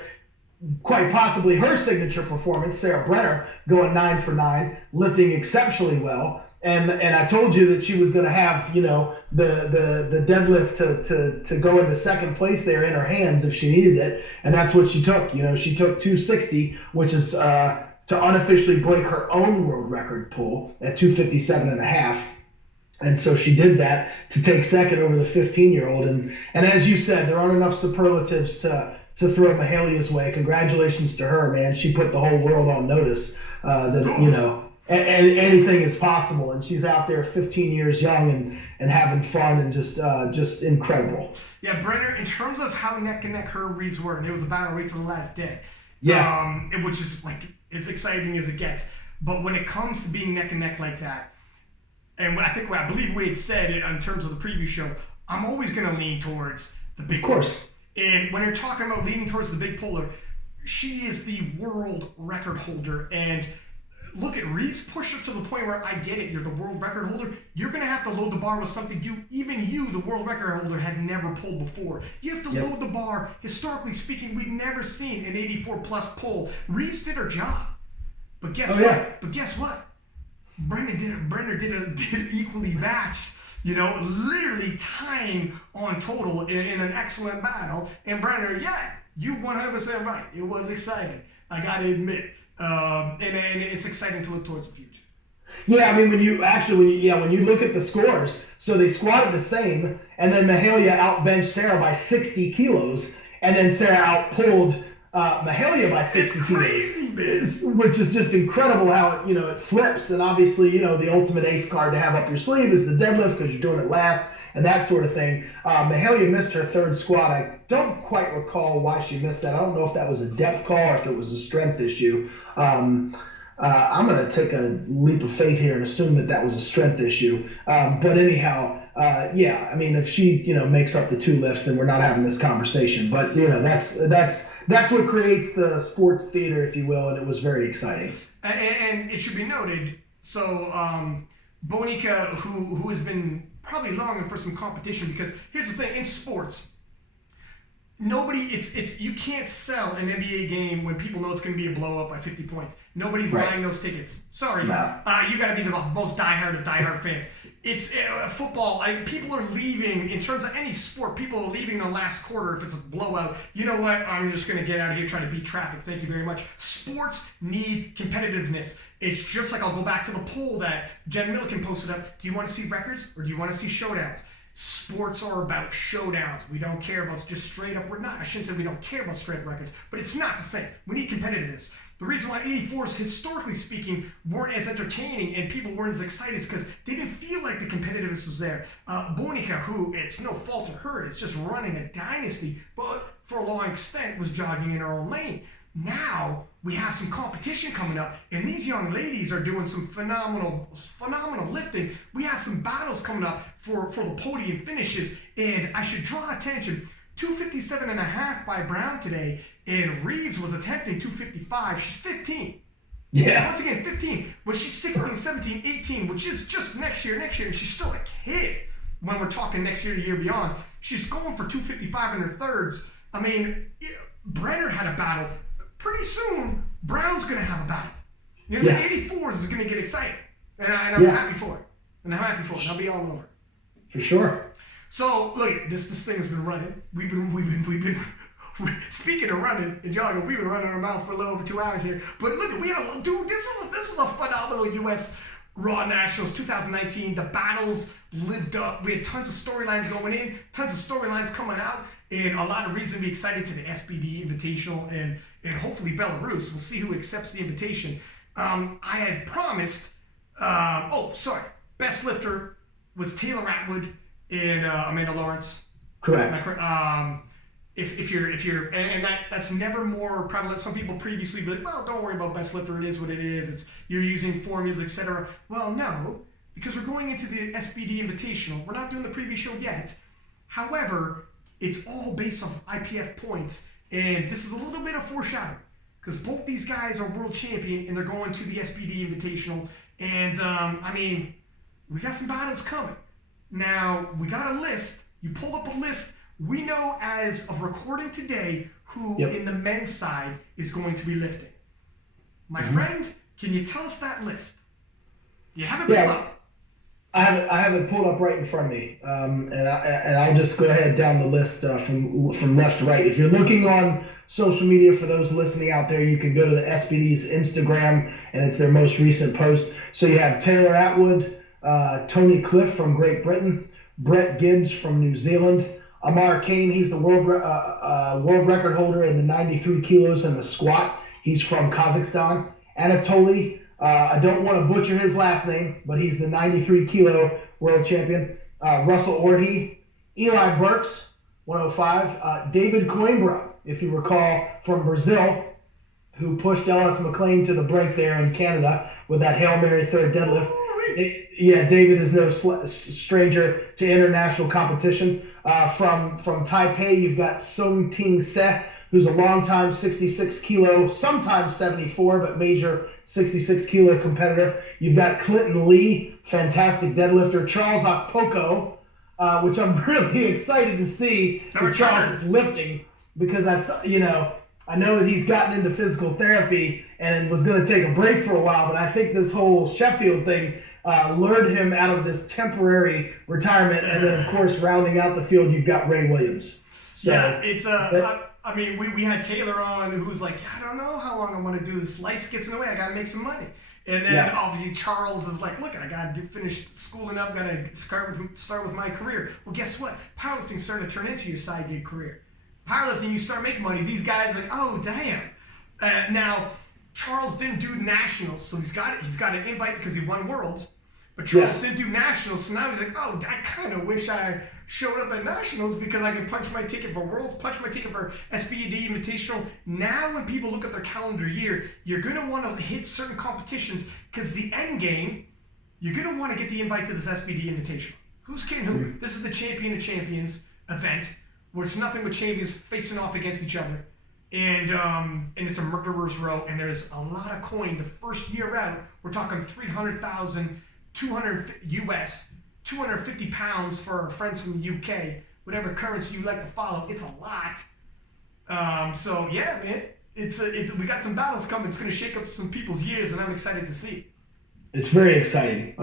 quite possibly her signature performance. Sarah Brenner going 9 for 9, lifting exceptionally well. And I told you that she was going to have, the deadlift to go into second place there in her hands if she needed it. And that's what she took. She took 260, which is to unofficially break her own world record pull at 257.5. And so she did that to take second over the 15-year-old. And as you said, there aren't enough superlatives to throw Mahalia's way. Congratulations to her, man. She put the whole world on notice that, and anything is possible, and she's out there 15 years young and having fun and just incredible. Yeah, Brenner, in terms of how neck and neck her and Reeves were, and it was a battle right to the last day. Yeah. Which is like as exciting as it gets. But when it comes to being neck and neck like that, and I believe we had said it in terms of the preview show, I'm always going to lean towards the big. Of course. And when you're talking about leaning towards the big puller, she is the world record holder, and look at Reeves pushed her to the point where I get it. You're the world record holder. You're going to have to load the bar with something the world record holder, have never pulled before. You have to load the bar. Historically speaking, we've never seen an 84-plus pull. Reeves did her job. But guess what? Yeah. But guess what? Brenner did equally matched. You know, literally tying on total in an excellent battle. And Brenner, you 100% right. It was exciting. I got to admit. And it's exciting to look towards the future. Yeah, I mean, when you look at the scores, so they squatted the same, and then Mahalia outbenched Sarah by 60 kilos, and then Sarah outpulled Mahalia by 60 it's kilos. Crazy, man. Which is just incredible how it flips. And obviously, the ultimate ace card to have up your sleeve is the deadlift because you're doing it last and that sort of thing. Mahalia missed her third squat. I don't quite recall why she missed that. I don't know if that was a depth call or if it was a strength issue. I'm going to take a leap of faith here and assume that was a strength issue. But anyhow, I mean, if she, makes up the two lifts, then we're not having this conversation. But, that's what creates the sports theater, if you will, and it was very exciting. And it should be noted, so Bonica, who has been probably longing for some competition, because here's the thing, in sports, you can't sell an NBA game when people know it's going to be a blow up by 50 points. Nobody's buying those tickets. Sorry. No. You got to be the most diehard of diehard fans. It's football. People are leaving, in terms of any sport, people are leaving the last quarter if it's a blowout. You know what? I'm just going to get out of here trying to beat traffic. Thank you very much. Sports need competitiveness. It's just like, I'll go back to the poll that Jen Millican posted up. Do you want to see records or do you want to see showdowns? Sports are about showdowns. We don't care about just straight up. I shouldn't say we don't care about straight up records, but it's not the same. We need competitiveness. The reason why 84s, historically speaking, weren't as entertaining and people weren't as excited is because they didn't feel like the competitiveness was there. Bonica, who, it's no fault of her, it's just running a dynasty, but for a long extent was jogging in her own lane. Now we have some competition coming up, and these young ladies are doing some phenomenal lifting. We have some battles coming up for the podium finishes, and I should draw attention. 257.5 by Brown today, and Reeves was attempting 255. She's 15. Yeah. Once again, 15. But she's 16, 17, 18, which is just next year, and she's still a kid when we're talking next year, the year beyond. She's going for 255 in her thirds. I mean, Brenner had a battle. Pretty soon, Brown's going to have a battle. The 84s is going to get exciting. And I'm happy for it. And I'll be all over it. For sure. So, look, this thing has been running. We've been speaking of running and jogging, we've been running our mouth for a little over 2 hours here. But look, this was a phenomenal U.S. Raw Nationals 2019. The battles lived up. We had tons of storylines going in, tons of storylines coming out, and a lot of reason to be excited to the SBD Invitational and hopefully Belarus. We'll see who accepts the invitation. I had promised, best lifter was Taylor Atwood and Amanda Lawrence. Correct. If you're and that's never more prevalent. Some people previously be like, well, don't worry about best lifter. It is what it is. You're using formulas, etc. Well, no, because we're going into the SBD Invitational. We're not doing the preview show yet. However, it's all based off IPF points, and this is a little bit of foreshadowing because both these guys are world champion and they're going to the SBD Invitational. And we got some battles coming. Now we got a list. You pull up a list. We know as of recording today who in the men's side is going to be lifting. My friend, can you tell us that list? Do you have it pulled up? I have it pulled up right in front of me, and I'll just go ahead down the list from left to right. If you're looking on social media, for those listening out there, you can go to the SBD's Instagram, and it's their most recent post. So you have Taylor Atwood, Tony Cliff from Great Britain, Brett Gibbs from New Zealand, Amar Kane, he's the world record holder in the 93 kilos in the squat. He's from Kazakhstan. Anatoly, I don't want to butcher his last name, but he's the 93 kilo world champion. Russell Orhii, Eli Burks, 105. David Coimbra, if you recall, from Brazil, who pushed Ellis McLean to the brink there in Canada with that Hail Mary third deadlift. David is no stranger to international competition. From Taipei, you've got Sung Ting Se, who's a longtime 66 kilo, sometimes 74, but major 66 kilo competitor. You've got Clinton Lee, fantastic deadlifter. Charles Okpoko, which I'm really excited to see if Charles is lifting, because I know that he's gotten into physical therapy and was going to take a break for a while, but I think this whole Sheffield thing lured him out of this temporary retirement. And then, of course, rounding out the field, you've got Ray Williams. So, yeah, it's I mean, we had Taylor on, who was like, I don't know how long I want to do this. Life gets in the way. I got to make some money. And then obviously Charles is like, look, I got to finish schooling up. Got to start with my career. Well, guess what? Powerlifting's starting to turn into your side gig career. Powerlifting, you start making money. These guys are like, oh damn. Now, Charles didn't do nationals, so he's got an invite because he won worlds. But Charles didn't do nationals, so now he's like, oh, I kind of wish I showed up at nationals because I can punch my ticket for worlds, punch my ticket for SBD Invitational. Now when people look at their calendar year, you're going to want to hit certain competitions because the end game, you're going to want to get the invite to this SBD Invitational. Who's kidding who? This is the Champion of Champions event where it's nothing but champions facing off against each other. And it's a murderer's row, and there's a lot of coin. The first year out, we're talking 300,000, 200 US, 250 pounds for our friends from the UK, whatever currency you like to follow. It's a lot. So yeah, man, we got some battles coming. It's going to shake up some people's years, and I'm excited to see it. It's very exciting.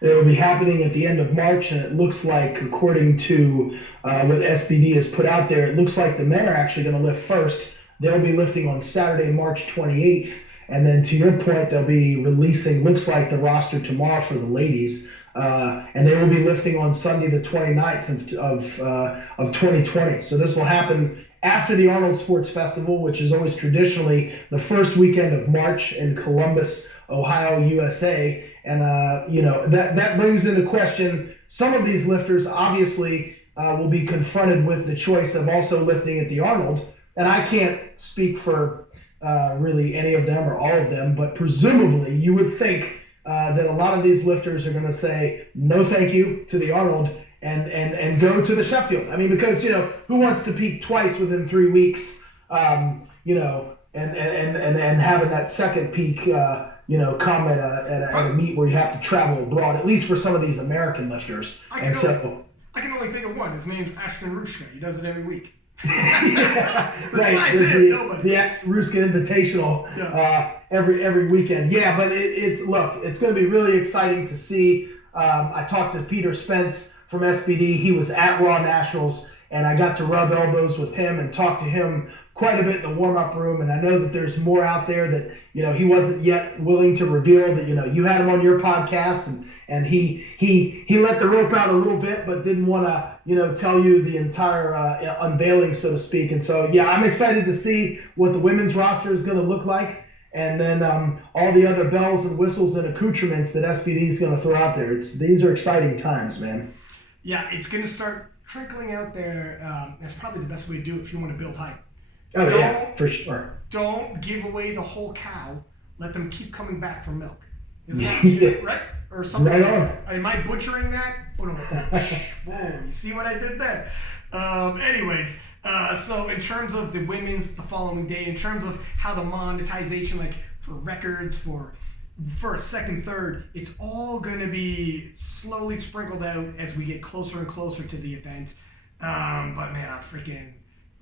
It'll be happening at the end of March, and it looks like, according to what SBD has put out there, it looks like the men are actually going to lift first. They'll be lifting on Saturday, March 28th, and then to your point, they'll be releasing, looks like, the roster tomorrow for the ladies, and they will be lifting on Sunday, the 29th of 2020. So this will happen after the Arnold Sports Festival, which is always traditionally the first weekend of March in Columbus, Ohio, USA. And, that brings into question some of these lifters obviously will be confronted with the choice of also lifting at the Arnold. And I can't speak for really any of them or all of them, but presumably you would think that a lot of these lifters are going to say no thank you to the Arnold and go to the Sheffield. I mean, because, who wants to peak twice within 3 weeks, and having that second peak, come at a meet where you have to travel abroad, at least for some of these American lifters. I can only think of one. His name's Ashton Rushka. He does it every week. Right, the Ashton Rushka Invitational every weekend. Yeah, but it's going to be really exciting to see. I talked to Peter Spence from SBD. He was at Raw Nationals, and I got to rub elbows with him and talk to him quite a bit in the warm-up room. And I know that there's more out there that he wasn't yet willing to reveal. That you had him on your podcast, and he let the rope out a little bit, but didn't want to tell you the entire unveiling, so to speak. And so I'm excited to see what the women's roster is going to look like. And then all the other bells and whistles and accoutrements that SBD is going to throw out there. These are exciting times, man. Yeah, it's going to start trickling out there. That's probably the best way to do it if you want to build hype. Oh, yeah, for sure. Don't give away the whole cow. Let them keep coming back for milk. Isn't that right? Or something right like on. that. Am I butchering that? Whoa, you see what I did there? Anyways. So in terms of the women's the following day, in terms of how the monetization, like for records, for first, second, third, it's all going to be slowly sprinkled out as we get closer and closer to the event. But man,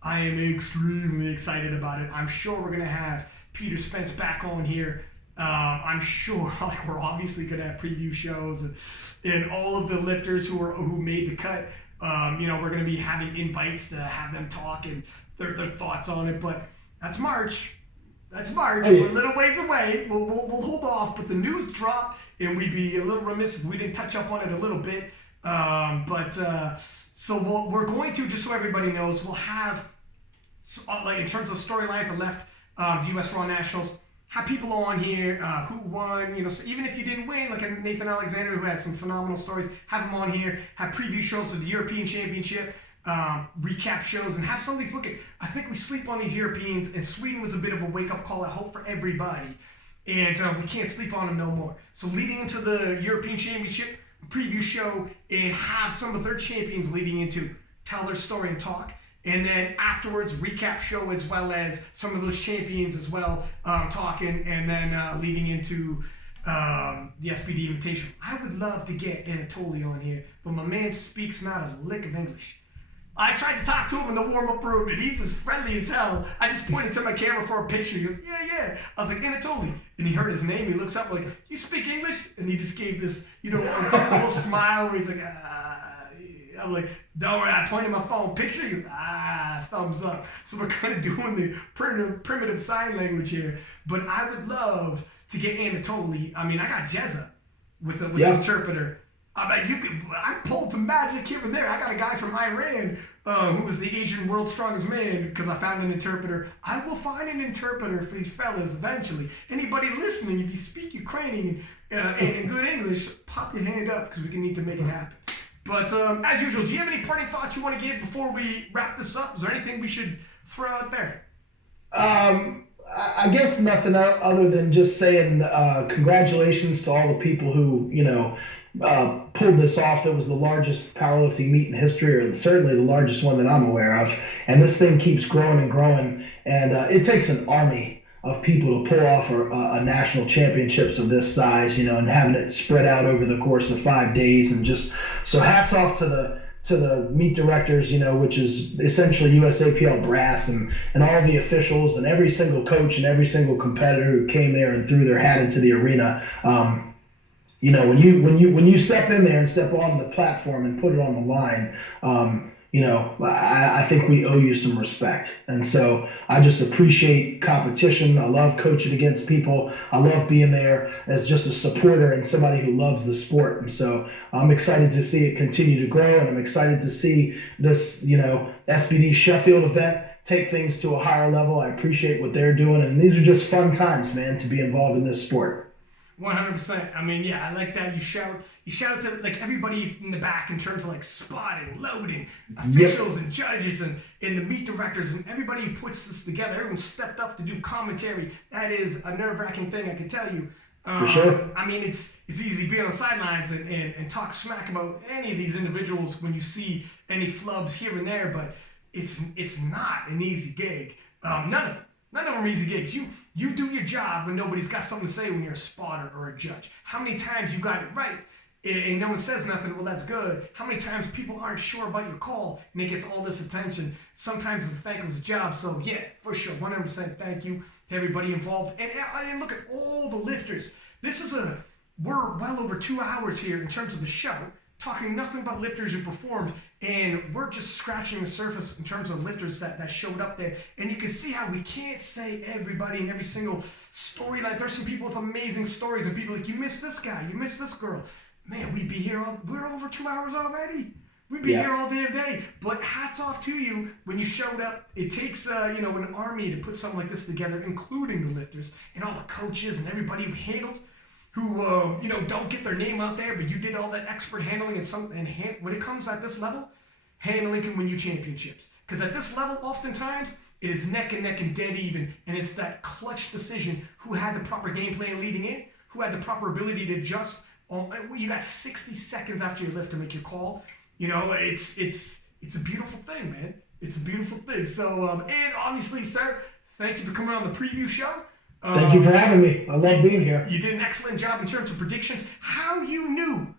I am extremely excited about it. I'm sure we're going to have Peter Spence back on here. I'm sure we're obviously going to have preview shows and all of the lifters who made the cut. We're going to be having invites to have them talk and their thoughts on it, but that's March. That's March. Hey. We're a little ways away. We'll hold off, but the news dropped, and we'd be a little remiss if we didn't touch up on it a little bit. So we're going to, just so everybody knows, we'll have, in terms of storylines that left the U.S. Raw Nationals, have people on here who won, so even if you didn't win, like Nathan Alexander, who has some phenomenal stories, have him on here, have preview shows of the European Championship, recap shows, and have some of these look at, I think we sleep on these Europeans, and Sweden was a bit of a wake-up call, I hope, for everybody, and we can't sleep on them no more. So leading into the European Championship, preview show, and have some of their champions leading into, tell their story and talk, And then afterwards, recap show as well as some of those champions as well, talking, and then leading into the SPD invitation. I would love to get Anatoly on here, but my man speaks not a lick of English. I tried to talk to him in the warm-up room, and he's as friendly as hell. I just pointed to my camera for a picture. He goes, yeah. I was like, Anatoly. And he heard his name. He looks up like, you speak English? And he just gave this, uncomfortable smile where he's like, I'm like, don't worry. I pointed my phone picture. He goes, thumbs up. So we're kind of doing the primitive sign language here. But I would love to get Anatoly. I mean, I got Jezza with an interpreter. I mean, I pulled some magic here and there. I got a guy from Iran who was the Asian world's strongest man because I found an interpreter. I will find an interpreter for these fellas eventually. Anybody listening, if you speak Ukrainian and in good English, pop your hand up because we need to make it happen. But as usual, do you have any parting thoughts you want to give before we wrap this up? Is there anything we should throw out there? I guess nothing other than just saying congratulations to all the people who, pulled this off. It was the largest powerlifting meet in history, or certainly the largest one that I'm aware of. And this thing keeps growing and growing. And it takes an army of people to pull off a national championships of this size, and having it spread out over the course of 5 days. And just so hats off to the meet directors, which is essentially USAPL brass and all the officials and every single coach and every single competitor who came there and threw their hat into the arena. When you step in there and step on the platform and put it on the line, I think we owe you some respect. And so I just appreciate competition. I love coaching against people. I love being there as just a supporter and somebody who loves the sport. And so I'm excited to see it continue to grow, and I'm excited to see this, SPD Sheffield event take things to a higher level. I appreciate what they're doing, and these are just fun times, man, to be involved in this sport. 100%. I mean, yeah, I like that. You shout to like everybody in the back in terms of like spotting, loading, officials and judges and the meet directors and everybody who puts this together. Everyone stepped up to do commentary. That is a nerve-wracking thing, I can tell you. For sure. I mean, it's easy being on the sidelines and talk smack about any of these individuals when you see any flubs here and there, but it's not an easy gig. None of them. None of them are easy gigs. You do your job when nobody's got something to say when you're a spotter or a judge. How many times you got it right and no one says nothing? Well, that's good. How many times people aren't sure about your call and it gets all this attention? Sometimes it's a thankless job. So yeah, for sure, 100% thank you to everybody involved. And look at all the lifters. We're well over 2 hours here in terms of the show, talking nothing but lifters who performed, and we're just scratching the surface in terms of lifters that showed up there. And you can see how we can't say everybody in every single storyline. There's some people with amazing stories, and people like, you missed this guy, you missed this girl. Man, we'd be here we're over 2 hours already. We'd be here all damn day. But hats off to you when you showed up. It takes an army to put something like this together, including the lifters and all the coaches and everybody who handled, who don't get their name out there, but you did all that expert handling and when it comes at this level, handling can win you championships. Because at this level, oftentimes, it is neck and neck and dead even, and it's that clutch decision, who had the proper game plan leading in, who had the proper ability to adjust. You got 60 seconds after your lift to make your call. It's a beautiful thing, man. It's a beautiful thing. So, and obviously, sir, thank you for coming on the preview show. Thank you for having me. I love being here. You did an excellent job in terms of predictions. How you knew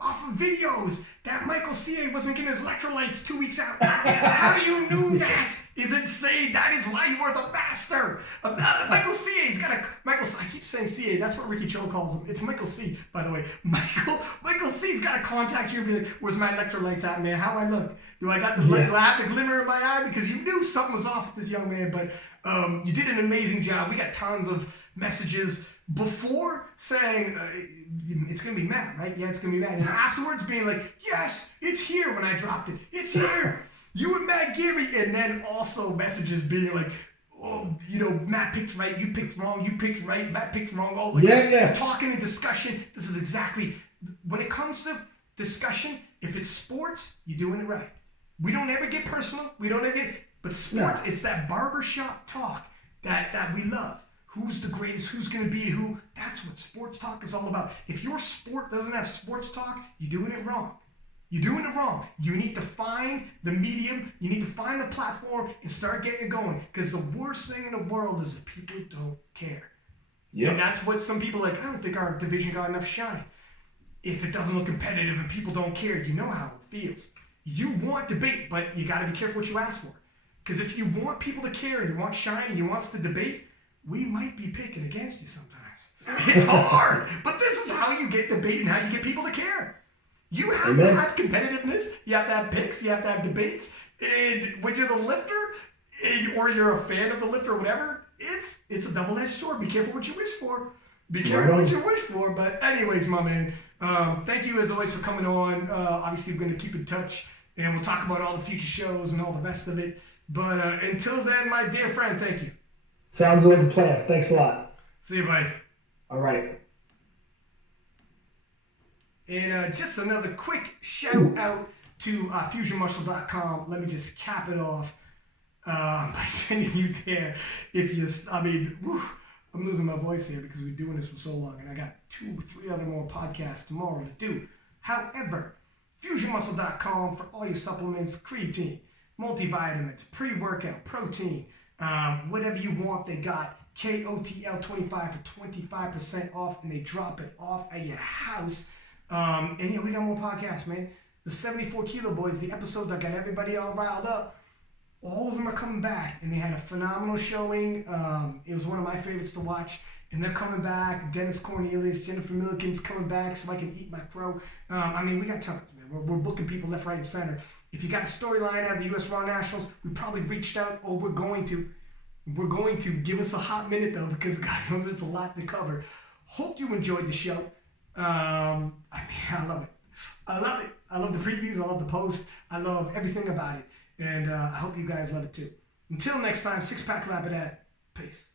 off of videos that Michael C.A. wasn't getting his electrolytes 2 weeks out. How you knew that is insane. That is why you are the master. Michael C.A.'s got I keep saying C.A. That's what Ricky Cho calls him. It's Michael C., by the way. Michael C.'s got to contact you and be like, where's my electrolytes at, man? How I look? Do I have the glimmer in my eye? Because you knew something was off with this young man, but you did an amazing job. We got tons of messages before saying it's going to be Matt, right? Yeah, it's going to be Matt. And afterwards being like, yes, it's here when I dropped it. It's here. You and Matt Geary. And then also messages being like, oh, Matt picked right, you picked wrong, you picked right, Matt picked wrong. Oh, like, talking and discussion. This is exactly, when it comes to discussion, if it's sports, you're doing it right. We don't ever get personal. But sports, it's that barbershop talk that we love. Who's the greatest? Who's going to be who? That's what sports talk is all about. If your sport doesn't have sports talk, you're doing it wrong. You're doing it wrong. You need to find the medium. You need to find the platform and start getting it going. Because the worst thing in the world is that people don't care. Yep. And that's what some people are like, I don't think our division got enough shine. If it doesn't look competitive and people don't care, you know how it feels. You want debate, but you got to be careful what you ask for. Because if you want people to care and you want shine and you want us to debate, we might be picking against you sometimes. It's hard, but this is how you get debate and how you get people to care. You have to have competitiveness, you have to have picks, you have to have debates. And when you're the lifter, or you're a fan of the lifter or whatever, it's a double-edged sword. Be careful what you wish for. Be careful what you wish for. But anyways, my man, thank you as always for coming on. Obviously, we're going to keep in touch, and we'll talk about all the future shows and all the rest of it. But until then, my dear friend, thank you. Sounds like a plan. Thanks a lot. See you, buddy. All right. And just another quick shout out to fusionmuscle.com. Let me just cap it off by sending you there. I'm losing my voice here because we've been doing this for so long, and I got 2 or 3 other more podcasts tomorrow to do. However, fusionmuscle.com for all your supplements, creatine, multivitamins, pre-workout, protein, whatever you want, they got KOTL25 for 25% off, and they drop it off at your house. And yeah, we got more podcasts, man. The 74 Kilo Boys, the episode that got everybody all riled up, all of them are coming back, and they had a phenomenal showing. It was one of my favorites to watch, and they're coming back. Dennis Cornelius, Jennifer Millican's coming back so I can eat my crow. We got tons, man. We're booking people left, right, and center. If you got a storyline out of the U.S. Raw Nationals, we probably reached out, or we're going to. We're going to. Give us a hot minute, though, because God knows it's a lot to cover. Hope you enjoyed the show. I love it. I love it. I love the previews. I love the posts. I love everything about it. And I hope you guys love it too. Until next time, 6 Pack Lapadat. Peace.